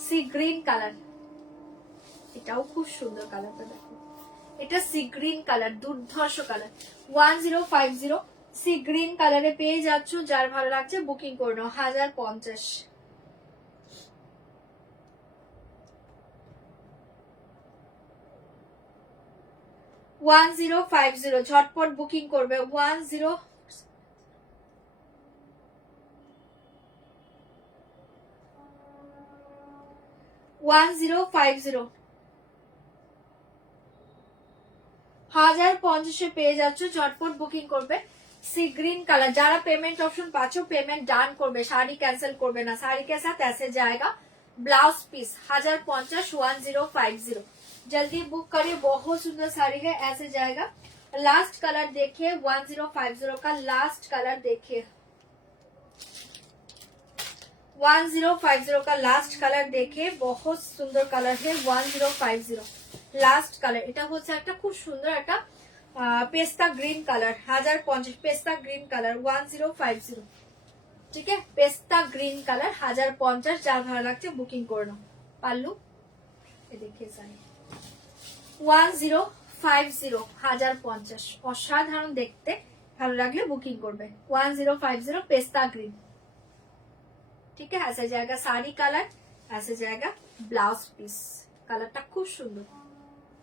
সি গ্রিন কালার, এটাও খুব সুন্দর কালারটা দেখো। এটা সি গ্রিন কালার, দুর্ধর্ষ কালার। 1050 সি গ্রিন কালারে পেয়ে যাচ্ছ। যার ভালো লাগছে বুকিং করে নাও 1050। 1050 ঝটপট বুকিং করবে 1050। হাজার 50 পেয়ে যাচ্ছ, ঝটপট বুকিং করবে। সি গ্রিন কালার, যারা পেমেন্ট অপশন পাচ্ছ পেমেন্ট ডান করবে, শাড়ি ক্যান্সেল করবে না। শাড়ি কে সাথ ऐसे जाएगा ब्लाउज पीस 1050 1050। जल्दी बुक करिए, बहुत सुंदर साड़ी है, ऐसे जाएगा। लास्ट कलर देखिए 1050 का लास्ट कलर देखिए, 1050 का लास्ट कलर देखिए, बहुत सुंदर कलर है 1050 লাস্ট কালার। এটা হচ্ছে একটা খুব সুন্দর একটা পেস্তা গ্রিন কালার 1050। পেস্তা গ্রিন কালার 1050। ঠিক আছে, পেস্তা গ্রিন কালার 1050। যার ভালো লাগছে বুকিং করে নাও। পাল্লু এ দেখিয়ে সারি 1050 1050। অসাধারণ দেখতে, ভালো লাগলে বুকিং করবে 1050 পেস্তা গ্রিন। ঠিক আছে, ऐसा जाएगा साड़ी कलर, ऐसे जाएगा ब्लाउज पीस। কালারটা খুব সুন্দর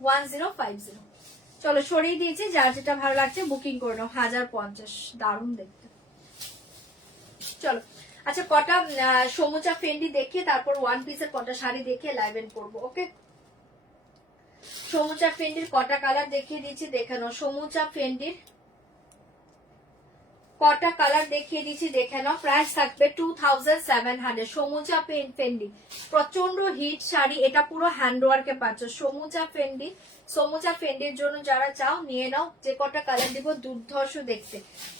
1050। চলো সরিয়ে দিয়েছি, যার যেটা ভালো লাগছে বুকিং করে নাও 1050। দারুণ দেখতে। চলো আচ্ছা, কটা সমুচা ফেন্ডি দেখিয়ে তারপর ওয়ান পিসের কটা শাড়ি দেখিয়ে লাইভ এন্ড করবো। ওকে, সমুচা ফেন্ডির কটা কালার দেখিয়ে দিচ্ছি, দেখে নাও। সমুচা ফেন্ডির কটা কালার দেখিয়ে দিচ্ছি, দেখে নাও। প্রাইস থাকবে 2700। সমুচা ফেন্ডি প্রচন্ড হিট শাড়ি, এটা পুরো হ্যান্ডওয়ার্কে পাচ্ছ। সমুচা ফেন্ডির জন্য যারা চাও নিয়ে নাও, যে কটা কালার দিব দুর্ধর্ষ দেখতে।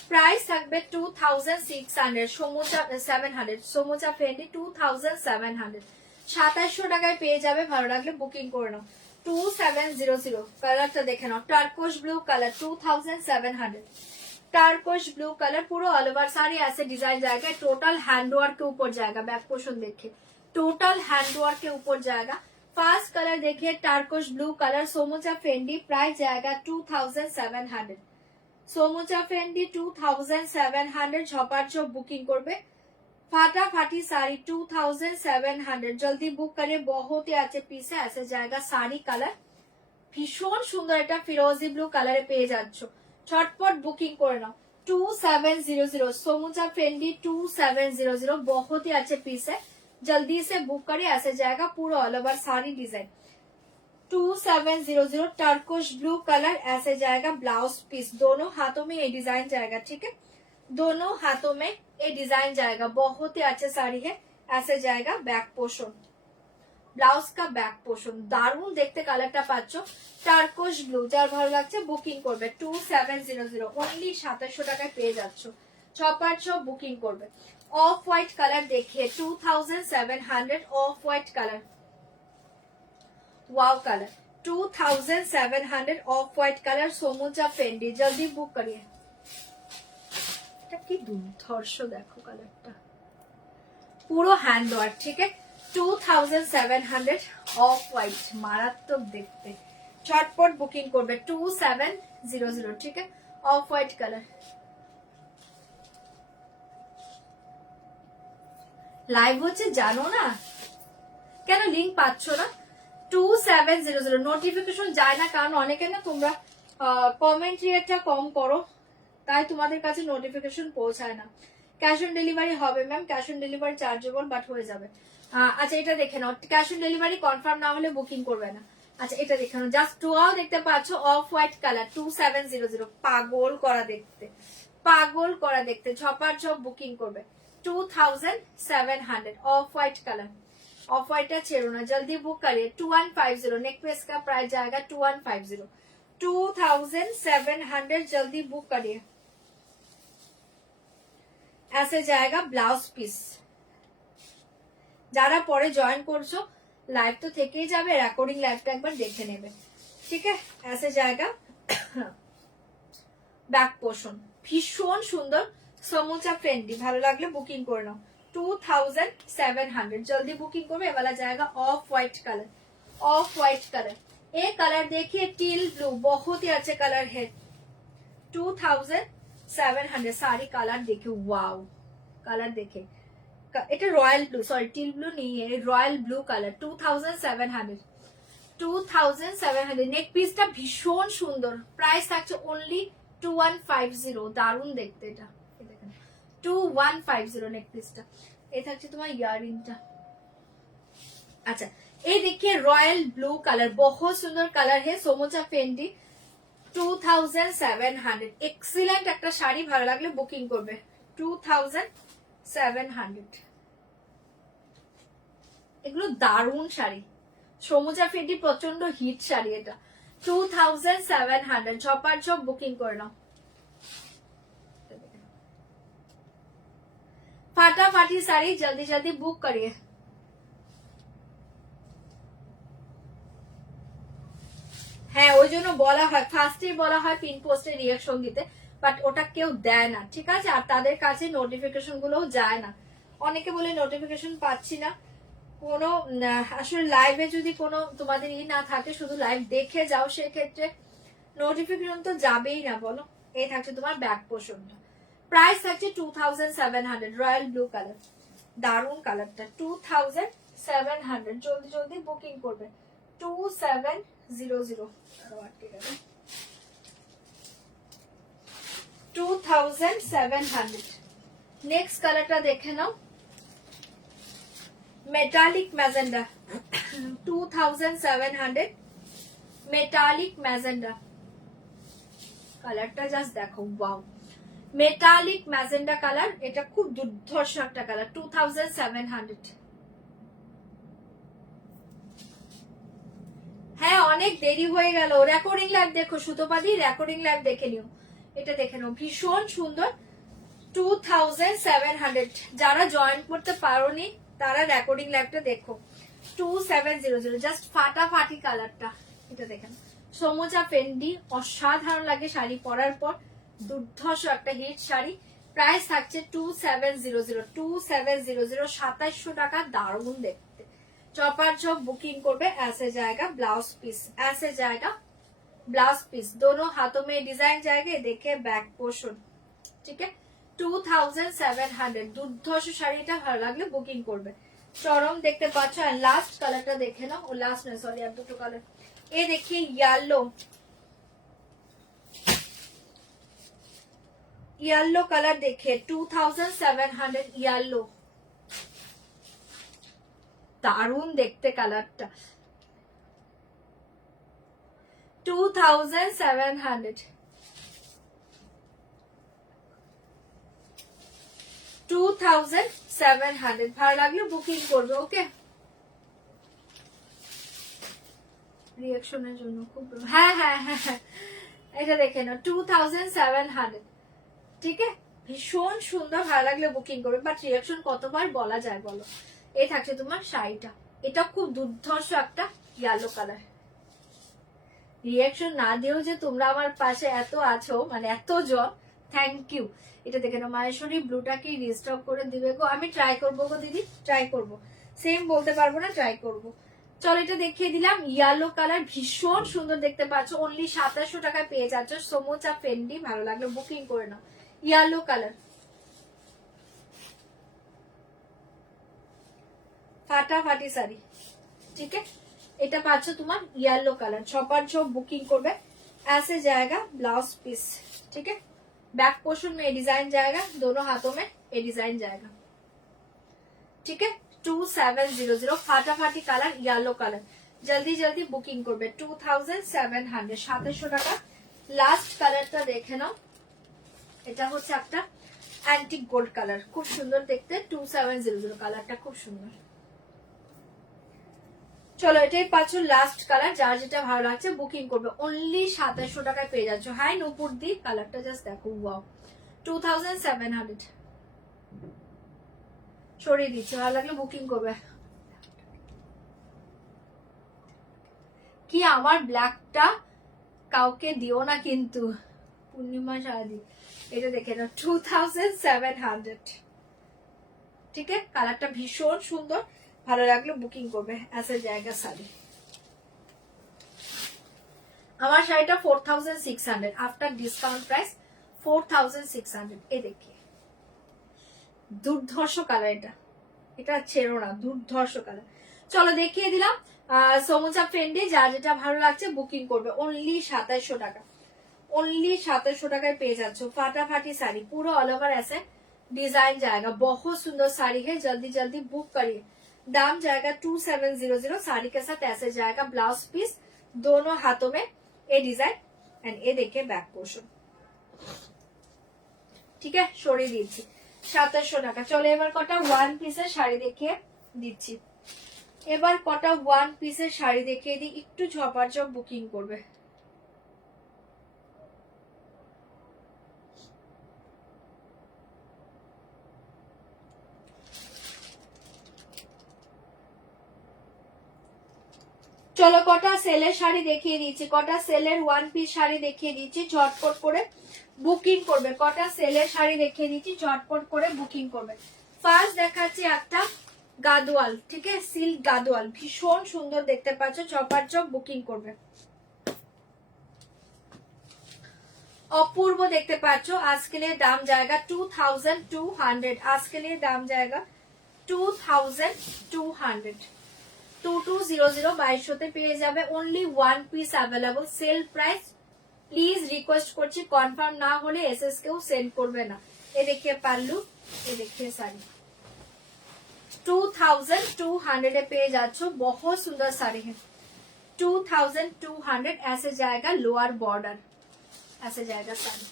প্রাইস থাকবে 2600, সমুচা 700, সমুচা ফেন্ডি 2700, 2700 টাকায় পেয়ে যাবে। ভালো লাগলে বুকিং করে নাও। 2700 কালারটা দেখে নাও, টার্কোশ ব্লু কালার 2700, টার্কোশ ব্लू कलर। पूरा ऑल ओवर साड़ी ऐसे डिजाइन जाएगा, टोटल हैंडवर्क के ऊपर जाएगा। बैक पोर्शन देखिए, टोटल हैंडवर्क के ऊपर जाएगा। फर्स्ट कलर देखिए टार्कोश ब्लू कलर, सोमुचा फेंडी। प्राइस जाएगा 2700, सोमुचा फेंडी 2700। झपाट झप बुकिंग करबे, फाटाफाटी साड़ी 2700। जल्दी बुक करिए, बहुत ही अच्छे पीस है। ऐसे जाएगा साड़ी कलर, भीषण सुंदर। এটা ফিরোজি ব্লু কালারে পেয়ে যাচ্ছ, ছটপট বুকিং করে নাও। 2700 सोमुचा फेंडी 2700, बहुत ही अच्छे पीस है। जल्दी से बुक करिए, ऐसे जाएगा पूरा all over sari design. 2700 turquoise blue colour, ऐसे जाएगा ब्लाउज पीस। दोनों हाथों में ये डिजाइन जाएगा, ठीक है, दोनों हाथों में ये डिजाइन जाएगा। बहुत ही अच्छे साड़ी है। ऐसे जाएगा बैक पोर्शन, ব্লাউজ কা ব্যাক পোর্শন। দারুণ দেখতে কালারটা পাচ্ছ, টার্কোশ ব্লু। যার ভালো লাগছে বুকিং করবে। 2700 অনলি 2700 টাকায় পেয়ে যাচ্ছ। ছপার ছপ বুকিং করবে। অফ হোয়াইট কালার দেখিয়ে 2700, off white colour, wow colour 2700, off white colour, সোমুচা ফেন্ডি। জলদি বুক করিয়ে। এটা কি দুর্ধর্ষ দেখো কালারটা, পুরো হ্যান্ড ওয়ার্ক, ঠিক है। 2700 অফ হোয়াইট, মারাত্মক দেখতে। ছটপট বুকিং করবে। 2700, ঠিক है, অফ হোয়াইট কালার। লাইভ হচ্ছে জানো না, কেন লিংক পাচ্ছ না? 2700 নোটিফিকেশন যায় না, কারণ অনেকে না তোমরা কমেন্ট রেটটা কম করো, তাই তোমাদের কাছে নোটিফিকেশন পৌঁছায় না। ক্যাশ অন ডেলিভারি হবে ma'am, cash on delivery chargeable, but হয়ে যাবে। আচ্ছা এটা দেখে নাও, ক্যাশ অন ডেলিভারি কনফার্ম না হলে বুকিং করবে না। আচ্ছা এটা দেখে নাও, জাস্ট টুয়াও দেখতে পাচ্ছ, অফ হোয়াইট কালার 2700। পাগল করা দেখতে, পাগল করা দেখতে। ঝপার ঝপ বুকিং করবে। 2700 off white colour, off white छेड़ो ना, जल्दी बुक करिए। 2150 नेक पीस का प्राइस जाएगा 2150, 2700। जल्दी बुक करिए। ऐसे जाएगा ब्लाउज पीस। যারা পরে জয়েন করছো লাইভ তো থেকেই যাবে, রেকর্ডিং লাইভটা একবার দেখে নেবে, ঠিক है। ऐसे जाएगा ব্যাক পোর্শন, ভীষণ সুন্দর। সমুচা ফ্রেন্ডলি, ভালো লাগলে বুকিং করে নাও। 2700 जल्दी बुकिंग করবে। वाला जाएगा of white colour, of white colour. ये कलर देखिए टील ब्लू, बहुत ही अच्छे कलर है। 2700 सारी कलर देखिए, वाओ कलर देखे। এটা royal blue, sorry teal blue नहीं है, রয়্যাল ব্লু কালার। 2700 নেক পিসটা ভীষণ সুন্দর। প্রাইস থাকছে অনলি 2150। দারুণ দেখতে এটা, 2150 নেক পিসটা। এই থাকছে তোমার ইয়ারিংটা। আচ্ছা এই देखिए রয়্যাল ব্লু কালার, बहुत সুন্দর কালার है। সোমোচা ফেন্ডি 2700, এক্সিলেন্ট একটা শাড়ি। ভালো লাগলে বুকিং করবে। 2700, এগুলো দারুণ শাড়ি। সোমোচা ফেন্ডি প্রচন্ড হিট শাড়ি এটা। 2700 ঝপার ঝপ বুকিং করে নাও। ফাটাফাটি শাড়ি, জলদি জলদি বুক করিয়ে। হ্যাঁ ওই জন্য বলা হয়, ফার্স্টেই বলা হয় পিন পোস্টে রিয়াকশন দিতে, বাট ওটা কেউ দেয় না, ঠিক আছে। আর তাদের কাছে নোটিফিকেশন গুলোও যায় না। অনেকে বলে নোটিফিকেশন পাচ্ছি না। কোনো আসলে লাইভে যদি কোনো তোমাদের না থাকে, শুধু লাইভ দেখে যাও, সেক্ষেত্রে নোটিফিকেশন তো যাবেই না, বলো। এই থাকছে তোমার ব্যাক পোর্শনটা। প্রাইস থাকছে 2700, রয়্যাল ব্লু কালার, দারুণ কালারটা। 2700 জলদি জলদি বুকিং করবে। 2700 2700। নেক্সট কালারটা দেখে নাও, মেটালিক ম্যাজেন্ডা 2700, মেটালিক ম্যাজেন্ডা কালারটা জাস্ট দেখো, ওয়াও। মেটালিক ম্যাজেন্ডা কালার, এটা খুব দুর্ধর্ষ একটা কালার, 2700। হ্যাঁ অনেক দেরি হয়ে গেল। রেকর্ডিং লাইভ দেখো সুতোপাদি, রেকর্ডিং লাইভ দেখে নিও। এটা দেখে নাও, ভীষণ সুন্দর, 2700। যারা জয়েন করতে পারোনি তারা রেকর্ডিং লাইভটা দেখো। 2700, জাস্ট ফাটাফাটি কালারটা। এটা দেখেন, সমুচা ফেন্ডি, অসাধারণ লাগে শাড়ি পরার পর, দুর্ধর্ষ একটা হিট শাড়ি। প্রাইস থাকছে 2700, 2700, টাকা। দারুণ দেখতে, চপার চপ बुकिंग করবে। ऐसे जाएगा ब्लाउज पीस, ऐसे जाएगा ब्लाउज पीस, दोनों हाथों में डिजाइन जाएगा। देखिए बैक पोर्शन, ठीक है। 2700, দুর্ধর্ষ শাড়িটা ভালো লাগলে বুকিং করবে। চরম দেখতে পাচ্ছ। আর লাস্ট কালারটা দেখে নাও, ও লাস্ট না সরি, আর দুটো কালার। এ देखिए येलो, येलो कलर देखिए 2700, येलो, দারুণ দেখতে কালারটা। 2700, 2700, ভালো লাগলে বুকিং করবে। ওকে, রিঅ্যাকশনের জন্য খুব, হ্যাঁ হ্যাঁ হ্যাঁ হ্যাঁ, এটা দেখে নাও 2700, ঠিক আছে। ভীষণ সুন্দর, ভালো লাগলে বুকিং করবে। বাট রিঅ্যাকশন কতবার বলা যায় বলো। এই থাকছে তোমার শাড়িটা, এটা খুব দুর্ধর্ষ একটা ইয়েলো কালার। রিঅ্যাকশন না দিও যে তোমরা আমার পাশে এত আছো, মানে এত জন, থ্যাংক ইউ। এটা দেখে নাও, মাহেশ্বরী ব্লুটাকে রিস্টক করে দিবে গো। আমি ট্রাই করবো গো দিদি, ট্রাই করবো, সেম বলতে পারবো না, ট্রাই করবো। চলো এটা দেখিয়ে দিলাম, ইয়েলো কালার, ভীষণ সুন্দর দেখতে পাচ্ছ। অনলি 2700 টাকায় পেয়ে যাচ্ছ। সমুচা ফেন্ডি, ভালো লাগলো বুকিং করে নাও। ইয়েলো কালার, ফাটাফাটি শাড়ি, ঠিক है। এটা পাচ্ছ তোমার येलो कलर, छपार छप बुकिंग করবে। ऐसे जाएगा ब्लाउज पीस, ठीक है। बैक पोर्शन में ये डिजाइन जाएगा, दोनों हाथों में ये डिजाइन जाएगा, ठीक है। 2700, ফাটাফাটি কালার, येलो कलर, जल्दी जल्दी बुकिंग করবে। 2700, 2700 টাকা। লাস্ট কালারটা দেখে নাও, এটা হচ্ছে একটা অ্যান্টিক গোল্ড কালার, খুব সুন্দর দেখতে। 2700, কালারটা খুব সুন্দর। চলো এটাই পাচ্ছ লাস্ট কালার, যার যেটা ভালো লাগছে বুকিং করবে। অনলি 2700 টাকায় পেয়ে যাচ্ছ। হাই নূপুর দি, কালারটা জাস্ট দেখো, ওয়াও। 2700, সরিয়ে দিচ্ছি, ভালো লাগলে বুকিং করবে। কি আমার ব্ল্যাকটা কাউকে দিও না কিন্তু, পূর্ণিমা সারাদি। এটা দেখে নাও 2700, ঠিক আছে। কালারটা ভীষণ সুন্দর, ভালো লাগলে বুকিং করবে। ऐसे जाएगा শাড়ি। আমার শাড়িটা 4600, আফটার ডিসকাউন্ট প্রাইস 4600। এ দেখিয়ে দুর্ধর্ষ কালার, এটা এটা ছেড়ো না, দুর্ধর্ষ কালার। চলো দেখিয়ে দিলাম। সমুচা ফ্রেন্ডে যার যেটা ভালো লাগছে বুকিং করবে। অনলি 2700 টাকা, অনলি 2700 টাকায় পেয়ে যাচ্ছ। ফাটাফাটি শাড়ি, पूरा ऑल ओवर ऐसे डिजाइन जाएगा। बहुत सुंदर साड़ी है, जल्दी जल्दी बुक करिए। दाम जाएगा 2700। साड़ी के साथ ऐसे जाएगा ब्लाउज पीस, दोनों हाथों में ये डिजाइन एंड ये देखिए बैक पोर्शन, ठीक है। সরিয়ে দিচ্ছি 2700 টাকা। চলো এবার কটা ওয়ান পিসের শাড়ি দেখিয়ে দিচ্ছি। এবার কটা ওয়ান পিসের শাড়ি দেখিয়ে দিই, একটু ঝপাঝপ বুকিং করবে। চলো কটা সেলের শাড়ি দেখিয়ে দিচ্ছি, কটা সেলের ওয়ান পিস শাড়ি দেখিয়ে দিচ্ছি, ঝটপট করে বুকিং করবে। কটা সেলের শাড়ি দেখিয়ে দিচ্ছি, ঝটপট করে বুকিং করবে। ফার্স্ট দেখাচ্ছি একটা গাদোয়াল, ঠিক আছে, সিল্ক গাদোয়াল, ভীষণ সুন্দর দেখতে পাচ্ছ। চপার চপ বুকিং করবে। অপূর্ব দেখতে পাচ্ছ। आज के लिए दाम जाएगा 2200, आज के लिए दाम जाएगा 2200। 2200 2200 পেয়ে যাবে। Only one piece available, sale price. Please request করছি, কনফার্ম না হলে এসএস কেউ সেন্ড করবে না। এ দেখিয়ে পাল্লু, এ দেখিয়ে শাড়ি, 2200 এ পেয়ে যাচ্ছ। बहुत सुंदर साड़ी है, 2200। ऐसे जाएगा लोअर बॉर्डर, ऐसे जाएगा साड़ी,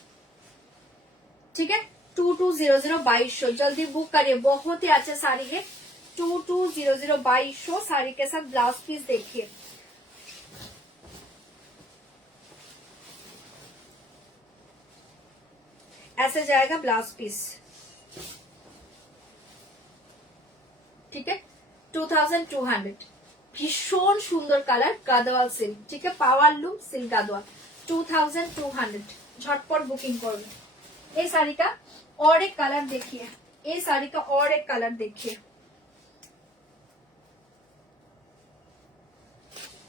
ठीक है 2200 जल्दी बुक करिए, बहुत ही अच्छे साड़ी है 2200 साड़ी के साथ ब्लाउज पीस देखिए। ऐसे जाएगा ब्लाउज पीस, ठीक है 2200 भीषण सुंदर कलर गादोয়াল सिल्क, ठीक है पावर लूम सिल्क गादोয়াল 2200 झटपट बुकिंग करो। ये साड़ी का और एक कलर देखिए, ये साड़ी का और एक कलर देखिए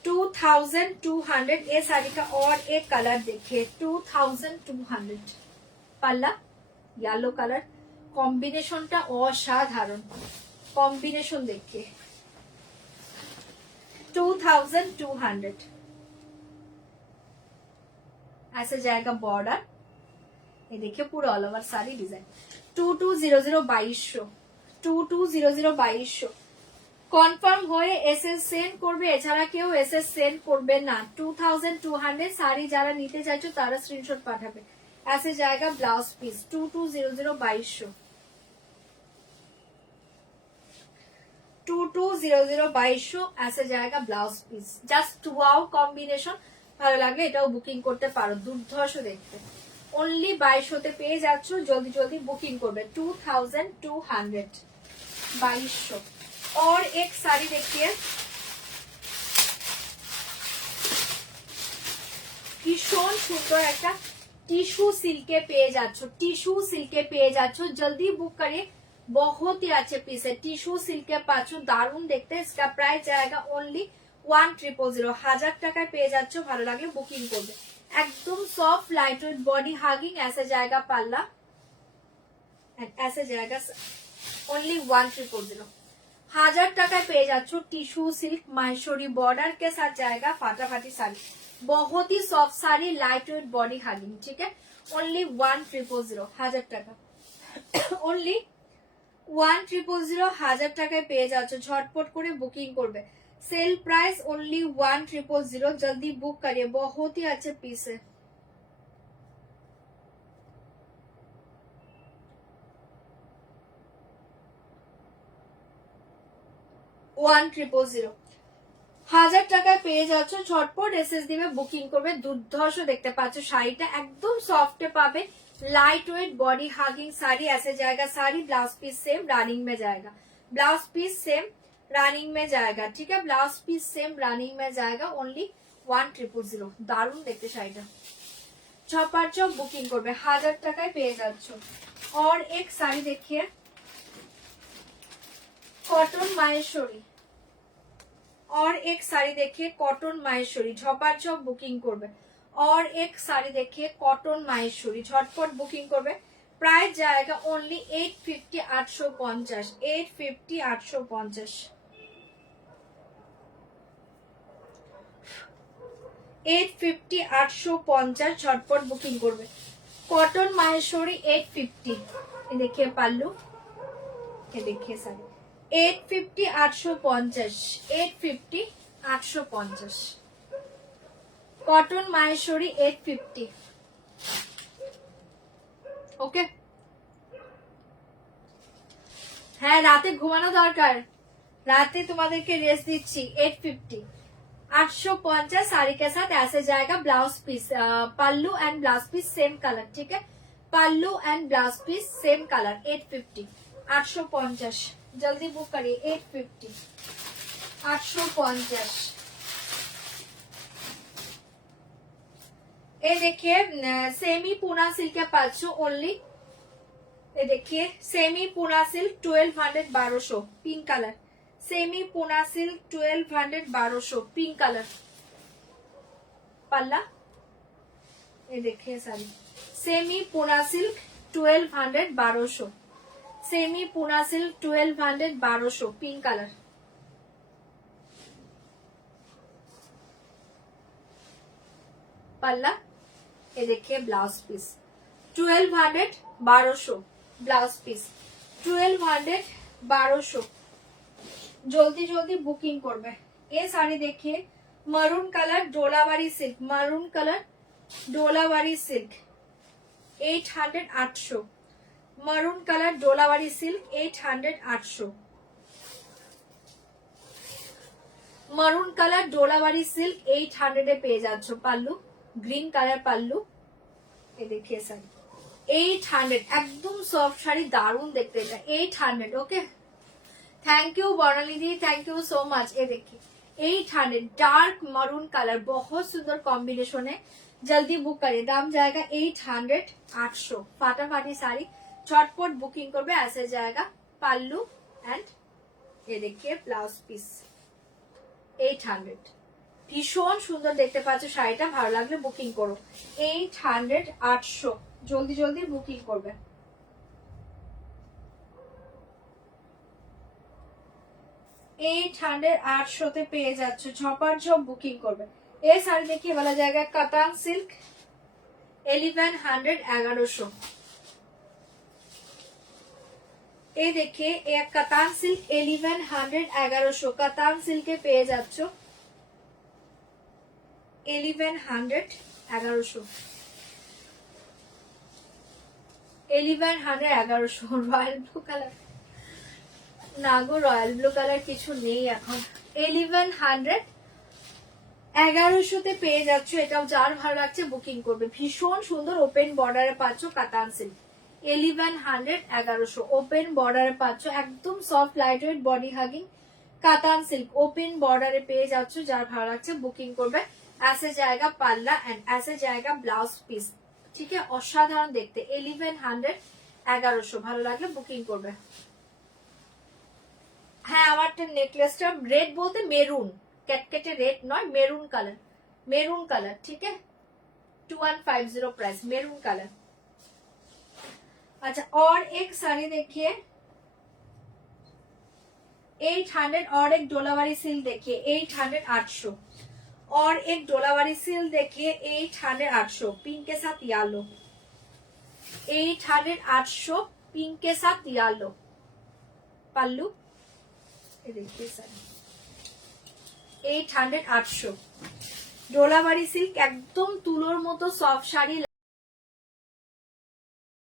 2200। ये साड़ी का और एक कलर देखिए 2200। পাল্লা येलो कलर कॉम्बिनेशनটা অসাধারণ, कॉम्बिनेशन देखिए 2200। ऐसे जाएगा बॉर्डर, ये देखिए पूरा all over sari design 2200 2200 confirm হয়ে এসএস সেন্ড করবে, এছাড়া কেউ এসএস সেন্ড করবে না। 2200 শাড়ি যারা নিতে চাইছো তারা স্ক্রিনশট পাঠাবে। ऐसे जाएगा ब्लाउज पीस 2200 2200 ऐसे जाएगा blouse piece. Just wow combination, ভালো লাগলে এটাও বুকিং করতে পারো, দুর্ধর্ষ দেখতে। অনলি 2200 তে পেয়ে যাচ্ছ, জলদি জলদি বুকিং করবে 2200 2200। और एक साड़ी देखिए ভীষণ সুন্দর একটা टिश्यू सिल्के पेয়ে যাচ্ছ, टिश्यू सिल्के পেয়ে যাচ্ছ, जल्दी बुक करिए बहुत ही अच्छे पीस है। टिश्यू सिल्के পাচ্ছ দারুণ দেখতে। इसका प्राइस जाएगा ओनली 1000 1000 টাকায় পেয়ে যাচ্ছ, ভালো লাগলে বুকিং করবে। एकदम soft light weight body hugging. ऐसे जाएगा पल्ला एंड ऐसे जाएगा ओनली 1000 1000 টাকায় পেয়ে যাচ্ছ टिश्यू सिल्क माहेश्वरी बॉर्डर के साथ जाएगा फाटाफाटी साड़ी, बहुत ही soft sari light weight body hugging, ठीक है ओनली 1000 1000 টাকা ओनली 1000 1000 টাকায় পেয়ে যাচ্ছ, ঝটপট করে বুকিং করবে। सेल प्राइस ओनली 1000, जल्दी बुक करिए बहुत ही अच्छे पीस है। ওয়ান 1000 টাকায় পেয়ে যাচ্ছ, ঝটপট এসএস দিবে বুকিং করবে। দুর্ধর্ষ দেখতে পাচ্ছ শাড়িটা, একদম সফটে পাবে, light weight body hugging sari. ऐसे जाएगा sari, blouse piece same running में जाएगा, ब्लाउज पीस सेम रनिंग में जाएगा, ठीक है ब्लाउज पीस सेम रनिंग में जाएगा ओनली 1000। দারুণ দেখতে শাড়িটা, ছপার চপ বুকিং করবে 1000 টাকায় পেয়ে যাচ্ছ। और एक साड़ी देखिए कॉटन माहेश्वरी, और एक साड़ी देखिए कॉटन माहेश्वरी, झपार चप बुकिंग करबे। और एक साड़ी देखिए कॉटन माहेश्वरी, झटपट बुकिंग करबे। प्राइस जाएगा ओनली 850 850 850 850 850 850 झटपट बुकिंग करबे। कॉटन माहेश्वरी 850। ये देखिए पल्लू, ये देखिए साड़ी 850 850 850 850 कॉटन माहेश्वरी 850। ओके হ্যাঁ রাতে ঘুমানো দরকার, রাতে তোমাদেরকে রেস্ট দিচ্ছি। 850 850 साड़ी के साथ ऐसे जाएगा blouse piece, pallu and blouse piece same colour, ठीक है pallu and blouse piece same colour 850 850। जल्दी बुक करिए 850 850। ये देखिए सेमी पूना सिल्क के पाँच ओनली, ये देखिए semi Poona silk 1200 1200 pink colour, semi Poona silk 1200 1200 pink colour पल्ला। ये देखिए sari semi Poona silk 1200 1200 semi Poona silk 1200 1200 pink colour पल्ला। ये देखिए ब्लाउज पीस 1200 1200 ब्लाउज पीस 1200 1200। जल्दी जल्दी बुकिंग करबे। ये साड़ी देखिए maroon colour Dolabari silk, maroon colour Dolabari silk, 800 800 মারুন কালার ডোলাবাড়ি সিল্ক 800 800 মারুন কালার ডোলাবাড়ি সিল্ক 800 এ পেয়ে যাচ্ছ। পাল্লু গ্রিন কালার পাল্লু, এ দেখিয়ে শাড়ি 800 একদম সফট শাড়ি, দারুন দেখতে এটা 800। Okay thank you Barnali di, thank you so much. ये देखिए 800 डार्क मरून कलर, बहुत सुंदर कॉम्बिनेशन है, जल्दी बुक करिए, दाम जाएगा 800 800 फाटाफाटी साड़ी, चटपट बुकिंग करबे ऐसे जाएगा। पल्लू एंड ये देखिए ब्लाउज पीस 800 ভীষণ সুন্দর দেখতে পাচ্ছ শাড়িটা, ভালো লাগলে বুকিং করো 800 800 জলদি জলদি বুকিং করবে। 800 800 তে পেয়ে যাচ্ছ, ঝপার ঝপ বুকিং করবে। এই শাড়ি দেখিয়ে বলা জায়গা কাতান সিল্ক 1100 1100। এই দেখে এক কাতান সিল্ক 1100 1100 কাতান সিল্কে পেয়ে যাচ্ছ 1100 1100 1100 1100। রয়্যাল ব্লু কালার না গো, রয়্যাল ব্লু কালার কিছু নেই এখন। 1100 1100 তে পেয়ে যাচ্ছ, এটাও যার ভালো লাগছে বুকিং করবে। ভীষণ সুন্দর ওপেন বর্ডারে পাচ্ছ কাতান সিল্ক 1100 1100 ওপেন বর্ডারে পাচ্ছ, একদম soft light weight body hugging কাতান সিল্ক ওপেন বর্ডারে পেয়ে যাচ্ছ, যার ভালো লাগছে বুকিং করবে। ऐसे जाएगा पाल्ला एंड ऐसे जाएगा ब्लाउज पीस, ठीक है, असाधारण देखते 1100 1100 ভালো লাগলে বুকিং করবে। হ্যাঁ আমারটা নেকলেসটা রেড বলতে মেরুন, ক্যাটকেটে রেড নয়, মেরুন কালার, মেরুন কালার, ঠিক है 2150 प्राइस मेरून कलर। अच्छा और एक साड़ी देखिए 800 और एक डोलावारी सिल्क देखिए 800 800 और एक डोलावारी सिल्क देखिए 800 800 पिंक के साथ येलो 800 800 पिंक के साथ येलो पल्लू, ये देखिए सर 800 800 डोलावारी सिल्क एकदम तुलोर मतो सफ्ट शाड़ी।